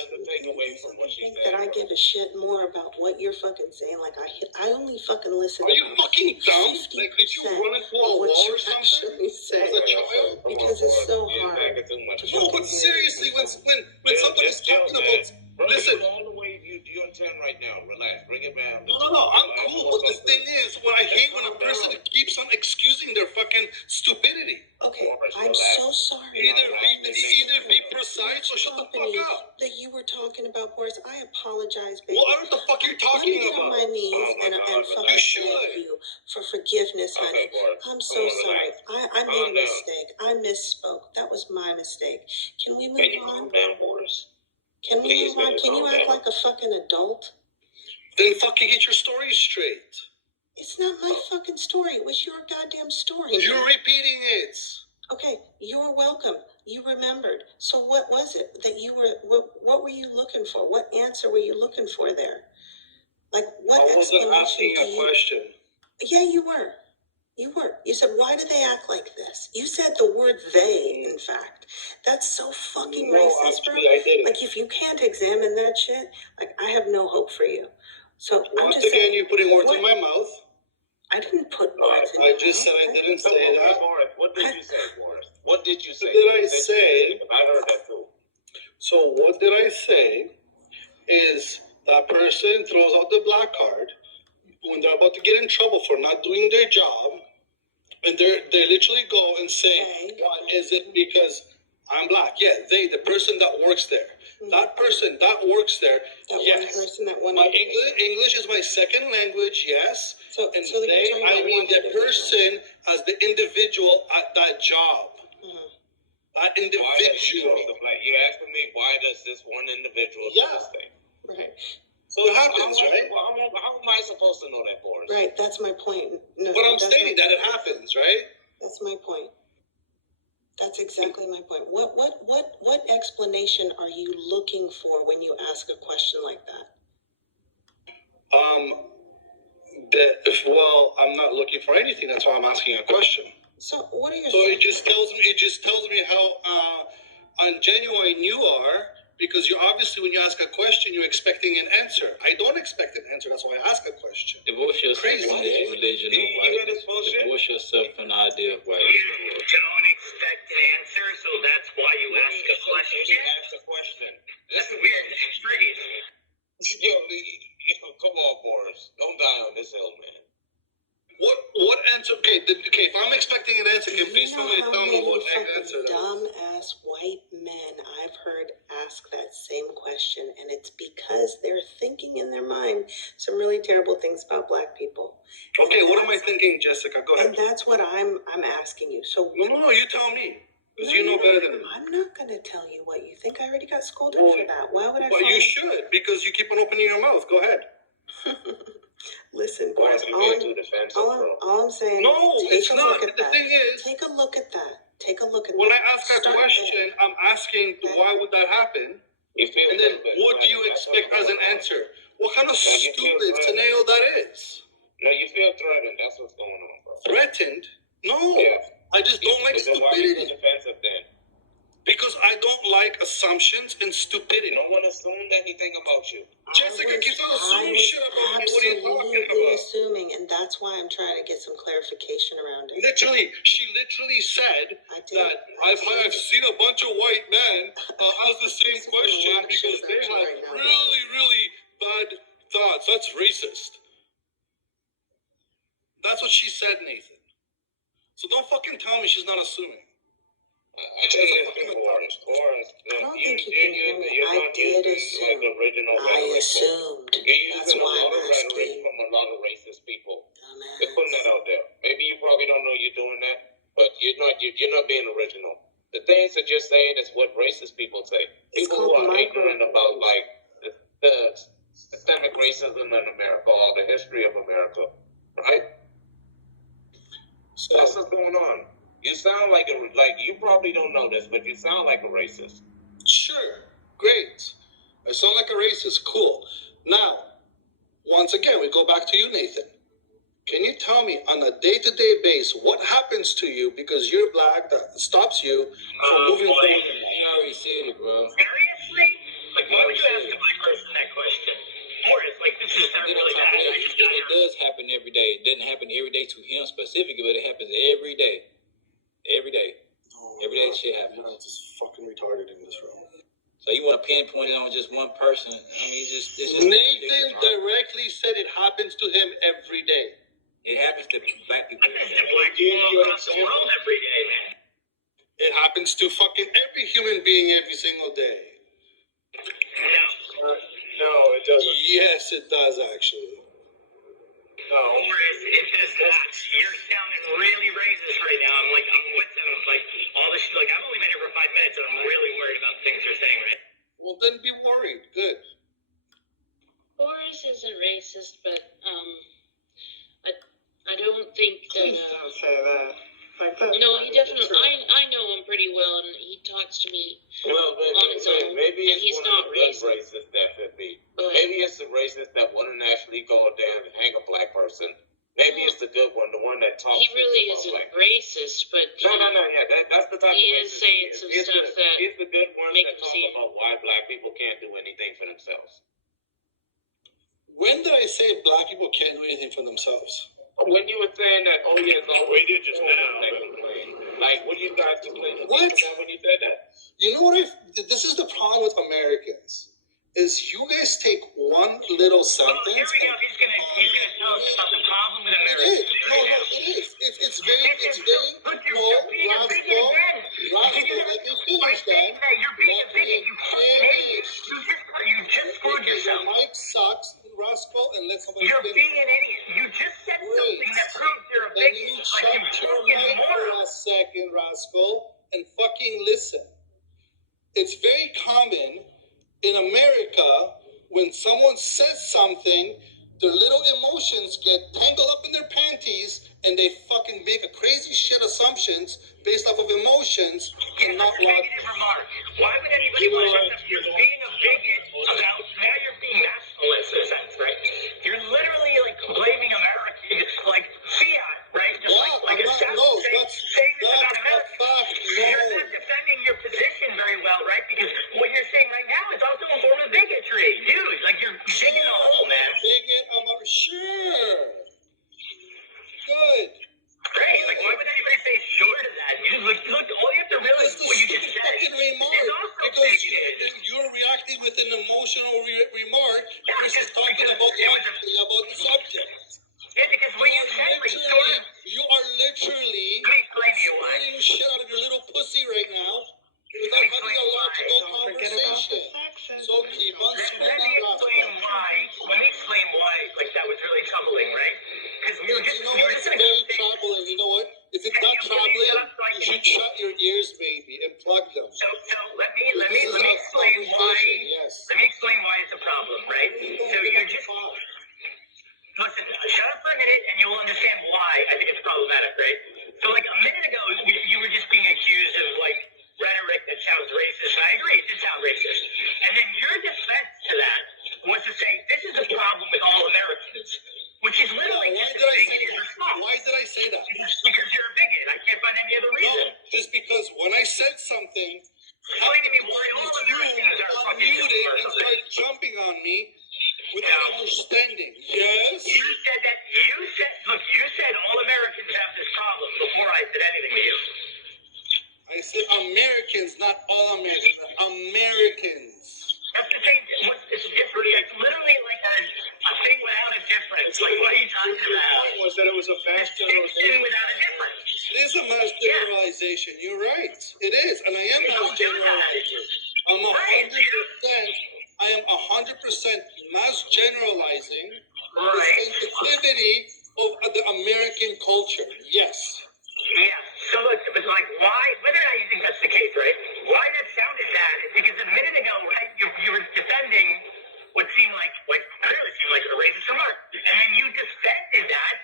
That I give a shit more about what you're fucking saying. Like, I only fucking listen. Are you fucking dumb? Like, did you run into a wall or something? Say, as a child? because it's so hard. No, but seriously, when somebody's talking about, listen, fucking stupidity. Okay, I'm so sorry. Either be precise or shut the fuck up. That you were talking about, Boris. I apologize, baby. What the fuck are you talking Let me get on about? my knees and fucking thank you for forgiveness, honey. I'm so sorry. I made a mistake. I misspoke. That was my mistake. Can we move on? Can we move on? Can you act like a fucking adult? Then fucking get your story straight. It's not my fucking story. It was your goddamn story. You're repeating it. Okay, you're welcome. You remembered. So what was it that you were, what were you looking for? What answer were you looking for there? Like, what I wasn't asking explanation a question. Yeah, you were. You were. You said, why do they act like this? You said the word they, in fact. That's so fucking racist, bro. I didn't. Like, if you can't examine that shit, like, I have no hope for you. So, I'm Once just again, saying, you're putting words in my mouth. I didn't put words in your I just said I didn't say that. What did you say, Boris? What did you say? What did I say? I heard that too. So what did I say is that person throws out the black card when they're about to get in trouble for not doing their job, and they literally go and say, "Why is it because I'm black?" Yeah, the person that works there. That person that works there, yes. My English is my second language, yes. And I mean the person as the individual at that job. That individual. You're asking me why does this one individual do this thing? Right. So it happens, right? How am I supposed to know that, Boris? Right, that's my point. No, but I'm stating that it happens, right? That's my point. That's exactly my point. What explanation are you looking for when you ask a question like that? Well, I'm not looking for anything. That's why I'm asking a question. So what are your? So it just tells me how ungenuine you are, because you obviously, when you ask a question, you're expecting an answer. I don't expect an answer. That's why I ask a question. Divorce yourself from this religion of whiteness. Divorce yourself from the idea of whiteness. You don't expect an answer, so that's why you ask a question. That's weird. It's strange. Yo, come on, Boris. Don't die on this hill, man. What answer? Okay, if I'm expecting an answer, can please somebody tell me what answer that is? Dumb ass white men I've heard ask that same question, and it's because they're thinking in their mind some really terrible things about black people. Okay, what am I thinking, Jessica? Go ahead. And that's what I'm asking you. So no, you tell me, because you know better than me. I'm not going to tell you what you think. I already got scolded for that. Why would I? Well, you should, because you keep on opening your mouth. Go ahead. Listen, boys, all I'm saying is take a look at that. Thing is, take a look at that. Take a look at when that. I ask a question, I'm asking why would that happen? And then what do you expect as an answer? What kind of stupid scenario that is? No, you feel threatened. That's what's going on, bro. Threatened? No. Yeah. I just don't like stupidity. Why are you so defensive then? Because I don't like assumptions and stupidity. No one assumed anything about you. Jessica keeps on assuming shit about me. What are you talking about? Assuming, and that's why I'm trying to get some clarification around it. She literally said that I've seen a bunch of white men ask the same question because they have really, really bad thoughts. That's racist. That's what she said, Nathan. So don't fucking tell me she's not assuming. I tell you this, Boris. I don't think you can hear me. I did assume. I assumed. That's why I'm asking. From a lot of racist people. They're putting that out there. Maybe you probably don't know you're doing that, but you're not being original. The things that you're saying is what racist people say. People who are ignorant about like the systemic racism in America or the history of America, right? So that's what's going on. You sound like you probably don't know this, but you sound like a racist. Sure, great. I sound like a racist. Cool. Now, once again, we go back to you, Nathan. Can you tell me on a day-to-day basis what happens to you because you're black that stops you from moving forward? You already said it, bro. Seriously? Like, why would you ask a black person that question? Boris, like, this is not really bad. It does happen every day. It doesn't happen every day to him specifically, but it happens every day. Every day. Every day shit happens. I'm just fucking retarded in this room. So you want to pinpoint it on just one person? I mean, it's just Nathan directly said it happens to him every day. It happens to black people. Happens to black people across the world every day, man. It happens to fucking every human being every single day. No. No, it doesn't. Yes, it does actually. No. Or it does not. You're sounding really racist right now. I'm with them. Like, all this shit. Like, I've only been here for 5 minutes and I'm really worried about things you're saying, right? Well, then be worried. Good. Boris isn't racist, but I don't think that. Don't say that. Like that. No, he definitely. I know him pretty well, and he talks to me on his own. Maybe and it's he's one not of the racist. racist that could be. But Maybe it's the racist that wouldn't actually go down and hang a black person. Maybe it's the good one, the one that talks. he really about isn't black racist, but No, yeah, that's the type he of is racist saying he is. some He's stuff the, that he's the good one make that him talks seem. about why black people can't do anything for themselves. When did I say black people can't do anything for themselves? When you were saying that, oh yeah, no, We did just now. like what do you guys complain? What? When you said that? You know what? This is the problem with Americans. Is you guys take one little sentence. Oh, here we go. He's gonna tell us about the problem with America. It is. No, it is. It's very. Look, you're being a bigot again. Let me finish saying then. that you're being a bigot. You fucking idiot. You just screwed yourself. Mike sucks, Roscoe, and let somebody You're finish. being an idiot. You just said something that proves you're a Then bigot. you Like shut you your fucking mic for moron. a second, Roscoe, and fucking listen. It's very common in America when someone says something, their little emotions get tangled up in their panties, and they fucking make a crazy shit assumptions based off of emotions and not Negative remark. Why would anybody want to accept you're being a bigot about now you're being nationalist in a sense, right? You're literally like blaming Americans like fiat, right? Just like a saying this about America. You're not defending your position very well, right? Because what you're saying right now is also a form of bigotry. Dude, like you're digging a hole, man. Bigot, sure. Good. Right? Like, why would anybody say sure to that? You look, all you have to realize is what you just said. Because you're reacting with an emotional remark versus talking about the subject. Yeah, because when you said, like, sort of, you are literally splitting shit out of your little pussy right now without having a logical conversation. So keep on Let me explain why, like, that was really troubling, right? Because we were just, very troubling. You know what? If it's not troubling, you should shut your ears, baby, and plug them. So let me explain why. Yes. Let me explain why it's a problem, right? So you're just listen. Shut up for a minute, and you will understand why I think it's problematic, right? So like a minute ago, you were just being accused of like rhetoric that sounds racist. And I agree, it did sound racist. And then your defense to that was to say this is a problem with all Americans, which is literally just a bigoted response. Why did I say that? Because you're a bigot. I can't find any other reason. No, just because when I said something, explain to me why all Americans are fucking unmuted and start jumping on me without understanding. Yes? You said all Americans have this problem before I said anything to you. I said Americans, not all Americans. Americans. That's the same. It's different. It's literally like a thing without a difference. Like, what are you talking about? Was that it was a mass generalization without a difference. It is a mass generalization. You're right. It is, and I am mass generalizing. I'm 100%. I am 100% mass generalizing the sensitivity of the American culture. Yes. Yeah. So look, it was like, why? Whether or not you think that's the case, right? Why that sounded bad is because a minute ago, right, you were defending what clearly seemed like a racist remark, and then you defended that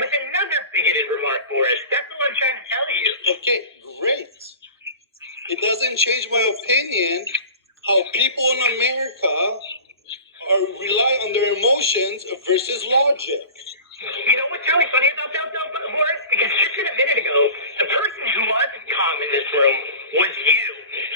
with another bigoted remark for us. That's what I'm trying to tell you. Okay, great. It doesn't change my opinion how people in America rely on their emotions versus logic. You know what's really funny about that, though, Boris? Because just a minute ago, the person who wasn't calm in this room was you.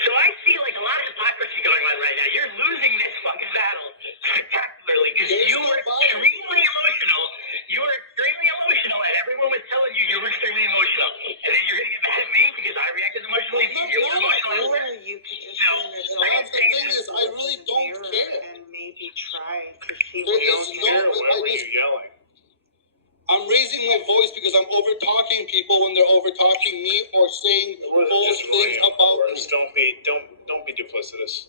So I see, like, a lot of hypocrisy going on right now. You're losing this fucking battle spectacularly because you were extremely emotional. You were extremely emotional, and everyone was telling you were extremely emotional. And then you're going to get mad at me because I reacted emotionally. You were emotional. The thing is, I really don't care. And maybe try to see There what is else. no, Why were you yelling? I'm raising my voice because I'm over talking people when they're over talking me or saying false things about me. Don't be duplicitous.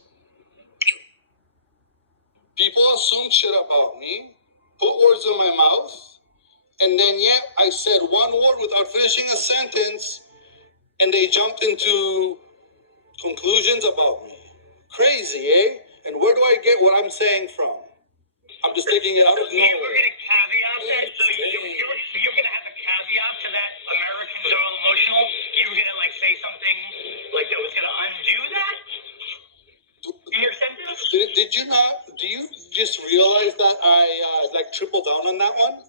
People assume shit about me, put words in my mouth, and then yet I said one word without finishing a sentence, and they jumped into conclusions about me. Crazy, eh? And where do I get what I'm saying from? I'm just taking it out of nowhere. We're gonna caveat that. So you're gonna have a caveat to that. Americans are all emotional. You're gonna like say something like that was gonna undo that in your sentence. Did you not? Do you just realize that I like tripled down on that one?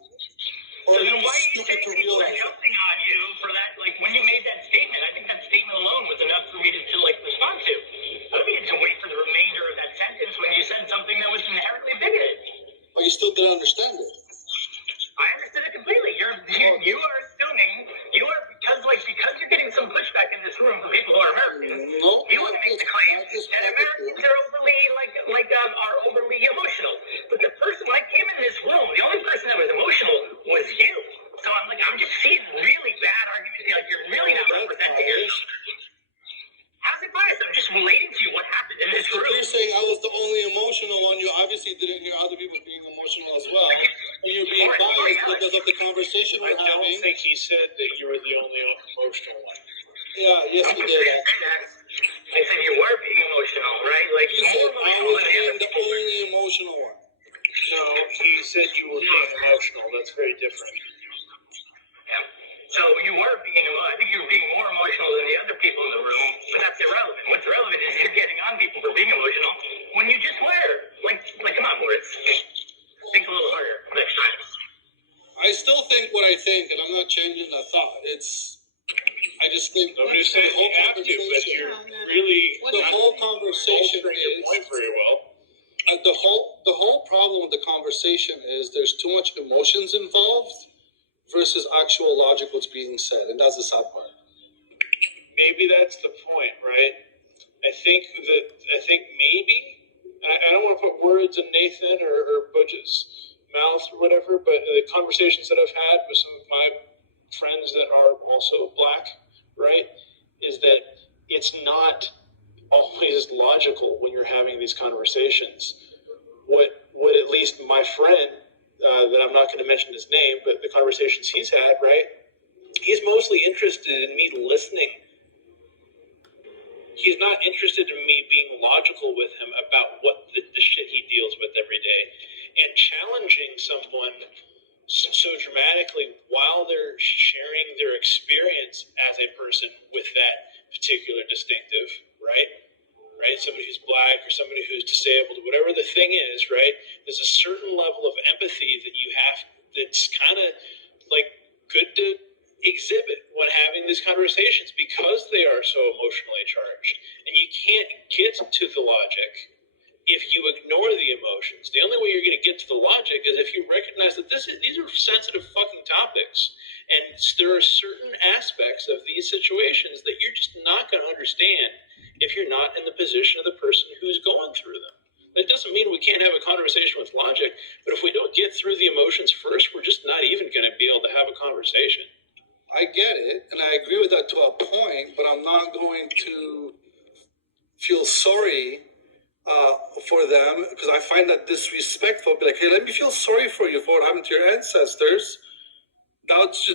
Or So are then you why are you stupid to saying people are realize? jumping on you for that? Like when you made that statement, I think that statement alone was enough for me to like respond to. I don't need to wait for the remainder of that sentence when you said something that was inherently bigoted. But you still didn't understand it. I understood it completely. You are assuming because you're getting some pushback in this room from people who are Americans. No, You want to make the claim that Americans are overly emotional. But the person when I came in this room, the only person that was emotional was you. So I'm just seeing really bad arguments. Like you're really not representing yourself. How's it biased? I'm just relating to you what happened in this room. You're saying I was the only emotional one. You obviously didn't hear other people being emotional as well. And you're being biased because of the conversation we're having. I don't think he said that you were the only emotional one. Yeah, yes, he did. I said you were being emotional, right? Like you said I was being the only emotional one. No, he said you were being emotional. That's very different. Yeah. So you were being, I think you were being more emotional than the other people in the room, but that's irrelevant. What's relevant is you're getting on people for being emotional when you just were. Like come on, Boris. Think a little harder next time. I still think what I think, and I'm not changing that thought. I just think nobody's saying you have to, but you're really the whole conversation your point very well. The whole problem with the conversation is there's too much emotions involved versus actual logic what's being said, and that's the sad part. Maybe that's the point, right? I think maybe I don't want to put words in Nathan or Butch's mouth or whatever, but the conversations that I've had with some of my friends that are also black, right, is that it's not always logical when you're having these conversations. What at least my friend, that I'm not going to mention his name, but the conversations he's had, right, he's mostly interested in me listening. He's not interested in me being logical with him about what the shit he deals with every day. And challenging someone so dramatically while they're sharing their experience as a person with that particular distinctive, right? Somebody who's black or somebody who's disabled, whatever the thing is, right? There's a certain level of empathy that you have that's kind of like good to exhibit when having these conversations because they are so emotionally charged. And you can't get to the logic if you ignore the emotions. The only way you're going to get to the logic is if you recognize that these are sensitive fucking topics. And there are certain aspects of these situations that you're just not going to understand if you're not in the position of the person who's going through them. That doesn't mean we can't have a conversation with logic, but if we don't get through the emotions first, we're just not even going to be able to have a conversation. I get it, and I agree with that to a point, but I'm not going to feel sorry for them because I find that disrespectful. Be like, hey, let me feel sorry for you for what happened to your ancestors. That's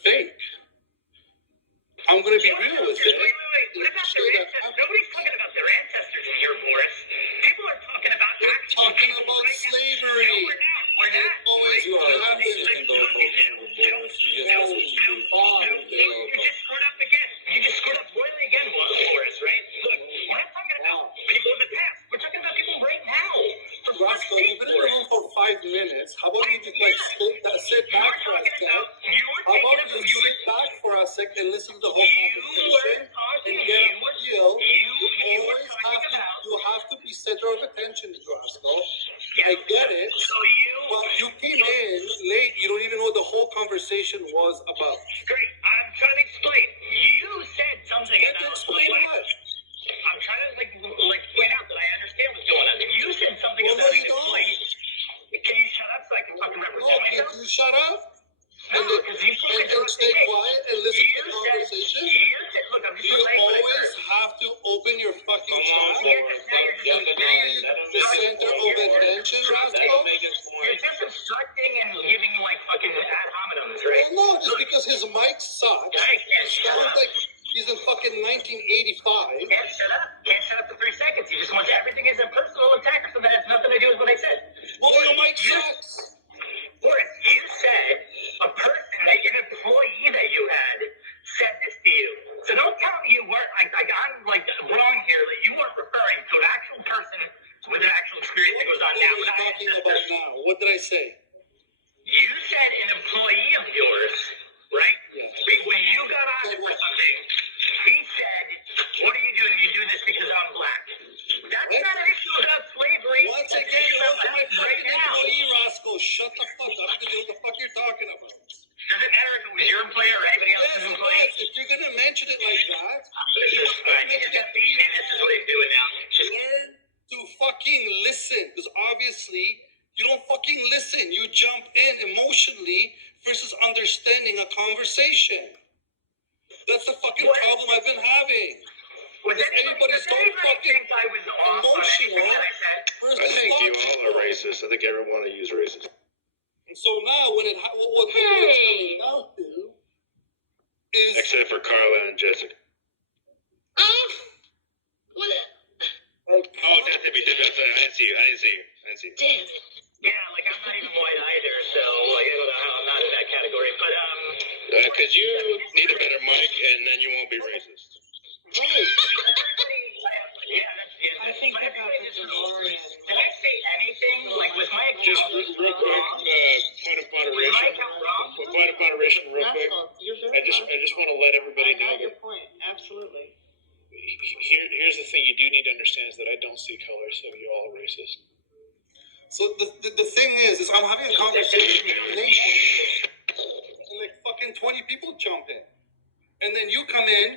fake. I'm going to be real with it. Wait. What about their ancestors? Nobody's talking about their ancestors in here, Boris. People are talking about actual people right slavery. No, we're not. Always You just screwed up again. You just screwed up royally again, Boris, right? Look, we're not talking about people in the past. We're talking about people right now. Rascal, you've been in the room for 5 minutes. How about you just sit back for a second? How about you sit back for a second and listen to the whole conversation and get a feel? You have to be center of attention, Rascal. I get it, but you came in late. You don't even know what the whole conversation was about. Great. I'm trying to explain. You said something. Explain what? I'm trying to point out that I understand what's going on. And you said something about explain. Can you shut up so I can fucking represent myself? Can you shut up? because you and stay quiet and listen to the conversation? Look, I'm just Do you always have to open your fucking mouth? The center of attention, Rascal? You're just obstructing and giving like fucking ad hominems, right? Well, no, just because his mic sucks. It sounds like he's in fucking 1985. Can't shut up for 3 seconds. He just wants everything as a personal attack or something that has nothing to do with what I said. Well, your mic sucks. Boris, you said a person, an employee that you had, said this to you. So don't tell me you weren't, I'm like wrong here, that you weren't referring to an actual person with an actual experience that goes on now. What are you talking about now? What did I say? You said an employee of yours, right? Yes. When you got on it for something, he said, what are you doing? You do this because I'm black. That's not an issue about slavery. Once again, you're also my fucking employee, Roscoe. Shut the fuck up because you know what the fuck you're talking about. Does it matter if it was your employer or anybody else's employee? Yes, if you're gonna mention it like that, You just got beat, man. This is what he's doing now. learn to fucking listen. Because obviously, you don't fucking listen. You jump in emotionally versus understanding a conversation. That's the fucking problem I've been having. Because everybody's so fucking emotional versus I think you logical. all are racist. I think everyone use racist. And so now, when it what it's coming down to is Except for Carla and Jessica. What? Oh, that's it. We did that. I didn't see you. Damn it. Yeah, like I'm not even white either, so like I don't know how I'm not in that category. But Because you need a better mic, and then you won't be racist. Right. I think about this. Did I say anything? Like, was my account Just real quick, point of moderation. Point of moderation, real quick. I just want to let everybody know. I got your point. Absolutely. Here's the thing you do need to understand is that I don't see color, so you're all racist. so the thing is I'm having a conversation with Nathan, and like fucking 20 people jump in, and then you come in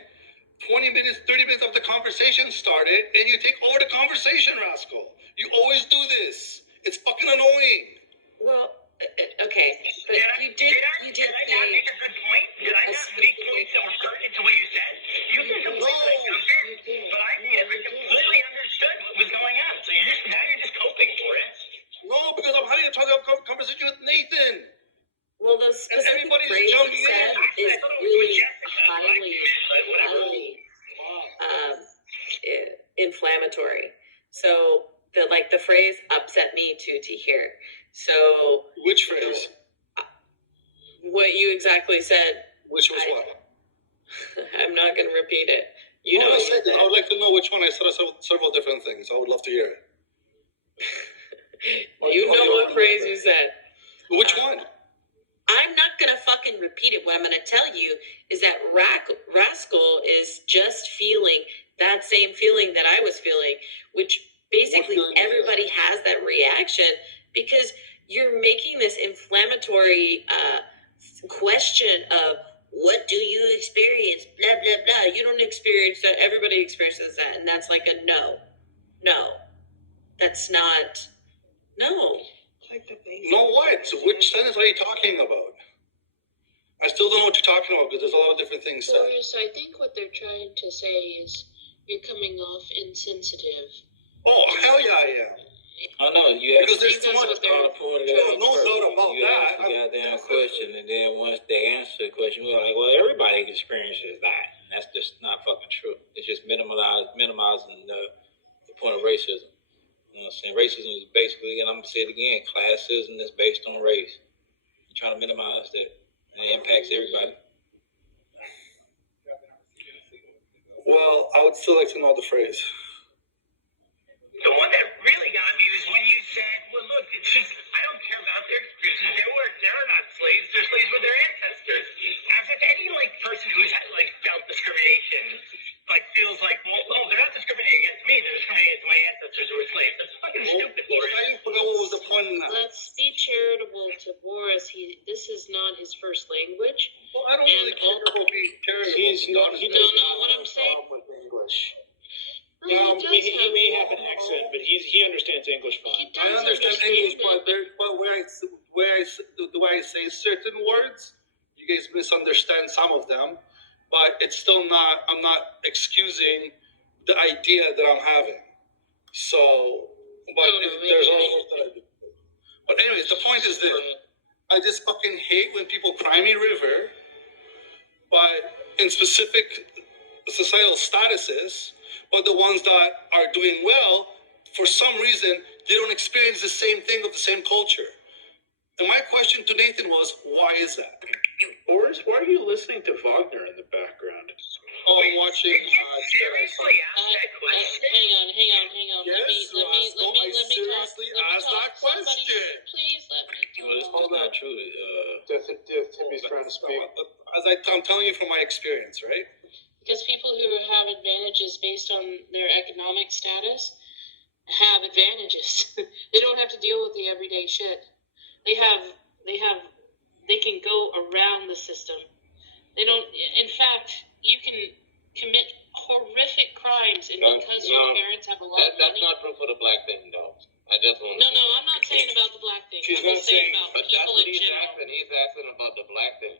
20 minutes, 30 minutes after the conversation started, and you take over the conversation, Rascal. You always do this. It's fucking annoying. Well, okay, but you did Did I not make a good point? Did I not make points that were pertinent to what you said? You can completely jumped in, but I completely understood what was going on. So now you're just coping for it. No, because I'm having a conversation with Nathan. Well, the specific everybody's phrase you jumping said in. is really highly inflammatory. So the phrase upset me to hear. So Which phrase? What you exactly said. Which was what? I'm not going to repeat it. You know. I said it. I would like to know which one. I said several different things. I would love to hear it. You know what phrase you said. Which one? I'm not going to fucking repeat it. What I'm going to tell you is that Rascal is just feeling that same feeling that I was feeling, which basically everybody has that reaction because you're making this inflammatory question of what do you experience? Blah, blah, blah. You don't experience that. Everybody experiences that. And that's like a no. That's not. No. No, what? So which sentence are you talking about? I still don't know what you're talking about because there's a lot of different things said. Boris, I think what they're trying to say is you're coming off insensitive. Oh, hell yeah, I am. Oh no, you have Because there's too much. no doubt about you that. ask the goddamn question, and then once they answer the question, we're like, well, everybody experiences that. And that's just not fucking true. It's just minimizing the point of racism. You know what I'm saying? Racism is basically, and I'm going to say it again, classism that's based on race. You're trying to minimize that. And it impacts everybody. Well, I would still like to know the phrase. The one that really got me was when you said, well, look, it's just, I don't care about their experiences. They're not slaves. They're slaves with their ancestors. As if any, person who's, felt discrimination, feels like, well, they're not discriminating against me. They're discriminating against my ancestors who were slaves. That's fucking stupid. What was the point in that? Let's be charitable to Boris. This is not his first language. Well, I don't really care about being charitable. He doesn't know what I'm saying. English. Well, He may have an accent, but he understands English fine. I understand English, but where I say certain words, guys misunderstand some of them, but it's still not. I'm not excusing the idea that I'm having. So, but there's other work that I do. But anyways, the point is this: I just fucking hate when people cry me river, but in specific societal statuses, but the ones that are doing well, for some reason, they don't experience the same thing of the same culture. And my question to Nathan was, why is that? Boris, why are you listening to Wagner in the background? Oh, I'm watching. Seriously ask that question? Hang on. Yes, Let me seriously asked that question. Please let me Well, it's not true. Timmy's trying to speak. As I'm telling you from my experience, right? Because people who have advantages based on their economic status have advantages. They don't have to deal with the everyday shit. They can go around the system. They don't. In fact, you can commit horrific crimes, and because your parents have a lot of That's money. not true for the black thing, though. I just want. No, I'm not saying about the black thing. She's I'm not just saying saying, about but that's people what in he's general. asking. He's asking about the black thing.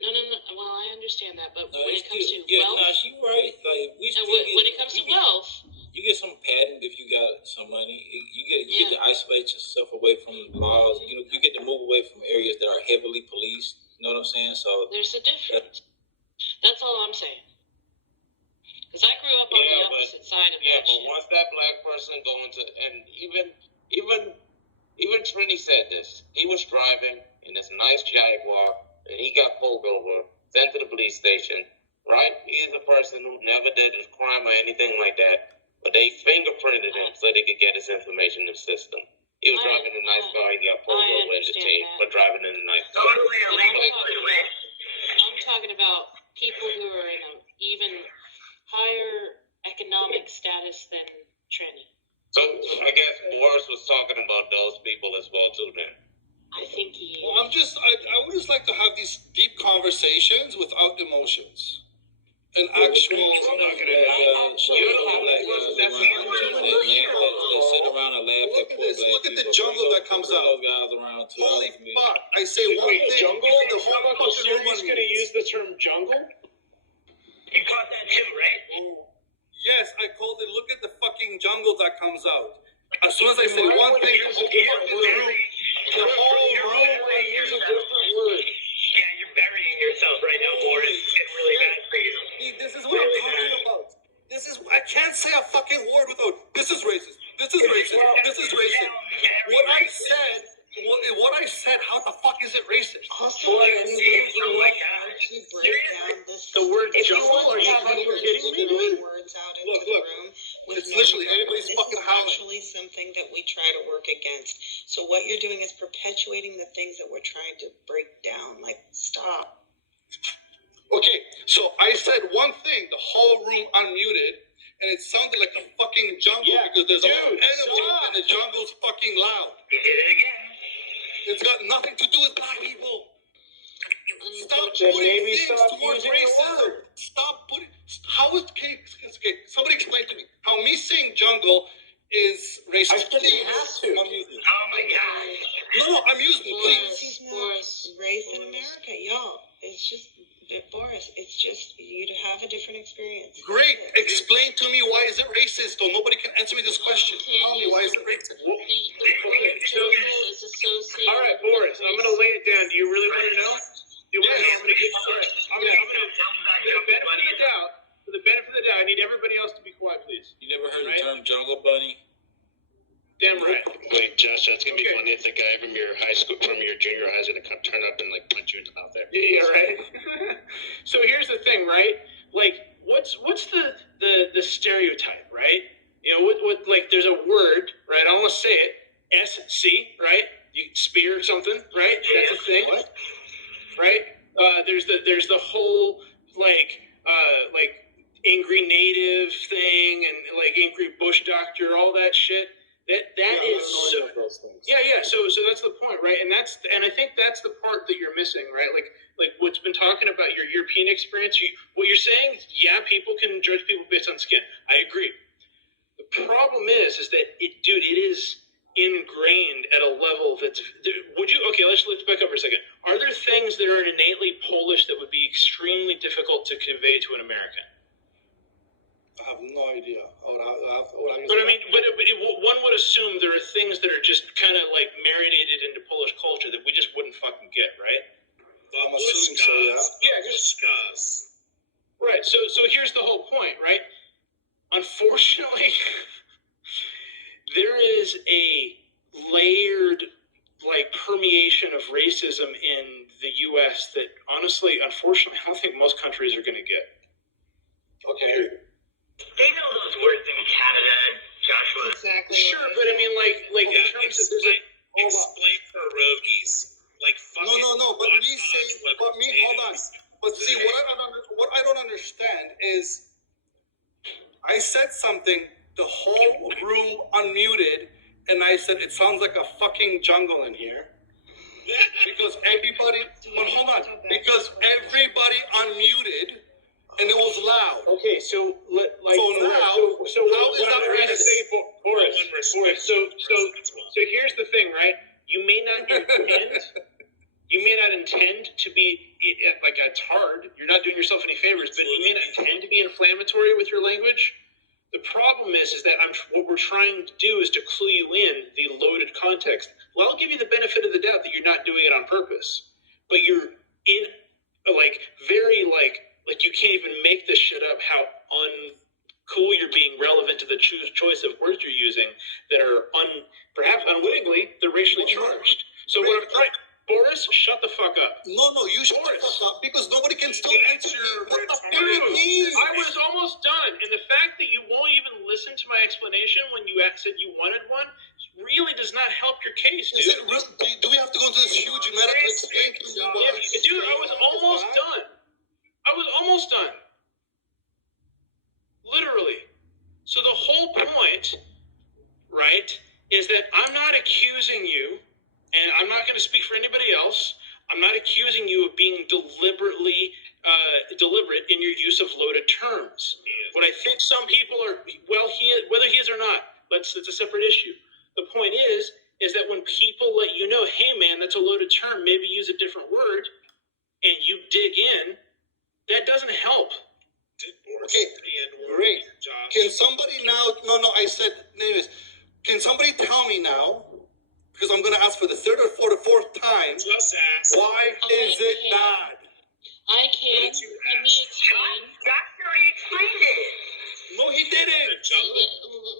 No. Well, I understand that, but No, when it's it comes still- to wealth, she right. Like we and still when it comes to wealth, you get some patent if you got some money. You get to isolate yourself away from laws. You get to move away from areas that are heavily policed. You know what I'm saying? So there's a difference. That's all I'm saying. Because I grew up on the opposite side of that but shit. once that black person go into, and even Trini said this. He was driving in this nice Jaguar, and he got pulled over, sent to the police station. Right? He's a person who never did a crime or anything like that, but they fingerprinted him so they could get his information in the system. He was driving a nice car. He got pulled over in the chain for driving in a nice car. Totally illegal. I'm talking about people who are in an even higher economic status than Trini. So I guess Boris was talking about those people as well too. Then I think he. Well, I would just like to have these deep conversations without emotions. An actual. sit around and laugh at Look at the jungle that comes out. Holy fuck! I say one thing. Jungle? The How about whole the series going to use the term jungle? You caught that too, right? Yes, I called it. Look at the fucking jungle that comes out. As soon as I say one thing, the whole room. Use a different word. Yeah, you're burying yourself right now, Boris. It's getting really bad for you. This is what I'm talking about. I can't say a fucking word without. This is racist. This is racist. This is racist. What I said. How the fuck is it racist? Also, when you break down this, the word if you jungle, want are you to fucking have kidding me, dude? words out into the room with it's literally no, anybody's this fucking is howling. actually something that we try to work against. So what you're doing is perpetuating the things that we're trying to break down. Like, stop. Okay, so I said one thing, the whole room unmuted, and it sounded like a fucking jungle because there's a animal and the jungle's fucking loud. You did it again. It's got nothing to do with black people. Stop Then putting maybe things stop towards using the racism. word. Stop putting. How is okay? Somebody explain to me how me saying jungle is racist. I think it has to. Oh my god. No, I'm using it. Please. Boris, race in America, y'all. It's just, Boris, it's just you to have a different experience. Great. Explain to me why is it racist? Or nobody can answer me this question. Tell me why is it racist? The jungle is associated. All right, Boris, I'm going to lay it down. Do you really want to know? I'm going to get for the benefit of the doubt, I need everybody else to be quiet, please. You never heard the term jungle bunny? Damn right. Wait, Josh, that's gonna be funny if the guy from your high school, from your junior high, is gonna come turn up and like punch you in the mouth there. Yeah, right. So here's the thing, right? Like, what's the stereotype, right? You know, what like there's a word, right? I don't want to say it. SC, right? You spear something, right? That's a thing, right? There's the whole like angry native thing and like angry bush doctor, all that shit. That is so, yeah. So that's the point, right? And I think that's the part that you're missing, right? Like what's been talking about your European experience. What you're saying, yeah, people can judge people based on skin. I agree. The problem is that it is ingrained at a level that's. Would you? Okay, let's back up for a second. Are there things that are innately Polish that would be extremely difficult to convey to an American? I have no idea. But I mean, one would assume there are things that are just kind of like marinated into Polish culture that we just wouldn't fucking get, right? I'm assuming so, yeah. Yeah, just right. So here's the whole point, right? Unfortunately, there is a layered like permeation of racism in the U.S. that honestly, unfortunately, I don't think most countries are going to get. Okay. They know those words in Canada, Joshua. Exactly. Sure, but I mean, like in terms of explain pierogies. Like fucking. No. But hold on. But see, what I don't understand is, I said something, the whole room unmuted, and I said it sounds like a fucking jungle in here. Because everybody unmuted. And it was loud. Okay, so how is that racist? Boris, so here's the thing, right? You may not intend to be like, it's hard. You're not doing yourself any favors, but you may not intend to be inflammatory with your language. The problem is that what we're trying to do is to clue you in the loaded context. Well, I'll give you the benefit of the doubt that you're not doing it on purpose, but you're in like you can't even make this shit up how uncool you're being relevant to the choice of words you're using that are perhaps unwittingly, they're racially charged. So what I'm trying, Boris, shut the fuck up. No, you shut the fuck up because nobody can still answer what the fuck Dude, it means. I was almost done, and the fact that you won't even listen to my explanation when you said you wanted one really does not help your case, dude. Is it real? Do we have to go into this huge meta to explain to you what? Yeah, dude, I was almost done. Literally. So the whole point, right, is that I'm not accusing you, and I'm not going to speak for anybody else, I'm not accusing you of being deliberate in your use of loaded terms. What I think some people are, whether he is or not, it's a separate issue. The point is that when people let you know, hey man, that's a loaded term, maybe use a different word, and you dig in, that doesn't help. Okay, great. Can somebody now, no, I said, anyways, can somebody tell me now, because I'm going to ask for the third or fourth time, why is it bad? I can. Let me explain. That's already explained it. No, he didn't.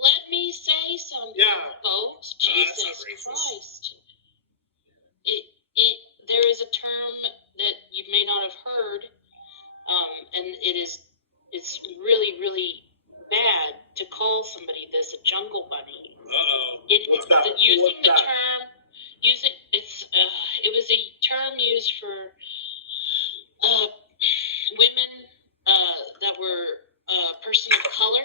Let me say something, folks. Jesus Christ. There is a term that you may not have heard, and it's really, really bad to call somebody this a jungle bunny. What's that? Using the term, it was a term used for women that were a person of color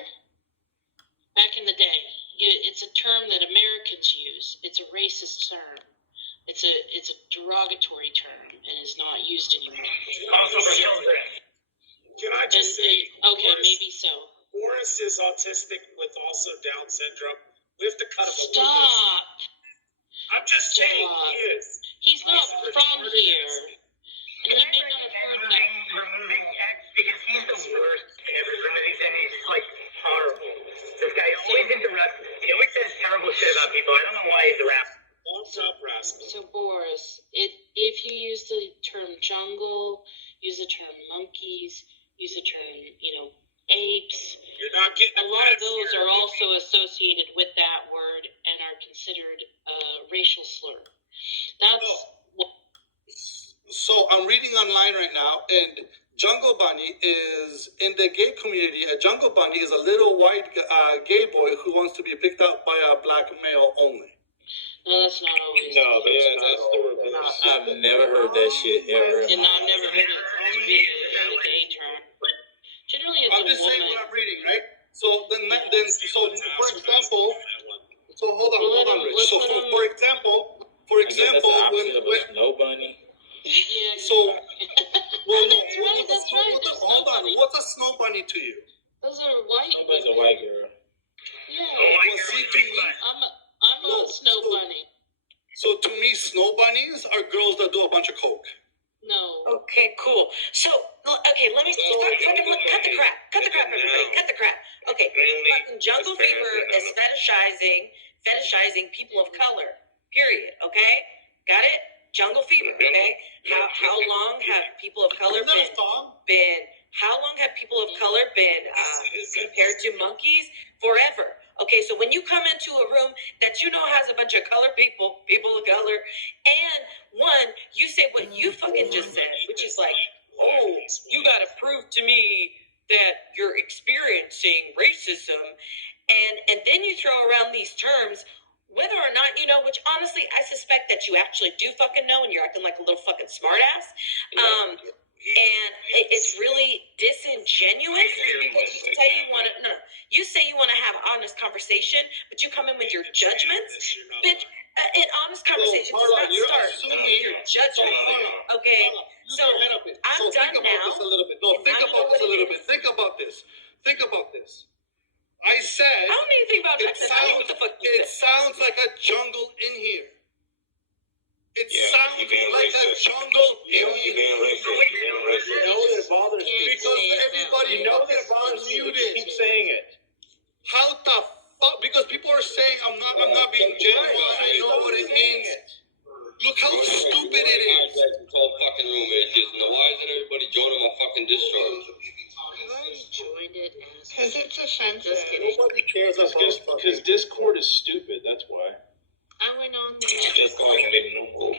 back in the day. It's a term that Americans use. It's a racist term. It's a derogatory term and is not used anymore. Also for children. Can I just say, okay, maybe so. Boris is autistic with also Down syndrome. We have to cut him a little bit. Stop. I'm just saying he is. He's not from here. And he may not have heard that. Removing X because he's the worst ever. And he's just like horrible. This guy always interrupts. He always says terrible shit about people. I don't know why he's a rapper. So Boris, if you use the term jungle, use the term monkeys, use the term, apes. You're not getting a lot of those are also associated with that word and are considered a racial slur. That's what. So I'm reading online right now, and jungle bunny is in the gay community. A jungle bunny is a little white gay boy who wants to be picked up by a black male only. No, that's not always. No, that's the reverse. I've never heard that shit ever. And I've never heard it to be a gay term. Generally, it's I'm just saying what I'm reading, right? So for example, hold on, Rich. So for example, when no bunny. Yeah. So, That's right. Hold on. What's a snow bunny to you? Those are white. Somebody's a white girl. Yeah. I'm a snow snow bunnies are girls that do a bunch of coke. No. Okay, cool. So, okay, let me cut the crap. Cut the crap, everybody. Cut the crap. Okay, fucking Jungle Fever is fetishizing people of color. Period. Okay, got it? Jungle Fever. Okay. How long have people of color been? How long have people of color been compared to monkeys? Forever. Okay, so when you come into a room that you know has a bunch of colored people of color, and one, you say what you fucking just said, which is like, oh, you gotta prove to me that you're experiencing racism, and then you throw around these terms, whether or not you know, which honestly, I suspect that you actually do fucking know, and you're acting like a little fucking smartass. And it's really disingenuous because you say you want to. No, you say you want to have honest conversation, but you come in with your judgments, bitch. An honest conversation does not start with your judgment. Okay, so I'm done now. Think about this a little bit. Think about this. Think about this. I said. I don't need to think about that. It sounds like a jungle in here. It sounds like a jungle in here. You know that bothers me. Because everybody muted. Keep saying it. How the fuck? Because people are saying I'm not being genuine. I know what it means. Look how stupid it is. This whole fucking room is just, why isn't everybody joining my fucking Distrct? Joined it because it's offensive. Nobody cares because Discord is stupid. That's why. I went on there. Discord ain't no cool.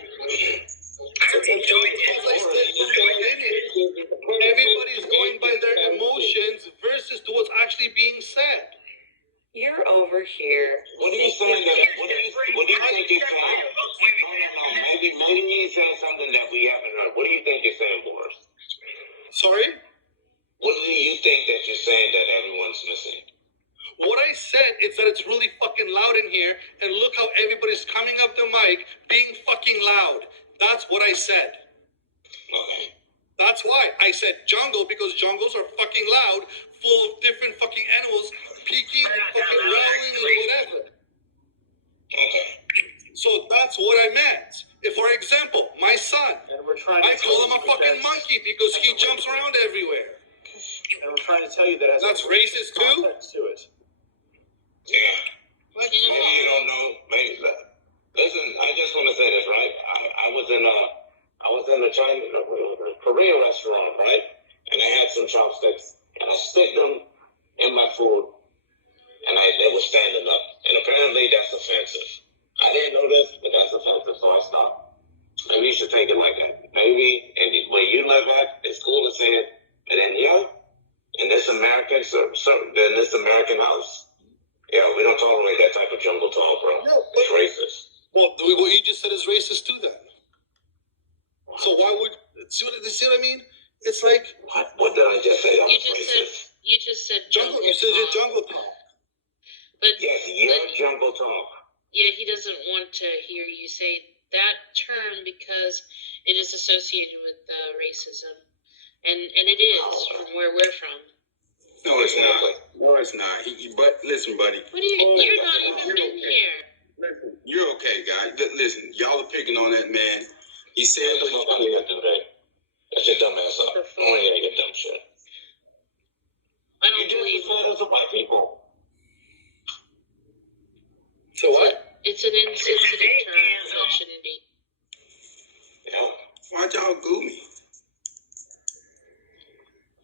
Everybody's going by their emotions versus to what's actually being said. You're over here. What are you saying? What do you think you're saying? Maybe you're saying something that we haven't heard. What do you think you're saying, Boris? Sorry? What do you think that you're saying that everyone's missing? What I said is that it's really fucking loud in here, and look how everybody's coming up the mic being fucking loud. That's what I said. Okay. That's why I said jungle, because jungles are fucking loud, full of different fucking animals, peeking and fucking growling and whatever. Okay. So that's what I meant. If, for example, my son, I call him a fucking monkey because he jumps around everywhere. And we're trying to tell you that that's racist too? To it. Yeah. Maybe you don't know. Maybe. Listen, I just want to say this, right? I was in a Korean restaurant, right? And I had some chopsticks, and I stick them in my food, and they were standing up. And apparently that's offensive. I didn't know this, but that's offensive, so I stopped. Maybe you should take it like that. Maybe, and where you live at, it's cool to say it, but then in this American house, we don't tolerate that type of jungle talk, bro. No, it's racist. Well, what you just said is racist too, then. So why would see what I mean? It's like what did I just say? You just said jungle. You said your jungle talk. But yes, your jungle talk. Yeah, he doesn't want to hear you say that term because it is associated with racism, and it is from where we're from. No, it's not. No, it's not. But listen, buddy. What are you're not even in here. Listen, you're okay, guys. Listen, y'all are picking on that man. He said what he's going to do today. That's your dumb ass up. I want to hear your dumb shit. I don't believe those are white people. So what? It's an insensitive term. It shouldn't be. Yeah. Why'd y'all goo me?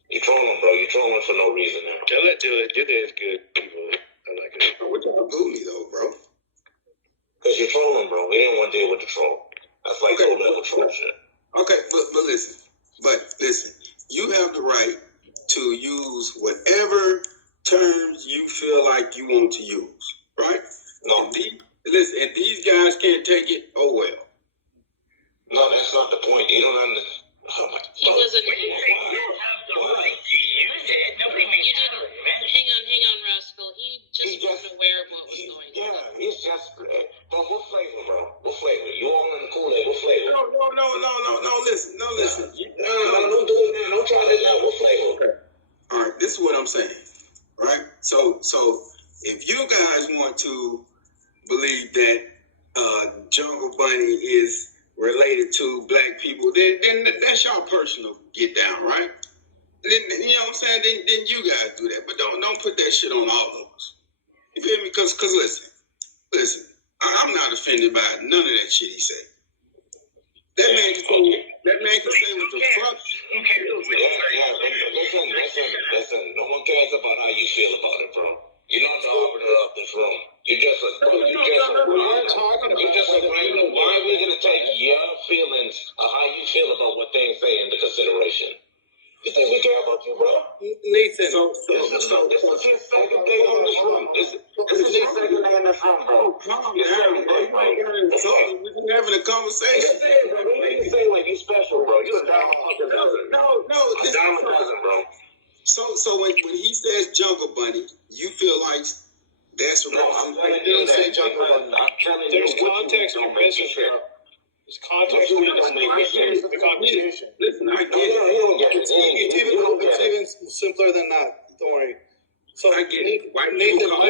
You trolling, bro. You trolling for no reason now. Do it. Your day is good, people. I like it. What y'all goo me though, bro? Because you're trolling, bro. We didn't want to deal with the troll. That's like low level troll shit. Okay, but listen. You have the right to use whatever terms you feel like you want to use, right? No. If these guys can't take it, oh well. No, that's not the point. You don't understand. Oh my God. He wasn't. You have the right to use it. Nobody makes you didn't. Hang on, Rascal. He just wasn't aware of what was going on. Yeah, he's just. But what flavor, bro? What flavor? You all in the Kool-Aid? What flavor? No. Listen. No, don't do it now. Don't try this out. What flavor? Okay. All right, this is what I'm saying. Right? So if you guys want to believe that Jungle Bunny is y'all personal get down, right? Then you know what I'm saying? Then you guys do that, but don't put that shit on all of us. You feel me? Cause listen, I'm not offended by none of that shit he said. That man can say what the fuck. Listen. No one cares about how you feel about it, bro. You're not the arbiter of this room. You're just a Why are we gonna take your feelings of how you feel about what they say into consideration? You think we care about you, bro? Nathan. So this is your second day on this room. This is your second day in this room, bro. Calm down, bro. We're having a conversation. You say like you special, bro. You're a down fucking dozen. No. A down dozen, bro. So when he says Jungle Bunny, you feel like that's a representation. He didn't say Jungle Bunny. There's context for missing, bro. There's context for the conversation. Listen, I get it. It's even simpler than that. Don't worry. So I get it. Why Nathan, hold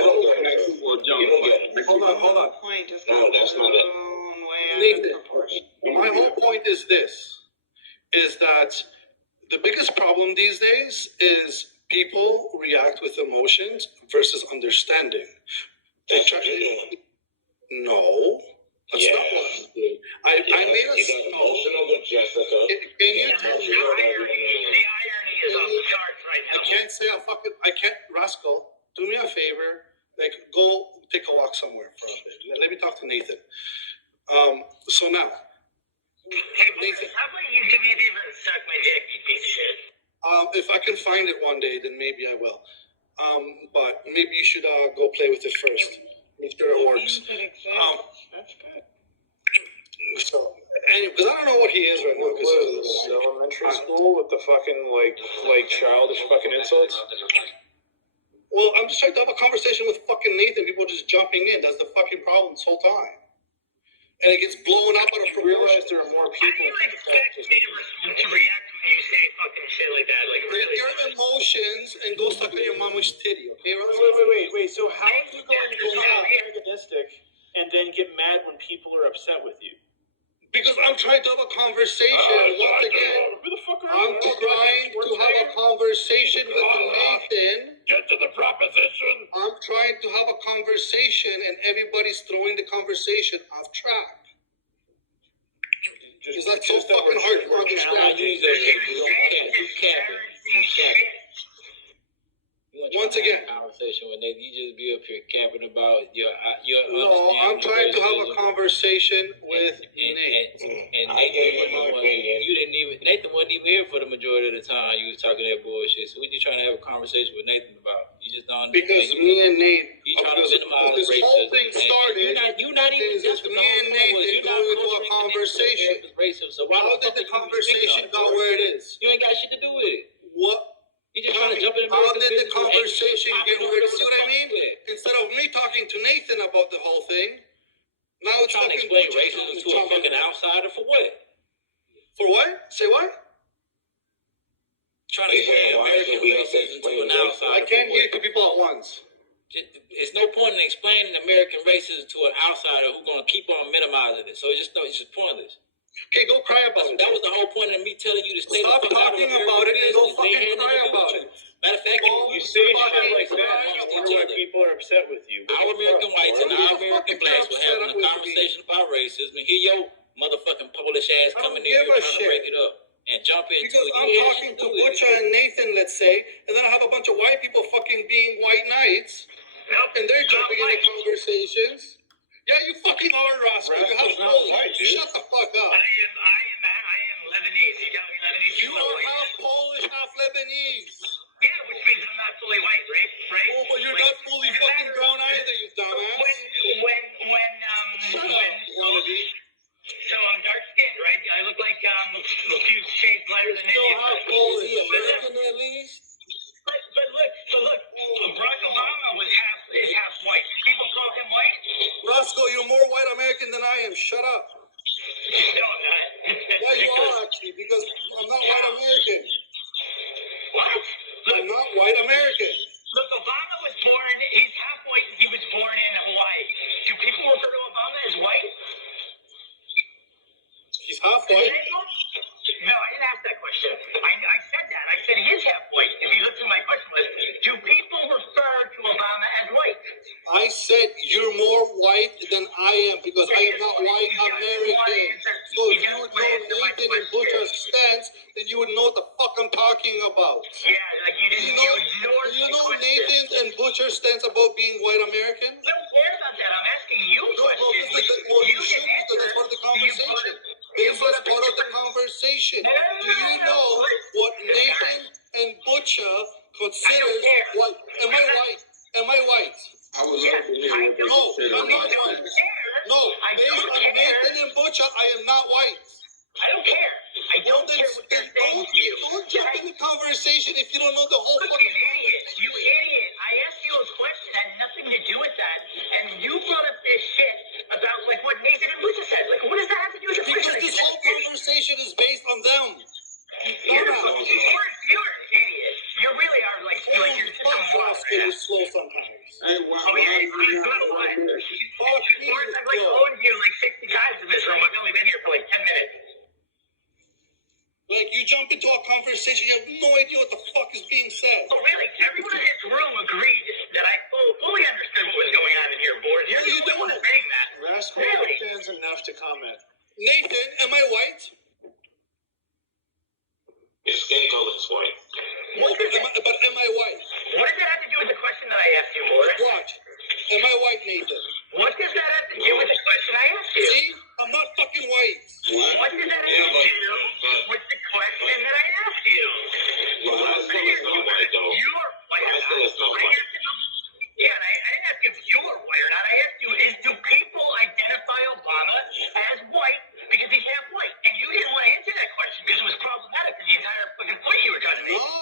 on. Point is No, that's not it. Nathan, my whole point is this: is that the biggest problem these days is people react with emotions versus understanding. That's what you're doing. No, that's not what I'm doing. I made a. You got emotional with Jessica. Can you tell me? The irony is off the charts right now. I can't, Rascal, do me a favor, go take a walk somewhere for a bit. Let me talk to Nathan. So now, Hey, Nathan, how about you do me a favor and suck my dick, you piece of shit? if I can find it one day, then maybe I will. But maybe you should go play with it first. Make sure it works. That's good. So, anyway, because I don't know what he is right now. Because elementary school with the fucking like childish fucking insults. Well, I'm just trying to have a conversation with fucking Nathan. People just jumping in. That's the fucking problem this whole time. And it gets blown up out of proportion. Realize there are more people. How do you expect me to react when you say fucking shit like that? Like, really? Your emotions and go suck on your mama's titty, okay? Wait. So how are you going to be antagonistic and then get mad when people are upset with you? Because I'm trying to have a conversation. Once again, I'm trying to have a conversation with Nathan. Get to the proposition. I'm trying to have a conversation, and everybody's throwing the conversation off track. Is that so fucking hard to understand? Once again, conversation with Nathan, you just be up here capping about your no, I'm trying to have a conversation with Nathan. And Nathan wasn't even here for the majority of the time. You was talking that bullshit. So what you trying to have a conversation with Nathan about? You just don't. Because me and Nate, you trying to minimize this racism. whole thing started. You're not even just me and Nathan going into a conversation. Racism. So how did the conversation go where it is? You ain't got shit to do with it. What? You just trying to jump in. How did the conversation get where it is? See what I mean? Instead of me talking to Nathan about the whole thing, now it's trying to explain racism to a fucking outsider for what? For what? Say what? Trying to explain American racism to an outsider. I can't hear two people at once. It's no point in explaining American racism to an outsider who's going to keep on minimizing it. So it's just pointless. Okay, go cry about it. That was the whole point of me telling you to stay Stop talking about it and go fucking cry about it. Matter of fact, you say shit like that, you wonder why people are upset with you. Our American whites and our American blacks were having a conversation about racism, and here your motherfucking Polish ass coming in here trying to break it up and jump into it. Because I'm talking to Butcha and Nathan, let's say, and then I have a bunch of white people fucking being white knights, and they're jumping into conversations. Yeah, you fucking are, Rascal. You have shut the fuck up. I am Lebanese. You got me Lebanese. You are half Polish, half Lebanese. Yeah, which means I'm not fully white, right? Oh, but you're not fully fucking brown either, you dumbass. So I'm dark skinned, right? I look like a few shades lighter than Indian. Still half Polish. Is he American at least? But look, Barack Obama was half white. People call him white. Roscoe, you're more white American than I am. Shut up. No, I'm not. Yeah, you are actually, because I'm not white American. What? I'm not white American. Look, Obama was born, he's half white, he was born in Hawaii. Do people refer to Obama as white? He's half white. No, I didn't ask that question. I said that. I said he is half white. If you listen to my question was, do people refer to Obama as white? I said you're more white than I am because I am not white American. So if you would know Nathan and Butcher's stance, then you would know what the fuck I'm talking about. Yeah, like you didn't. Do you know Nathan and Butcher's stance about being white American? I don't care about that. I'm asking you a question. Well, you should because that's part of the conversation. This is part of the conversation. Do you know what Nathan and Butcher considers white? Am I white? Am I white? I would love to hear what you said. No, I'm not white. No, based on Nathan and Butcher, I am not white. I don't care. I don't care what they're saying to you. Don't jump in the conversation if you don't know the whole fucking idiot. You idiot. I asked you a question that had nothing to do with that. And you brought up this shit about like what Nathan and Butcher said. Like, what does that have to do with the question? Because this whole conversation is based on them. You're an idiot. You really are like you're just a moron. You're slow sometimes. Hey, why you know what? I've like owned you like 60 times in this room. I've only been here for like 10 minutes. Like, you jump into a conversation, you have no idea what the fuck is being said. Oh, really? Everyone in this room agreed that I fully understood what was going on in here, board. You're the only one saying that. Rascal understands enough to comment. Nathan, am I white? Your skin color is white. But am I white? What does that have to do with the question that I asked you, Boris? What? Am I white, Nathan? What does that have to do with the question I asked you? See? I'm not fucking white. What does that have to do with the question that I asked you? Well, Rascal is not white, though. You're white. Rascal is not white. Yeah, and I didn't ask if you were white or not. I asked you, do people identify Obama as white because he's half white? And you didn't want to answer that question because it was problematic for the entire fucking point you were trying to make. No,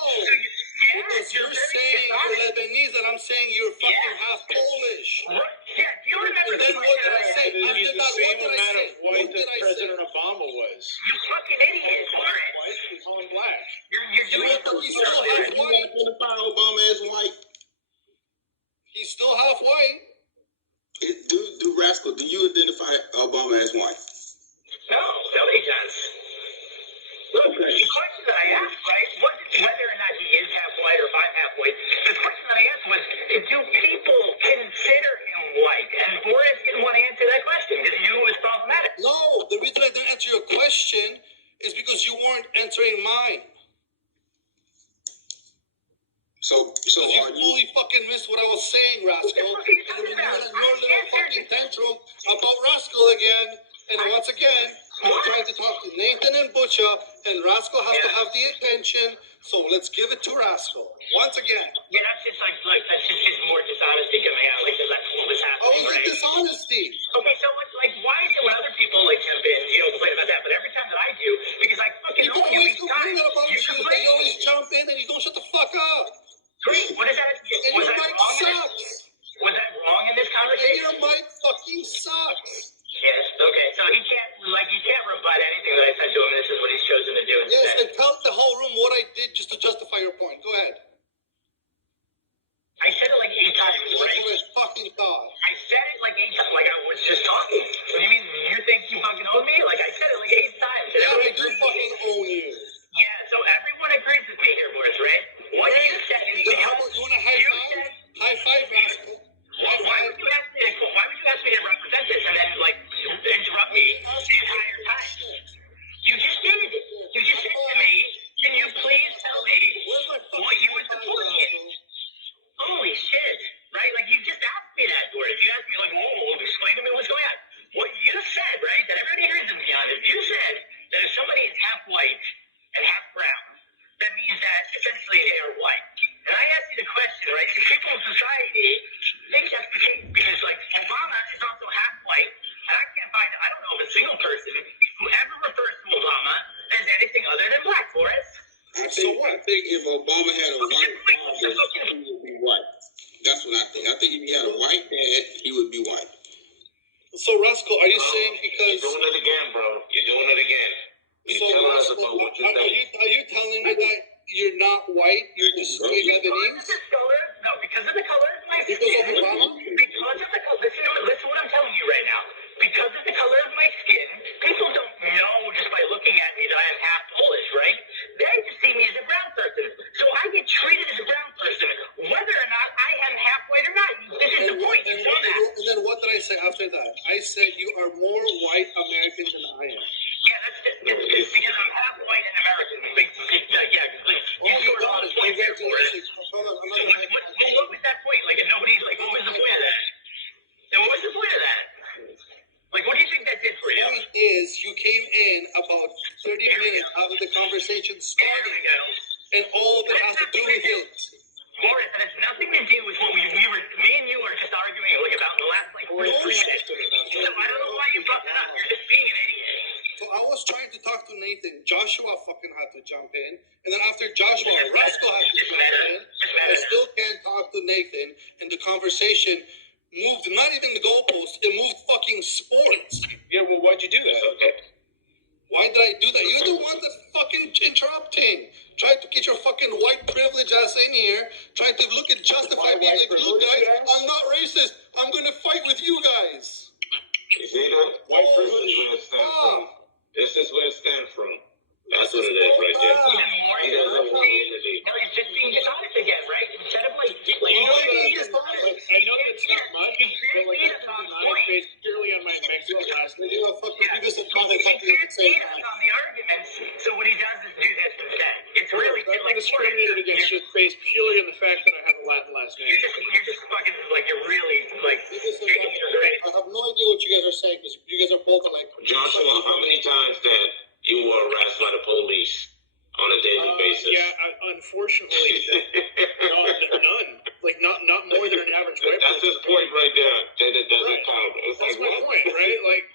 because you're saying you're Lebanese and I'm saying you're fucking half Polish. Yeah, do you remember and then what did I say? He's the same What did I amount say? of white that President Obama was. You fucking idiot. White, we call him black. You're doing He's still half white. Identify Obama as white. He's still half white. Do Rascal, do you identify Obama as white? No, nobody does. Look, the question that I asked, right, wasn't whether or not he is half white or if I'm half white. The question that I asked was, do people consider him white? And Boris didn't want to answer that question because he knew it was problematic. No, the reason I didn't answer your question is because you weren't answering mine. So you fully fucking missed what I was saying, Rascal. And when you had your little fucking tantrum about Rascal again, and once again, I'm trying to talk to Nathan and Butcher, and Rascal has to have the attention, so let's give it to Rascal. Once again. Yeah, that's just that's just his more dishonesty coming out, like that's what was happening. Oh, it's dishonesty. Okay, so why is it when other people jump in, complain about that, but every time that I do, because I fucking know you each time, you always jump in and you don't shut the fuck up. Great, what does that have to do? And your mic sucks. Was that wrong in this conversation? And your mic fucking sucks. Yes, okay, so he can't rebut anything that I said to him, and this is what he's chosen to do instead. Yes, and tell the whole room what I did just to justify your point. Go ahead. I said it 8 times, right? That's what I fucking thought. I said it 8 times, like I was just talking. What do you mean, you think you fucking own me? I said it 8 times. Yeah, I do fucking own you. Yeah, so everyone agrees with me here, Boris, right? What you said is you want a high five? High five, Rascal. Why would you ask me to represent this and then interrupt me the entire time? You just did it. You just said to me, can you please tell me what you were supporting in? Holy shit, right? You just asked me that, Boris. You asked me whoa, explain to me what's going on. What you said, right, that everybody agrees with me on is you said that if somebody is half white and half brown, that means that essentially they are white. And I asked you the question, right, because people in society think that's the case, because Obama is also half white, and I don't know of a single person who ever refers to Obama as anything other than black, Boris. I think if Obama had a white father, he would be white. That's what I think. I think if he had a white dad, he would be white. So, Rascal, are you saying because... You're doing it again, bro. You're doing it again. You're telling us about what you think. Are you telling me that you're not white? You're just straight Lebanese? No, because of the color of my skin. Because of Obama? Because of the color. Listen what I'm telling you right now. Because of the color of my skin, people don't know just by looking at me that I am half Polish, right? They like you scored a lot of points there for it. What was that point? Like, if nobody's like, what was the point of that? And what was the point of that? Like, what do you think that did for you? The point is, you came in about 30 minutes after the conversation started, and all of it has to do with it. Boris, that has nothing to do with what we were, me and you were just arguing like about the last like 43 minutes. So I don't know why you brought that up. You're just being an idiot. So I was trying to talk to Nathan. Joshua fucking had to jump in. And then after Joshua, Rascal had to jump in. I still can't talk to Nathan. And the conversation moved, not even the goalpost, it moved fucking sports. Yeah, well, why'd you do that? Why did I do that? You're the one that's fucking interrupting. Tried to get your fucking white privilege ass in here. Tried to look at justify being like, look guys, I'm not racist. I'm gonna fight with you guys. You see that? White privilege is where it stems from. This is where it stems from. That's what it is right there. He doesn't want unity. No, he's just being dishonest again, right? Instead of like I know that it's not much, but like I'm dishonest based purely on my Mexican last name. You know, fucking because of how they he talk to you at the same can't beat us time. on the arguments, so what he does is do this instead. It's really I'm like discriminated against just based purely on the fact that I have a Latin last name. you're just fucking like you're really like taking your grade. I have no idea what you guys are saying because you guys are both like. Joshua, how many times that you were harassed by the police on a daily basis? Yeah, unfortunately, none. Like not more than an average white That's person. his point right there. That it doesn't count. It's That's like, my what? point, right? Like,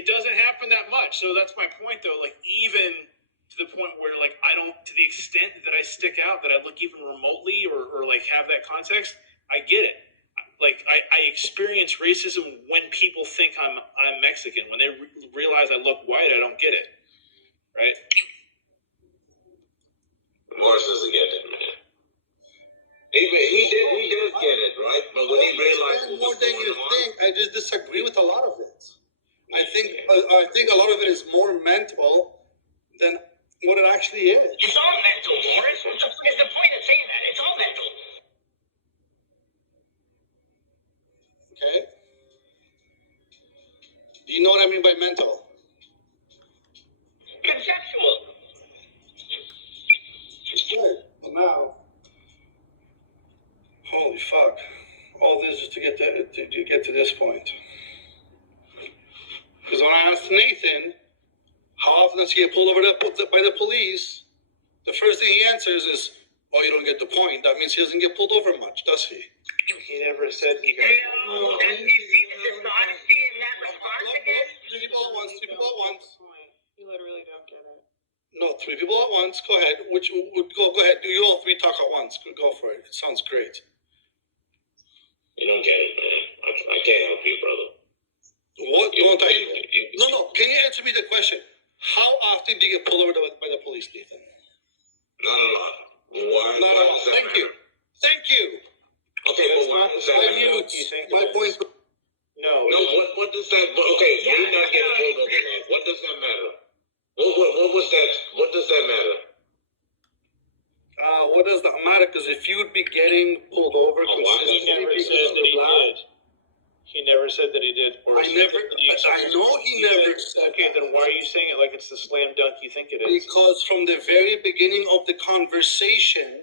it doesn't happen that much. So that's my point, though. Like, even to the point where, like, I don't, to the extent that I stick out, that I look even remotely or like, have that context, I get it. Like, I experience racism when people think I'm Mexican. When they realize I look white, I don't get it. Right? Morris doesn't get it, man. He does get it, right? But when he realizes more what's than going you on, think, I just disagree with a lot of it. I think a lot of it is more mental than what it actually is. It's all mental, Boris. What's the point of saying that? It's all mental. Okay. Do you know what I mean by mental? Conceptual. Good. Well, now, holy fuck! All this is to get to this point. Because when I asked Nathan, how often does he get pulled over by the police? The first thing he answers is, "Oh, you don't get the point. That means he doesn't get pulled over much, does he?" He never said he got. You see the dishonesty in that response again? Three people at once. You literally don't get it. No, three people at once. Go ahead. Go ahead. Do you all three talk at once? Go for it. It sounds great. you don't get it, man. I can't help you, brother. What? No. Can you answer me the question? How often do you get pulled over by the police, Nathan? Not a lot. Why? Not a lot. Thank you. Okay, but why does that matter? My point. No. What does that? Okay, we're not getting pulled over. What does that matter? What was that? What does that matter? What does that matter? Because if you would be getting pulled over consistently because of black. He never said that he did. I know he never said. Okay, then why are you saying it like it's the slam dunk you think it is? Because from the very beginning of the conversation,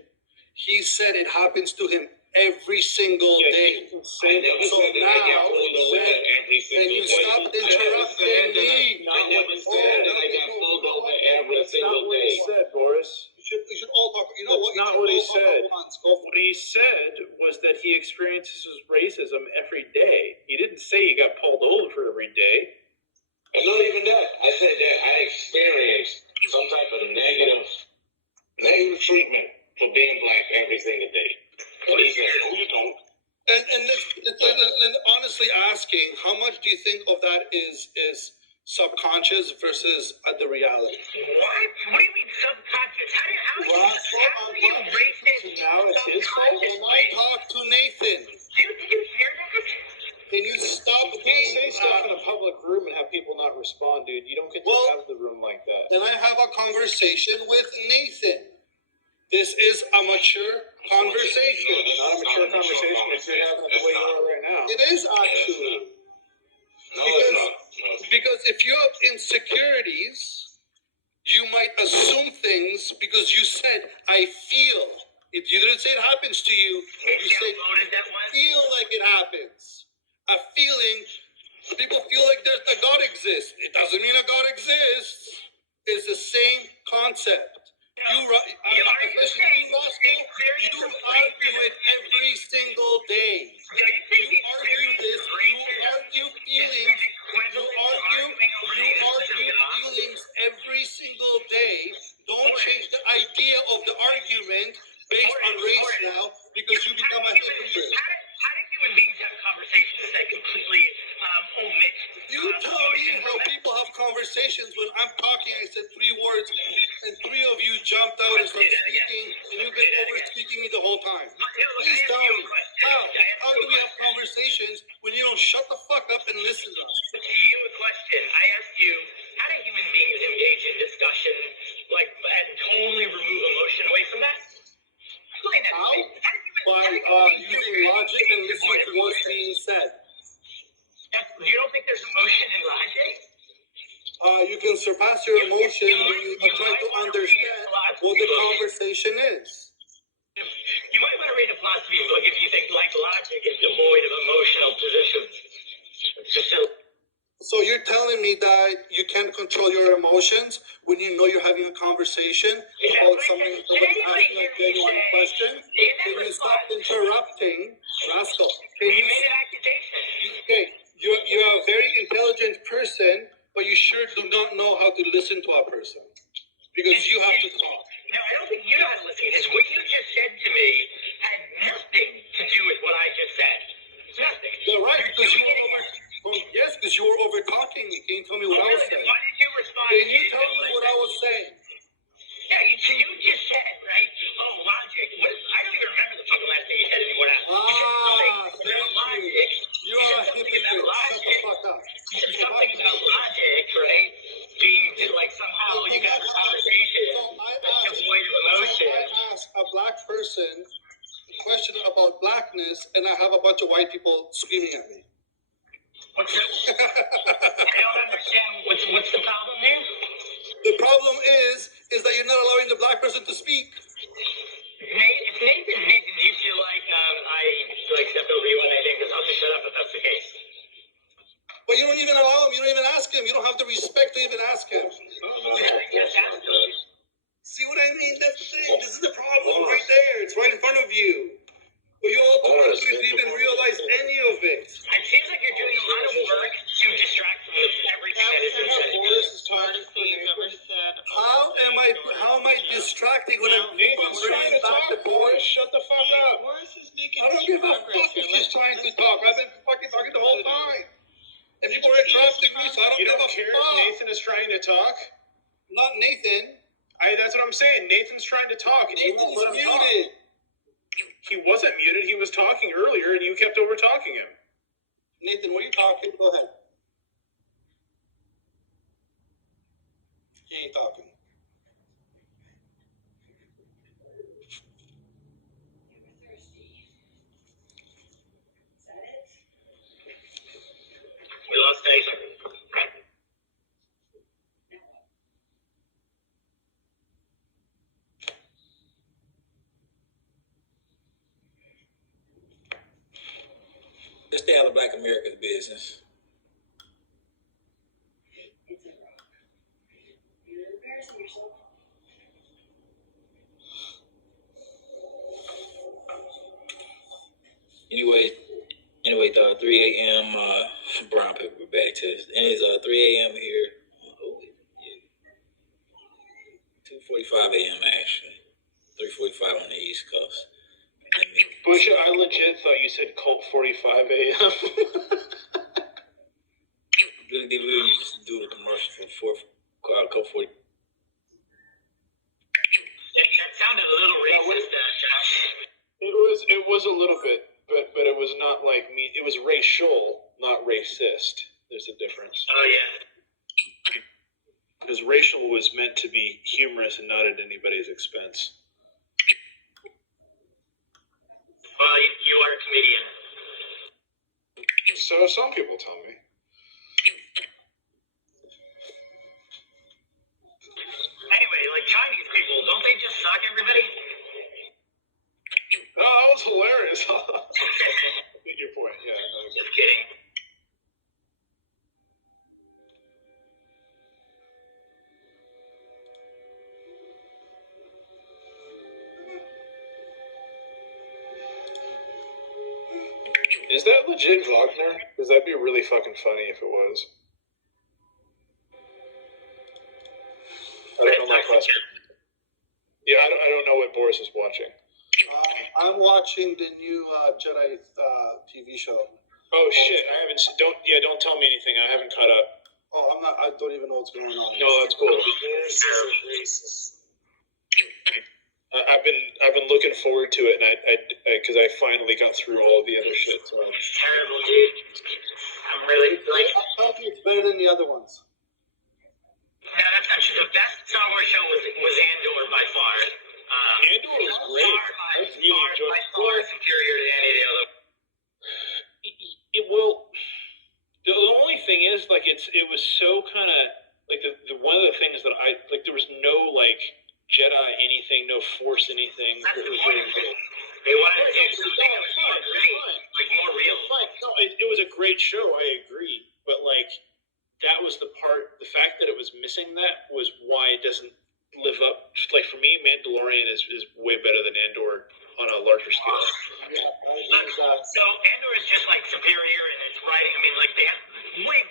he said it happens to him every single day. I never said that I get pulled over every single day. And you stop interrupting me. I never said that I get pulled over every single day. That's not what he said, Boris. We should all talk. You know what? That's not what he said. What he said was that he experiences racism every day. He didn't say he got pulled over every day. And not even that. I said that I experienced some type of negative treatment for being black every single day. And he said, "No, you don't." And honestly asking, how much do you think of that is subconscious versus the reality? What? What do you mean subconscious? How do you rate this? Now it's his fault. When I talk to Nathan, Do you hear that? can you stop You can't say stuff in a public room and have people not respond, dude. You don't get to have the room like that. Then I have a conversation with Nathan. This is a mature conversation. Not a mature conversation if you're having it the way you are right now. It is actually. Because if you have insecurities, you might assume things feelings because you said, I feel. You didn't say it happens to you. You said, feel like it happens. A feeling, people feel like a God exists. It doesn't mean a God exists. It's the same concept. You argue it every single day. You argue this. You argue feelings. You argue feelings every single day. Don't change the idea of the argument based on race now because you become a hypocrite. How do human beings have conversations that completely omit? You tell me how people have conversations when I'm talking. I said 3 words, and 3 of you jumped out and started speaking, and you've been over speaking me the whole time. Please tell me how do we have conversations when you don't shut the fuck up and listen to us? You a question. I asked you, how do human beings engage in discussion, and totally remove emotion away from that? How? By using logic and listening to what's being said. You don't think there's emotion in logic? You can surpass your emotion when you try to understand what the conversation is. You might want to read a philosophy book if you think logic is devoid of emotional positions. It's just So you're telling me that you can't control your emotions when you know you're having a conversation about something somebody's asking a genuine question? Can you stop interrupting? Rascal. Can you made an accusation. Okay, you're a very intelligent person, but you sure do not know how to listen to a person. Because you have to talk. No, I don't think you know how to listen, because what you just said to me had nothing to do with what I just said. Nothing. You're right, because you were over talking me. Can you tell me what I was saying? Why did you respond? Can you tell me what I was saying? Yeah, you just said, right? Oh, logic. I don't even remember the fucking last thing you said anymore now. Thank you. You're a hypocrite. Shut the fuck up. You said something about logic, right? Being somehow you got a conversation that's devoid of emotion. I ask a black person a question about blackness, and I have a bunch of white people screaming at me. I don't understand. What's the problem here? The problem is that you're not allowing the black person to speak. Nathan, you feel like I should step over you on anything, because I'll just shut up if that's the case. But you don't even allow him. You don't even ask him. You don't have the respect to even ask him. Just ask him. See what I mean? That's the thing. This is the problem right there. It's right in front of you. But you all don't even realize any of it. It seems like you're doing a lot of work to distract from everything that is How am I distracting when I'm bringing back the point? Shut the fuck up. I don't give a fuck if she's trying to talk. I've been fucking talking the whole time. And people are interrupting me, so I don't You give don't a care fuck. if Nathan is trying to talk? Not Nathan. That's what I'm saying. Nathan's trying to talk, and you won't let him talk. Muted. He wasn't muted. He was talking earlier, and you kept over talking him. Nathan, what are you talking? Go ahead. He ain't talking. We lost Nathan. Let's stay out of Black America's business. Anyway, 3 a.m. brown paper bag test, and it's 3 a.m. here. 2:45 a.m. actually. 3:45 on the East Coast. Busha, I legit thought you said Colt 45 a.m. They really used to do the commercial for Colt 40. That sounded a little racist, Josh. It was a little bit, but it was not like me. It was racial, not racist. There's a difference. Oh yeah. Because racial was meant to be humorous and not at anybody's expense. Well, you are a comedian. So some people tell me. Anyway, Chinese people, don't they just suck everybody? Oh, that was hilarious. Your point, yeah. Just kidding. Is that legit Wagner? Because that'd be really fucking funny if it was. I don't know my question. Yeah, I don't know what Boris is watching. I'm watching the new Jedi TV show. Oh shit! I haven't. Don't tell me anything. I haven't caught up. Oh, I'm not. I don't even know what's going on. No, that's cool. I've been looking forward to it, and I because I finally got through all the other shit. So. It's terrible, dude. I'm really like. I think it's better than the other ones. No, that's not true. The best Star Wars show was Andor by far. Andor was great. I really enjoyed it. Far superior to any of the other. The only thing is, like, it was so kind of like the one of the things that I like. There was no like Jedi anything, no Force anything. That's the point. They wanted to do something that was more real, like more real. No, it was a great show. I agree, but like that was the part. The fact that it was missing that was why it doesn't live up. Like for me, Mandalorian is way better than Andor on a larger scale. So Andor is just like superior in its writing. I mean, like they have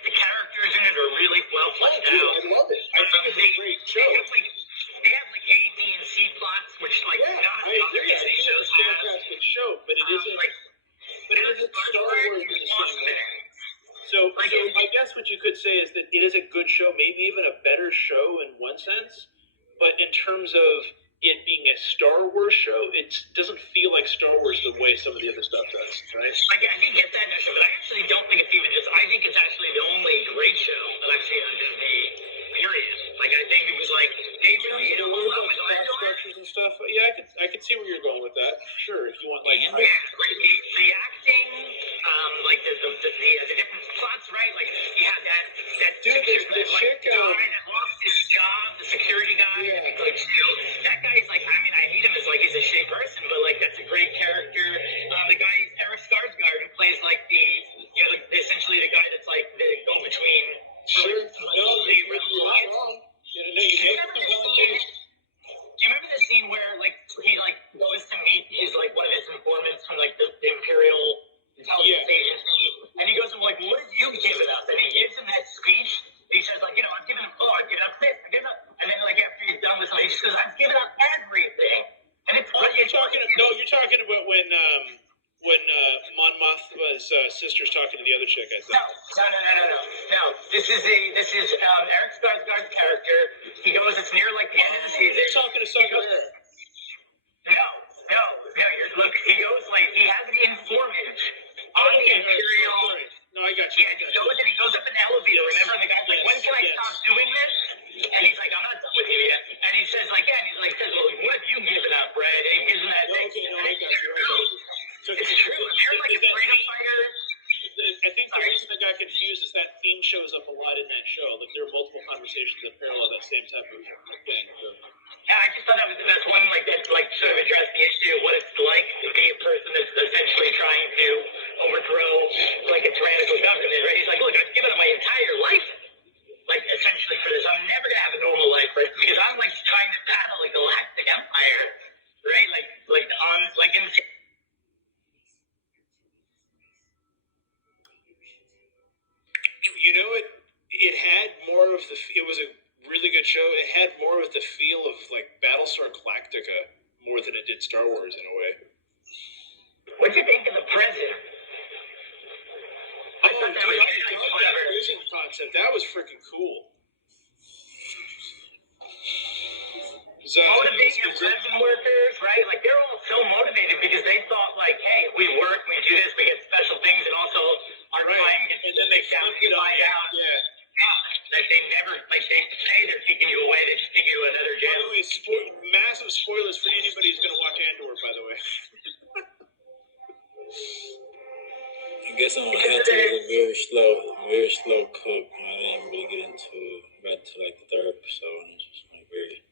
the characters in it are really well fleshed out. I love it. I think it's a great show. They have like A, B, and C plots, which like none of the other Disney shows have. Fantastic show, but it isn't. But it isn't Star Wars in the same way. So I guess what you could say is that it is a good show, maybe even a better show in one sense, but in terms of it being a Star Wars show, it doesn't feel like Star Wars the way some of the other stuff does, right? I can get that notion, but I actually don't think it's even just. I think it's actually the only great show that I've seen on Disney. Period. Like I think it was like they really hit a low with structures and stuff. Yeah, I could see where you're going with that. Sure, if you want like like the acting, like the different plots, right? Like you have that dude, the chick guy that lost his job, the security guy. Yeah. Like that guy's like, I mean, I hate him as like he's a shit person, but like that's a great character. The guy Eric Skarsgård who plays like essentially the guy that's like the go between. Sure. Do you remember the scene where like he like goes to meet his like one of his informants from like the Imperial Intelligence Agency, and he goes and like, what have you given up? And he gives him that speech. He says like, I've given up I've given up this, I've given up, and then like after he's done with something, he just goes, I've given up everything. And it's you're talking about when Mon Mothma's sister's talking to the other chick, I think. No. This is Eric Skarsgård's character. He goes, it's near like the end of the season. You're talking to someone there. No. Look, he goes like he has an informant on the Imperial. No, I got you. Yeah, he goes up in the elevator. Remember, and the guy's like, when can I stop doing this? And he's like, I'm not done with you yet. And he says like, well, what have you given up, Brad? And he gives him that thing. Okay, no, I got you. It's true. If you're like a freedom fighter. I think the reason I got confused is that theme shows up a lot in that show. Like there are multiple conversations that parallel that same type of thing. So. Yeah, I just thought that was the best one, like that, like sort of addressed the issue of what it's like to be a person that's essentially trying to overthrow like a tyrannical government. Right? He's like, look, I've given up my entire life, like essentially for this. I'm never gonna have a normal life, right? Because I'm like trying to battle like the Galactic Empire, right? Like in. It had more of the. It was a really good show. It had more of the feel of like Battlestar Galactica more than it did Star Wars in a way. What do you think of the president? I thought that was really clever. Prison concept. That was freaking cool. Motivating your prison workers, right? Like they're all so motivated because they thought like, hey, if we work, we do this, we get special things, and also our crime gets picked out. You find out that they never, like they say they're taking you away, they just take you to another jail. By the way, massive spoilers for anybody who's going to watch Andor, by the way. I guess I'm gonna have to do a very slow cook. I didn't really get into right to like the third episode. And it's just like very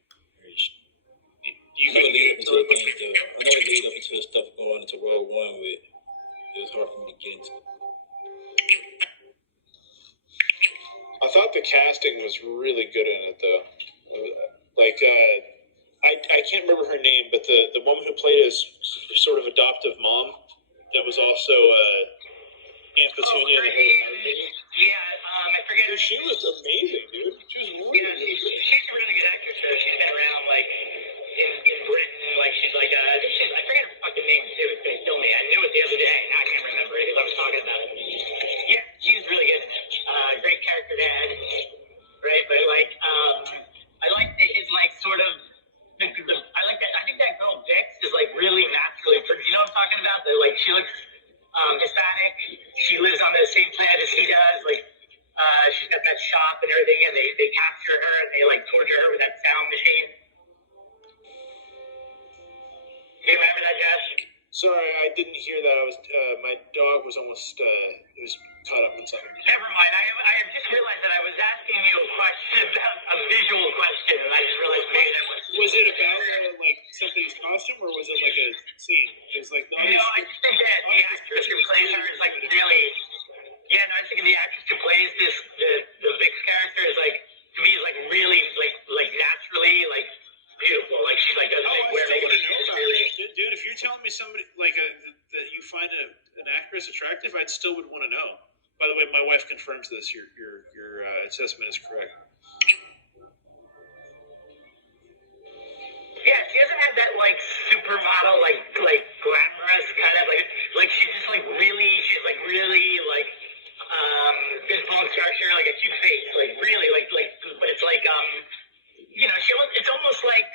into stuff going into Rogue One with, it was hard for me to get into. I thought the casting was really good in it, though. Like, I can't remember her name, but the woman who played his sort of adoptive mom, that was also Aunt Petunia in the Harry Potter movie. I forget her name. She was amazing, dude. She was really Yeah, she's a really good actress, though. She's been around, like, in Britain. Like, she's like, I think she's, I forget her fucking name, too. It's gonna kill me. I knew it the other day. Now I can't remember it because I was talking about it. Yeah, she was really good. Great character to add. Right? But, like, I like his, like, sort of, I like that. I think that girl, Vix, is, like, really naturally pretty. You know what I'm talking about? Like, she looks Hispanic. She lives on the same planet as he does. Like, she's got that shop and everything, and they capture her and they like torture her with that sound machine. Do you remember that, Josh? Sorry, I didn't hear that. I was my dog was almost he was caught up in something. Never mind. I have just realized that I was asking you a question about a visual question, and I just realized maybe that was. Was it about like somebody's costume, or was it like a scene? Because like no, I just think that the actress who plays her is like really. Yeah, no, I was thinking the actress who plays the Vix character is like, to me, is like really, like naturally, like beautiful. Like she's like doesn't wear makeup. Dude, if you're telling me somebody like that you find an actress attractive, I'd still would want to know. By the way, my wife confirms this. Your assessment is correct. Yeah, she doesn't have that like supermodel, like glamorous kind of like she's just like really, she's like really like. Good bone structure, like a cute face, like really, like, but it's like, you know, it's almost like,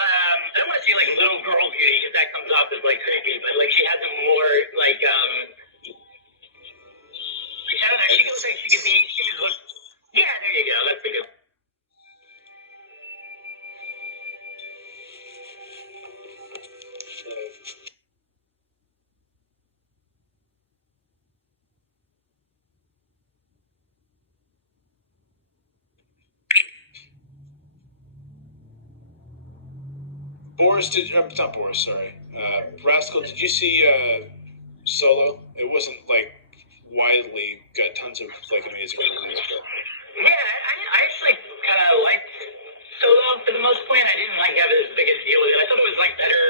I don't want to say like little girl beauty because that comes off as like creepy, but like she has a more like, I don't know, she looks like she could look, yeah, there you go, that's a good. Boris, not Boris, sorry. Rascal, did you see Solo? It wasn't like widely got tons of like amazing reviews, but. Yeah, I actually kind of liked Solo for the most part. I didn't like have as big a deal with it. I thought it was like better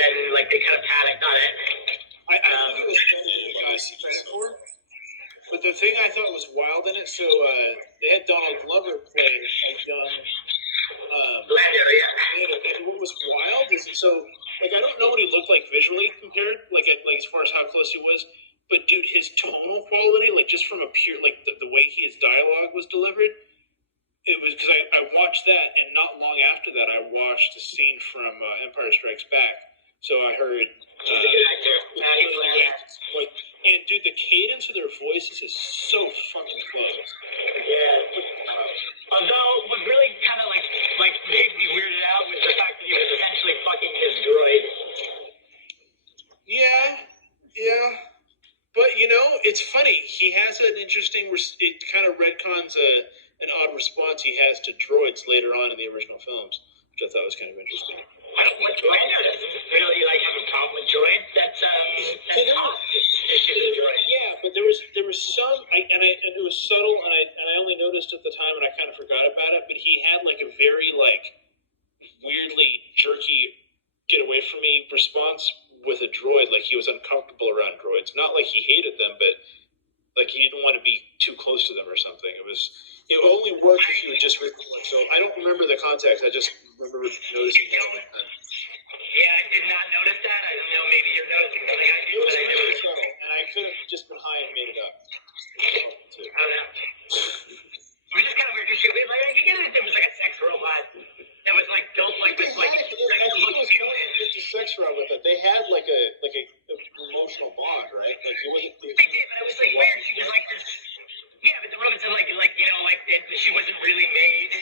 than like they kind of panicked on it. I thought it was better than it got credit for. But the thing I thought was wild in it, so they had Donald Glover play a young. Lando, yeah. And what was wild is so like I don't know what he looked like visually compared like as far as how close he was, but dude, his tonal quality, like just from a pure like the way his dialogue was delivered, it was because I watched that, and not long after that I watched a scene from Empire Strikes Back. So I heard. And dude, the cadence of their voices is so fucking close. Yeah. Although what really kind of like made me weirded out was the fact that he was essentially fucking his droid. Yeah. But you know, it's funny. He has an interesting. It kind of retcons an odd response he has to droids later on in the original films, which I thought was kind of interesting. I don't like Lando doesn't really like have a problem with droids. That's yeah, but there was some, and it was subtle, and I only noticed at the time, and I kind of forgot about it. But he had like a very like weirdly jerky "get away from me" response with a droid. Like he was uncomfortable around droids. Not like he hated them, but like he didn't want to be too close to them or something. It only worked if you would just record one. So I don't remember the context. I just remember noticing it. Yeah, I did not notice that. I don't know. Maybe you're noticing something I do, but I really subtle, and I could have just been high and made it up. I don't know. It was just kind of weird. Like I could get it if it was like a sex robot that was like built like this, like. Just a sex robot that they had like a emotional bond, right? Like it wasn't. They did, but it was like weird. She was like this. Yeah, but the robot said like you know like that she wasn't really made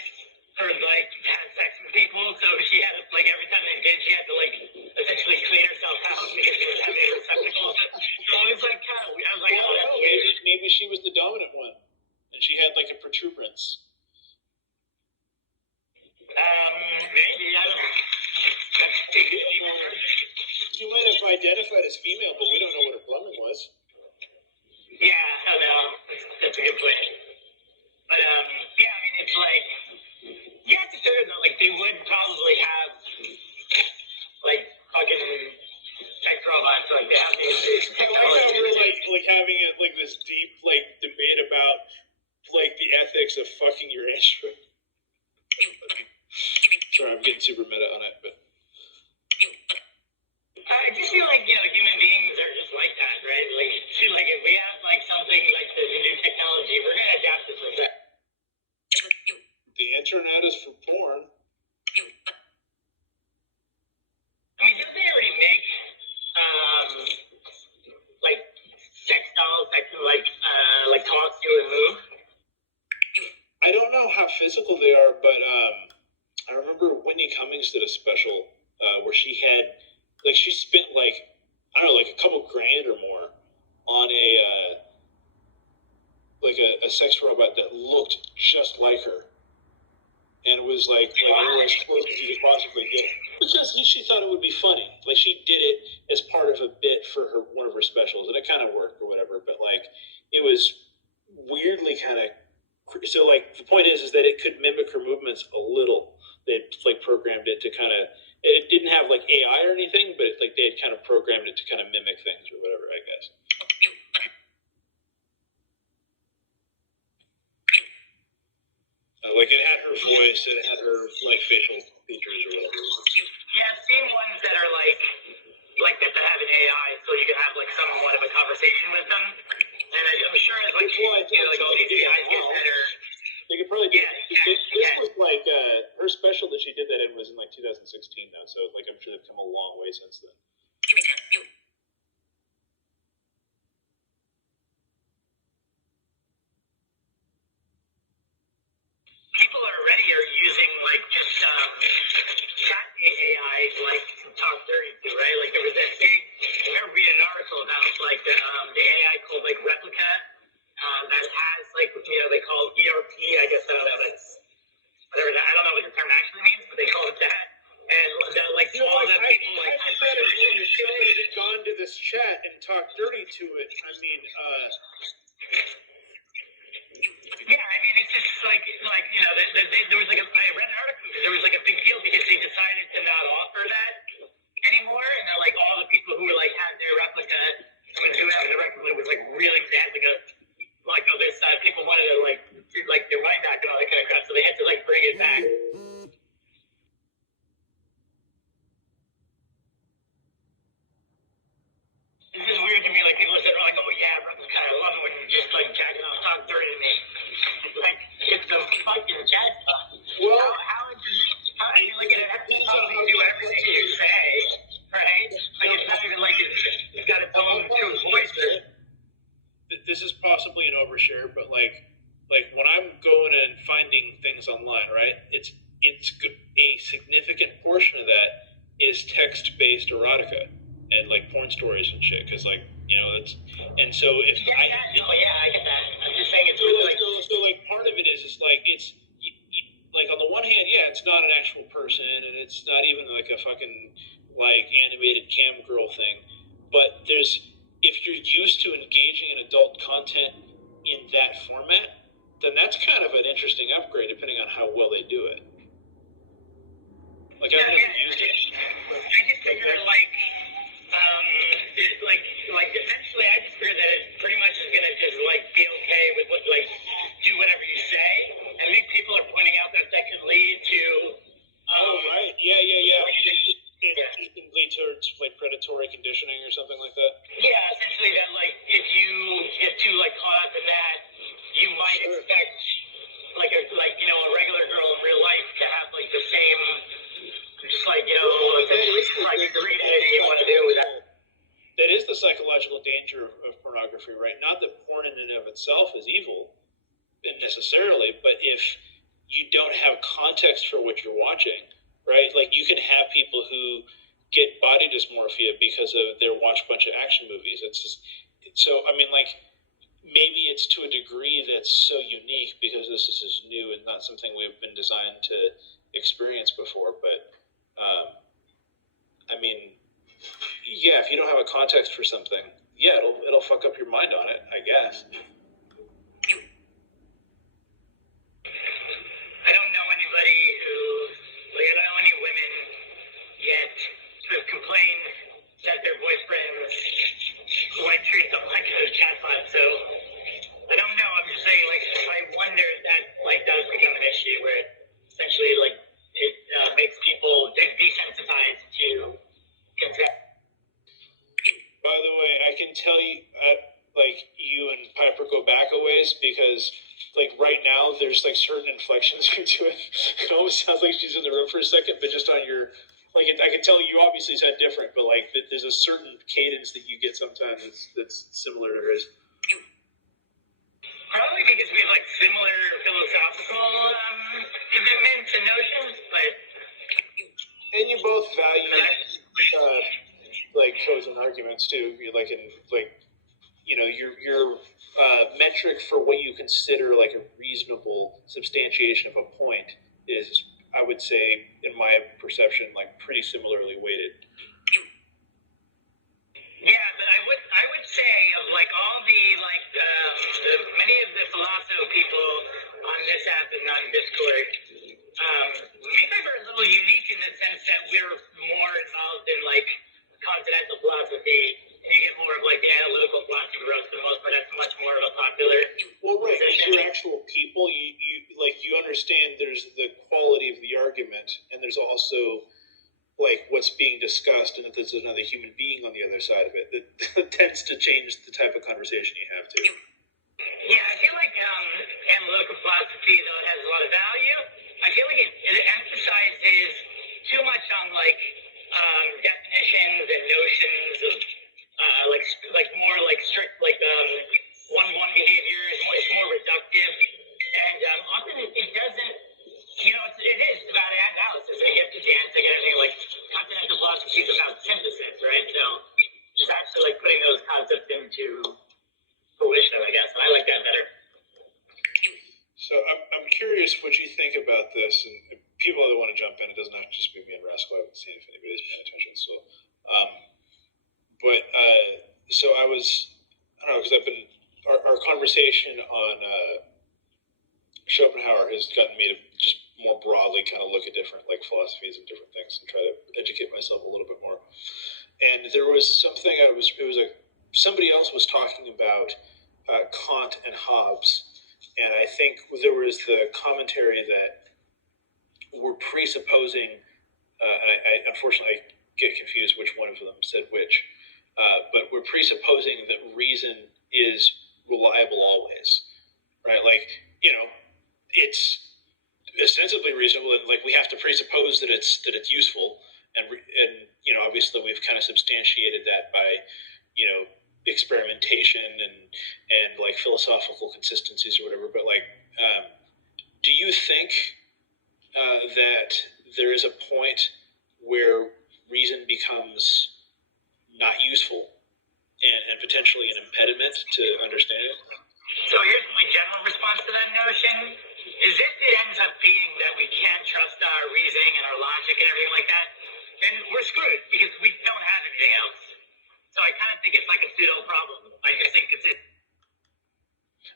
for like to have sex with people, so she had to like every time they did, she had to like essentially clean herself out because she was having receptacles. So it was like kind of weird. I was like, oh, that's weird. Maybe she was the dominant one, and she had like a protuberance. Maybe I don't know. how we're like having this deep debate about the ethics of fucking your instrument. Sorry, I'm getting super meta on it, but I just feel like human beings are just like that, right? If we have something like the new technology, we're gonna adapt it like that. the internet is for porn. I mean, don't they already make sex dolls that can talk to and move? I don't know how physical they are, but I remember Whitney Cummings did a special where she had she spent I don't know a couple grand or more on a sex robot that looked just like her, and it was as close as you could possibly get because she thought it would be funny. She did it as part of a bit for one of her specials, and it kind of worked or whatever. But it was weirdly kind of. So the point is that it could mimic her movements a little. They programmed it to kind of. It didn't have AI or anything, but they had kind of programmed it to kind of mimic things or whatever, I guess. It had her voice, and it had her facial features or whatever. Yeah, I've seen ones that are that have an AI, so you can have somewhat of a conversation with them. And I'm sure as all these AIs get better. They could probably do. This was her special that she did that in was in 2016 now, so I'm sure they've come a long way since then. People already are using just chat AI to talk dirty to, right? There was that big. I remember reading an article about the AI called Replica that has they call it ERP. I guess I don't know. That's whatever. I don't know what the term actually means, but they call it that. And all the people hypothetically, if somebody had gone to this chat and talked dirty to it, I mean. Yeah, I mean, it's just there was I read an article because there was a big deal because they decided to not offer that anymore, and then all the people who were had their replica, who had the replica was really bad, this people wanted to their money back and all that kind of crap, so they had to bring it back. This is weird to me. People said, "Oh yeah, replica, I love it when you just jack it off, talk dirty to me." It's the fucking chat stuff. Well, how do you look at it? That's how you do everything you say, right? It's not even it's got its own true voice. This is possibly an overshare, but when I'm going and finding things online, right? It's a significant portion of that is text-based erotica and porn stories and shit, because that's and so if I get that. I'm just saying it's really so part of it is it's on the one hand, yeah, it's not an actual person, and it's not even a fucking animated cam girl thing, but if you're used to engaging in adult content in that format, then that's kind of an interesting upgrade depending on how well they do it. I've never used it. I just figured essentially I just figured that it pretty much is gonna just be okay with what do whatever you say. I think people are pointing out that could lead to right. Yeah. It can lead towards predatory conditioning or something like that. Yeah, essentially that if you get too caught up in that, you might expect a regular girl in real life to have the same essentially anything you want to do with that. That is the psychological danger of pornography, right? Not that porn in and of itself is evil necessarily, but if you don't have context for what you're watching, right? You can have people who get body dysmorphia because of their watch a bunch of action movies. It's just, so I mean, maybe it's to a degree that's so unique because this is new and not something we've been designed to experience before. But I mean, yeah, if you don't have a context for something, yeah, it'll fuck up your mind on it, I guess. I don't know anybody who, I don't know any women yet who have complained that their boyfriends tell you, like you and Piper go back a ways because, like right now, there's like certain inflections to it. It almost sounds like she's in the room for a second, but just on your, like I can tell you obviously said different, but like there's a certain cadence that you get sometimes that's similar to hers. Probably because we have like similar philosophical commitments and notions, but. And you both value like chosen arguments too. You're like in like, you know, your metric for what you consider like a reasonable substantiation of a point is, I would say, in my perception, like pretty similarly weighted. Yeah, but I would say of like all the like many of the philosophy people on this app and on Discord, maybe we're a little unique in the sense that we're more involved in like continental philosophy, and you get more of like the analytical philosophy for the most part. That's much more of a popular. Well, right. Position. You're actual people. You understand. There's the quality of the argument, and there's also like what's being discussed, and that there's another human being on the other side of it that tends to change the type of conversation you have too. Yeah, I feel like analytical philosophy, though it has a lot of value, I feel like it emphasizes too much on like definitions and notions of like more like strict like one behavior. It's more reductive, and often it doesn't. You know, it is about analysis, and you have to dance and everything. Like continental philosophy is about synthesis, right? So just actually like putting those concepts into fruition, I guess, and I like that better. So I'm curious what you think about this, and people that want to jump in. It doesn't have to just be me and Rascal. I haven't seen if anybody's paying attention. So, so I don't know, because I've been our conversation on Schopenhauer has gotten me to just more broadly kind of look at different like philosophies and different things and try to educate myself a little bit more. And there was something somebody else was talking about Kant and Hobbes, and I think there was the commentary that we're presupposing, and I unfortunately get confused which one of them said which, but we're presupposing that reason is reliable always, right? Like, you know, it's ostensibly reasonable, and like we have to presuppose that it's useful, and you know, obviously we've kind of substantiated that by, you know, experimentation and like philosophical consistencies or whatever. But like, do you think that there is a point where reason becomes not useful and potentially an impediment to understanding? So here's my general response to that notion. Is if it ends up being that we can't trust our reasoning and our logic and everything like that, then we're screwed because we don't have anything else. So I kind of think it's like a pseudo problem. I just think it's it.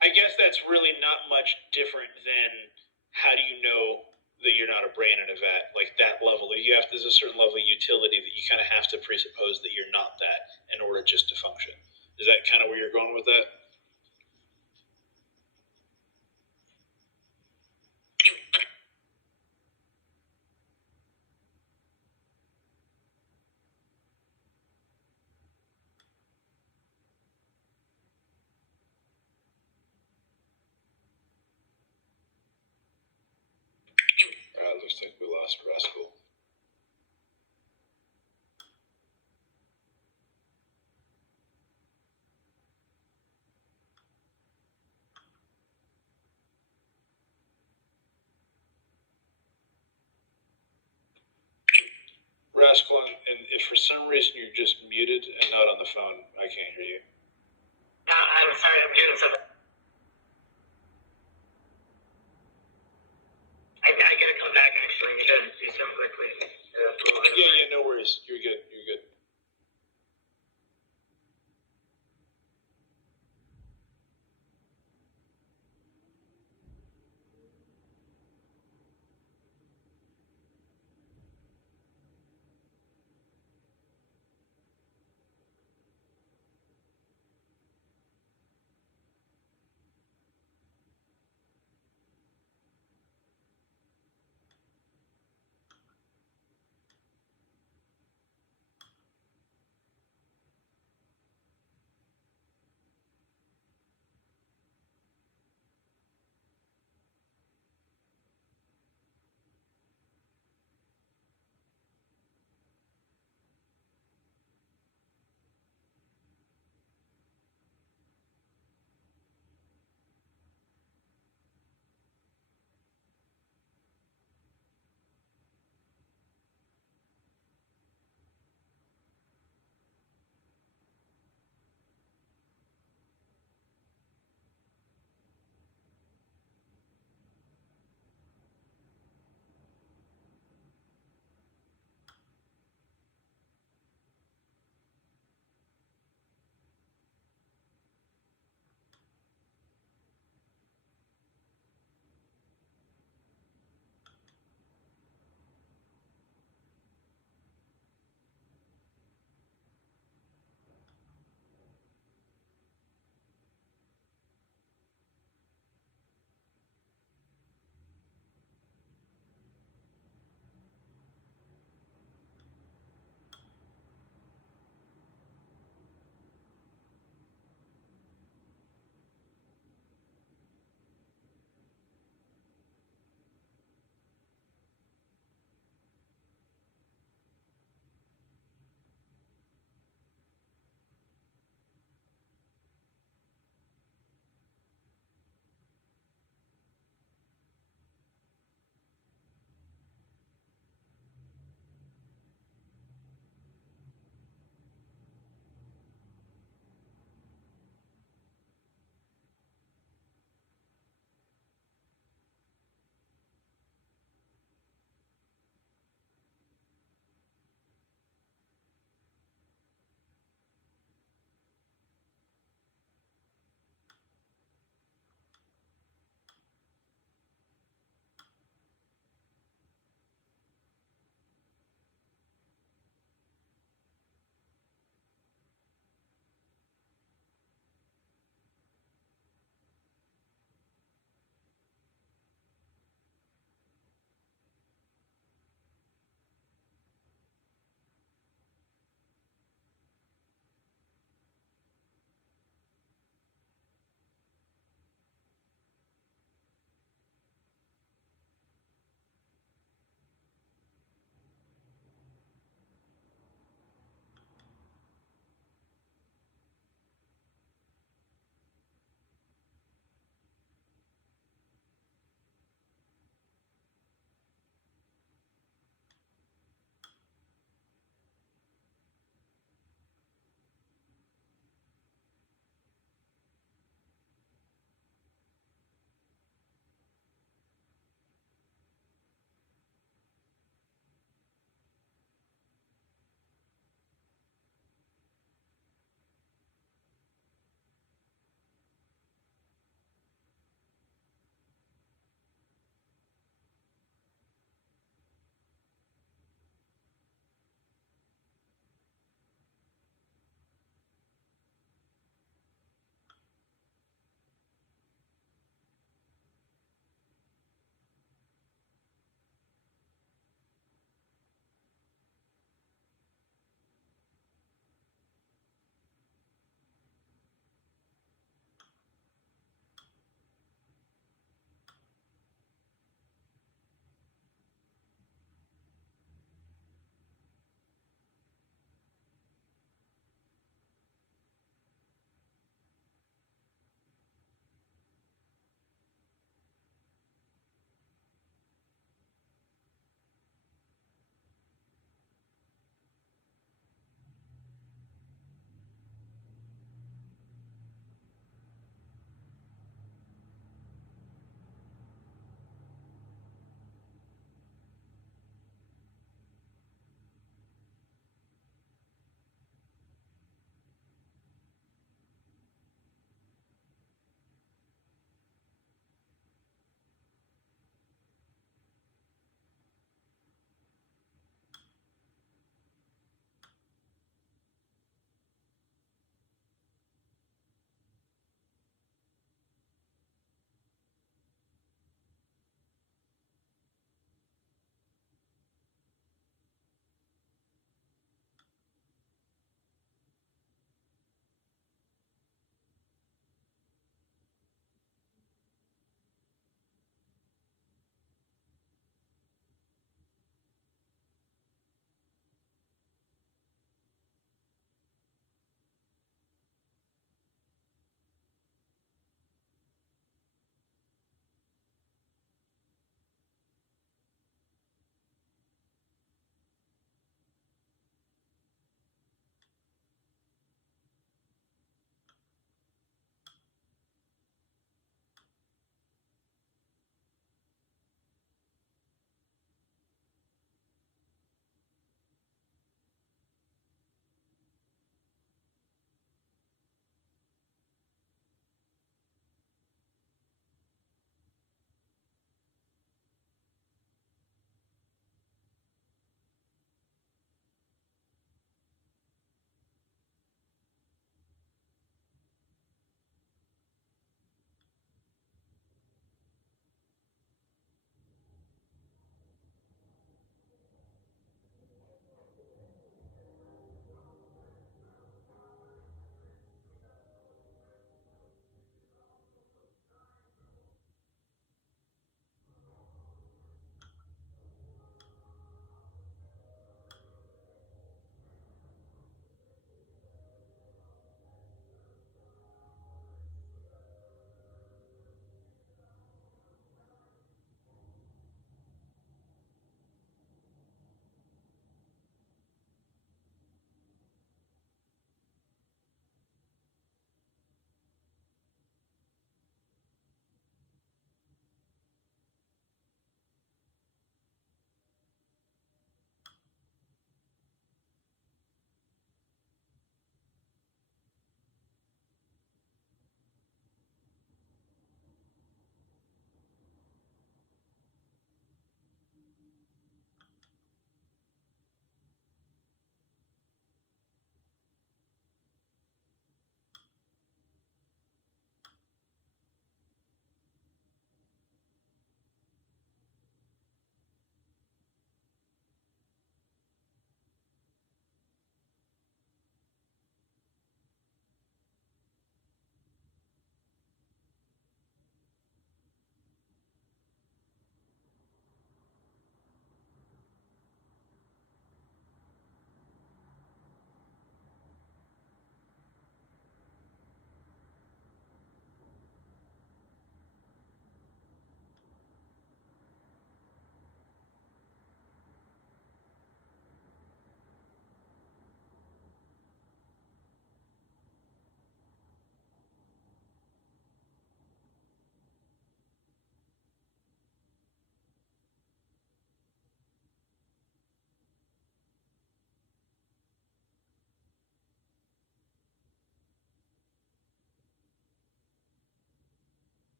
I guess that's really not much different than how do you know that you're not a brain in a vat? Like that level, there's a certain level of utility that you kind of have to presuppose that you're not that in order just to function. Is that kind of where you're going with that? Looks like we lost Rascal. Rascal, and if for some reason you're just muted and not on the phone, I can't hear you. I'm sorry, I'm doing something. I gotta come back actually. I gotta do something quickly. Yeah, no worries. You're good. You're good.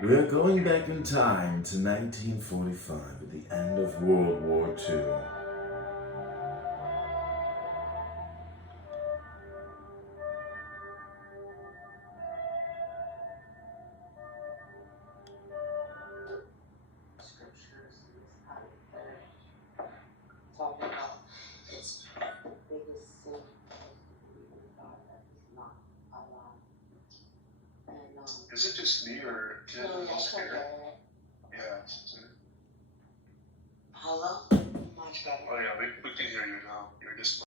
We are going back in time to 1945 at the end of World War II. Talking about it's the biggest sin believing God that is not allowed. And Is it just me or is it a little scary? Yeah. hello? Much better. Oh yeah, we can hear you now. You're just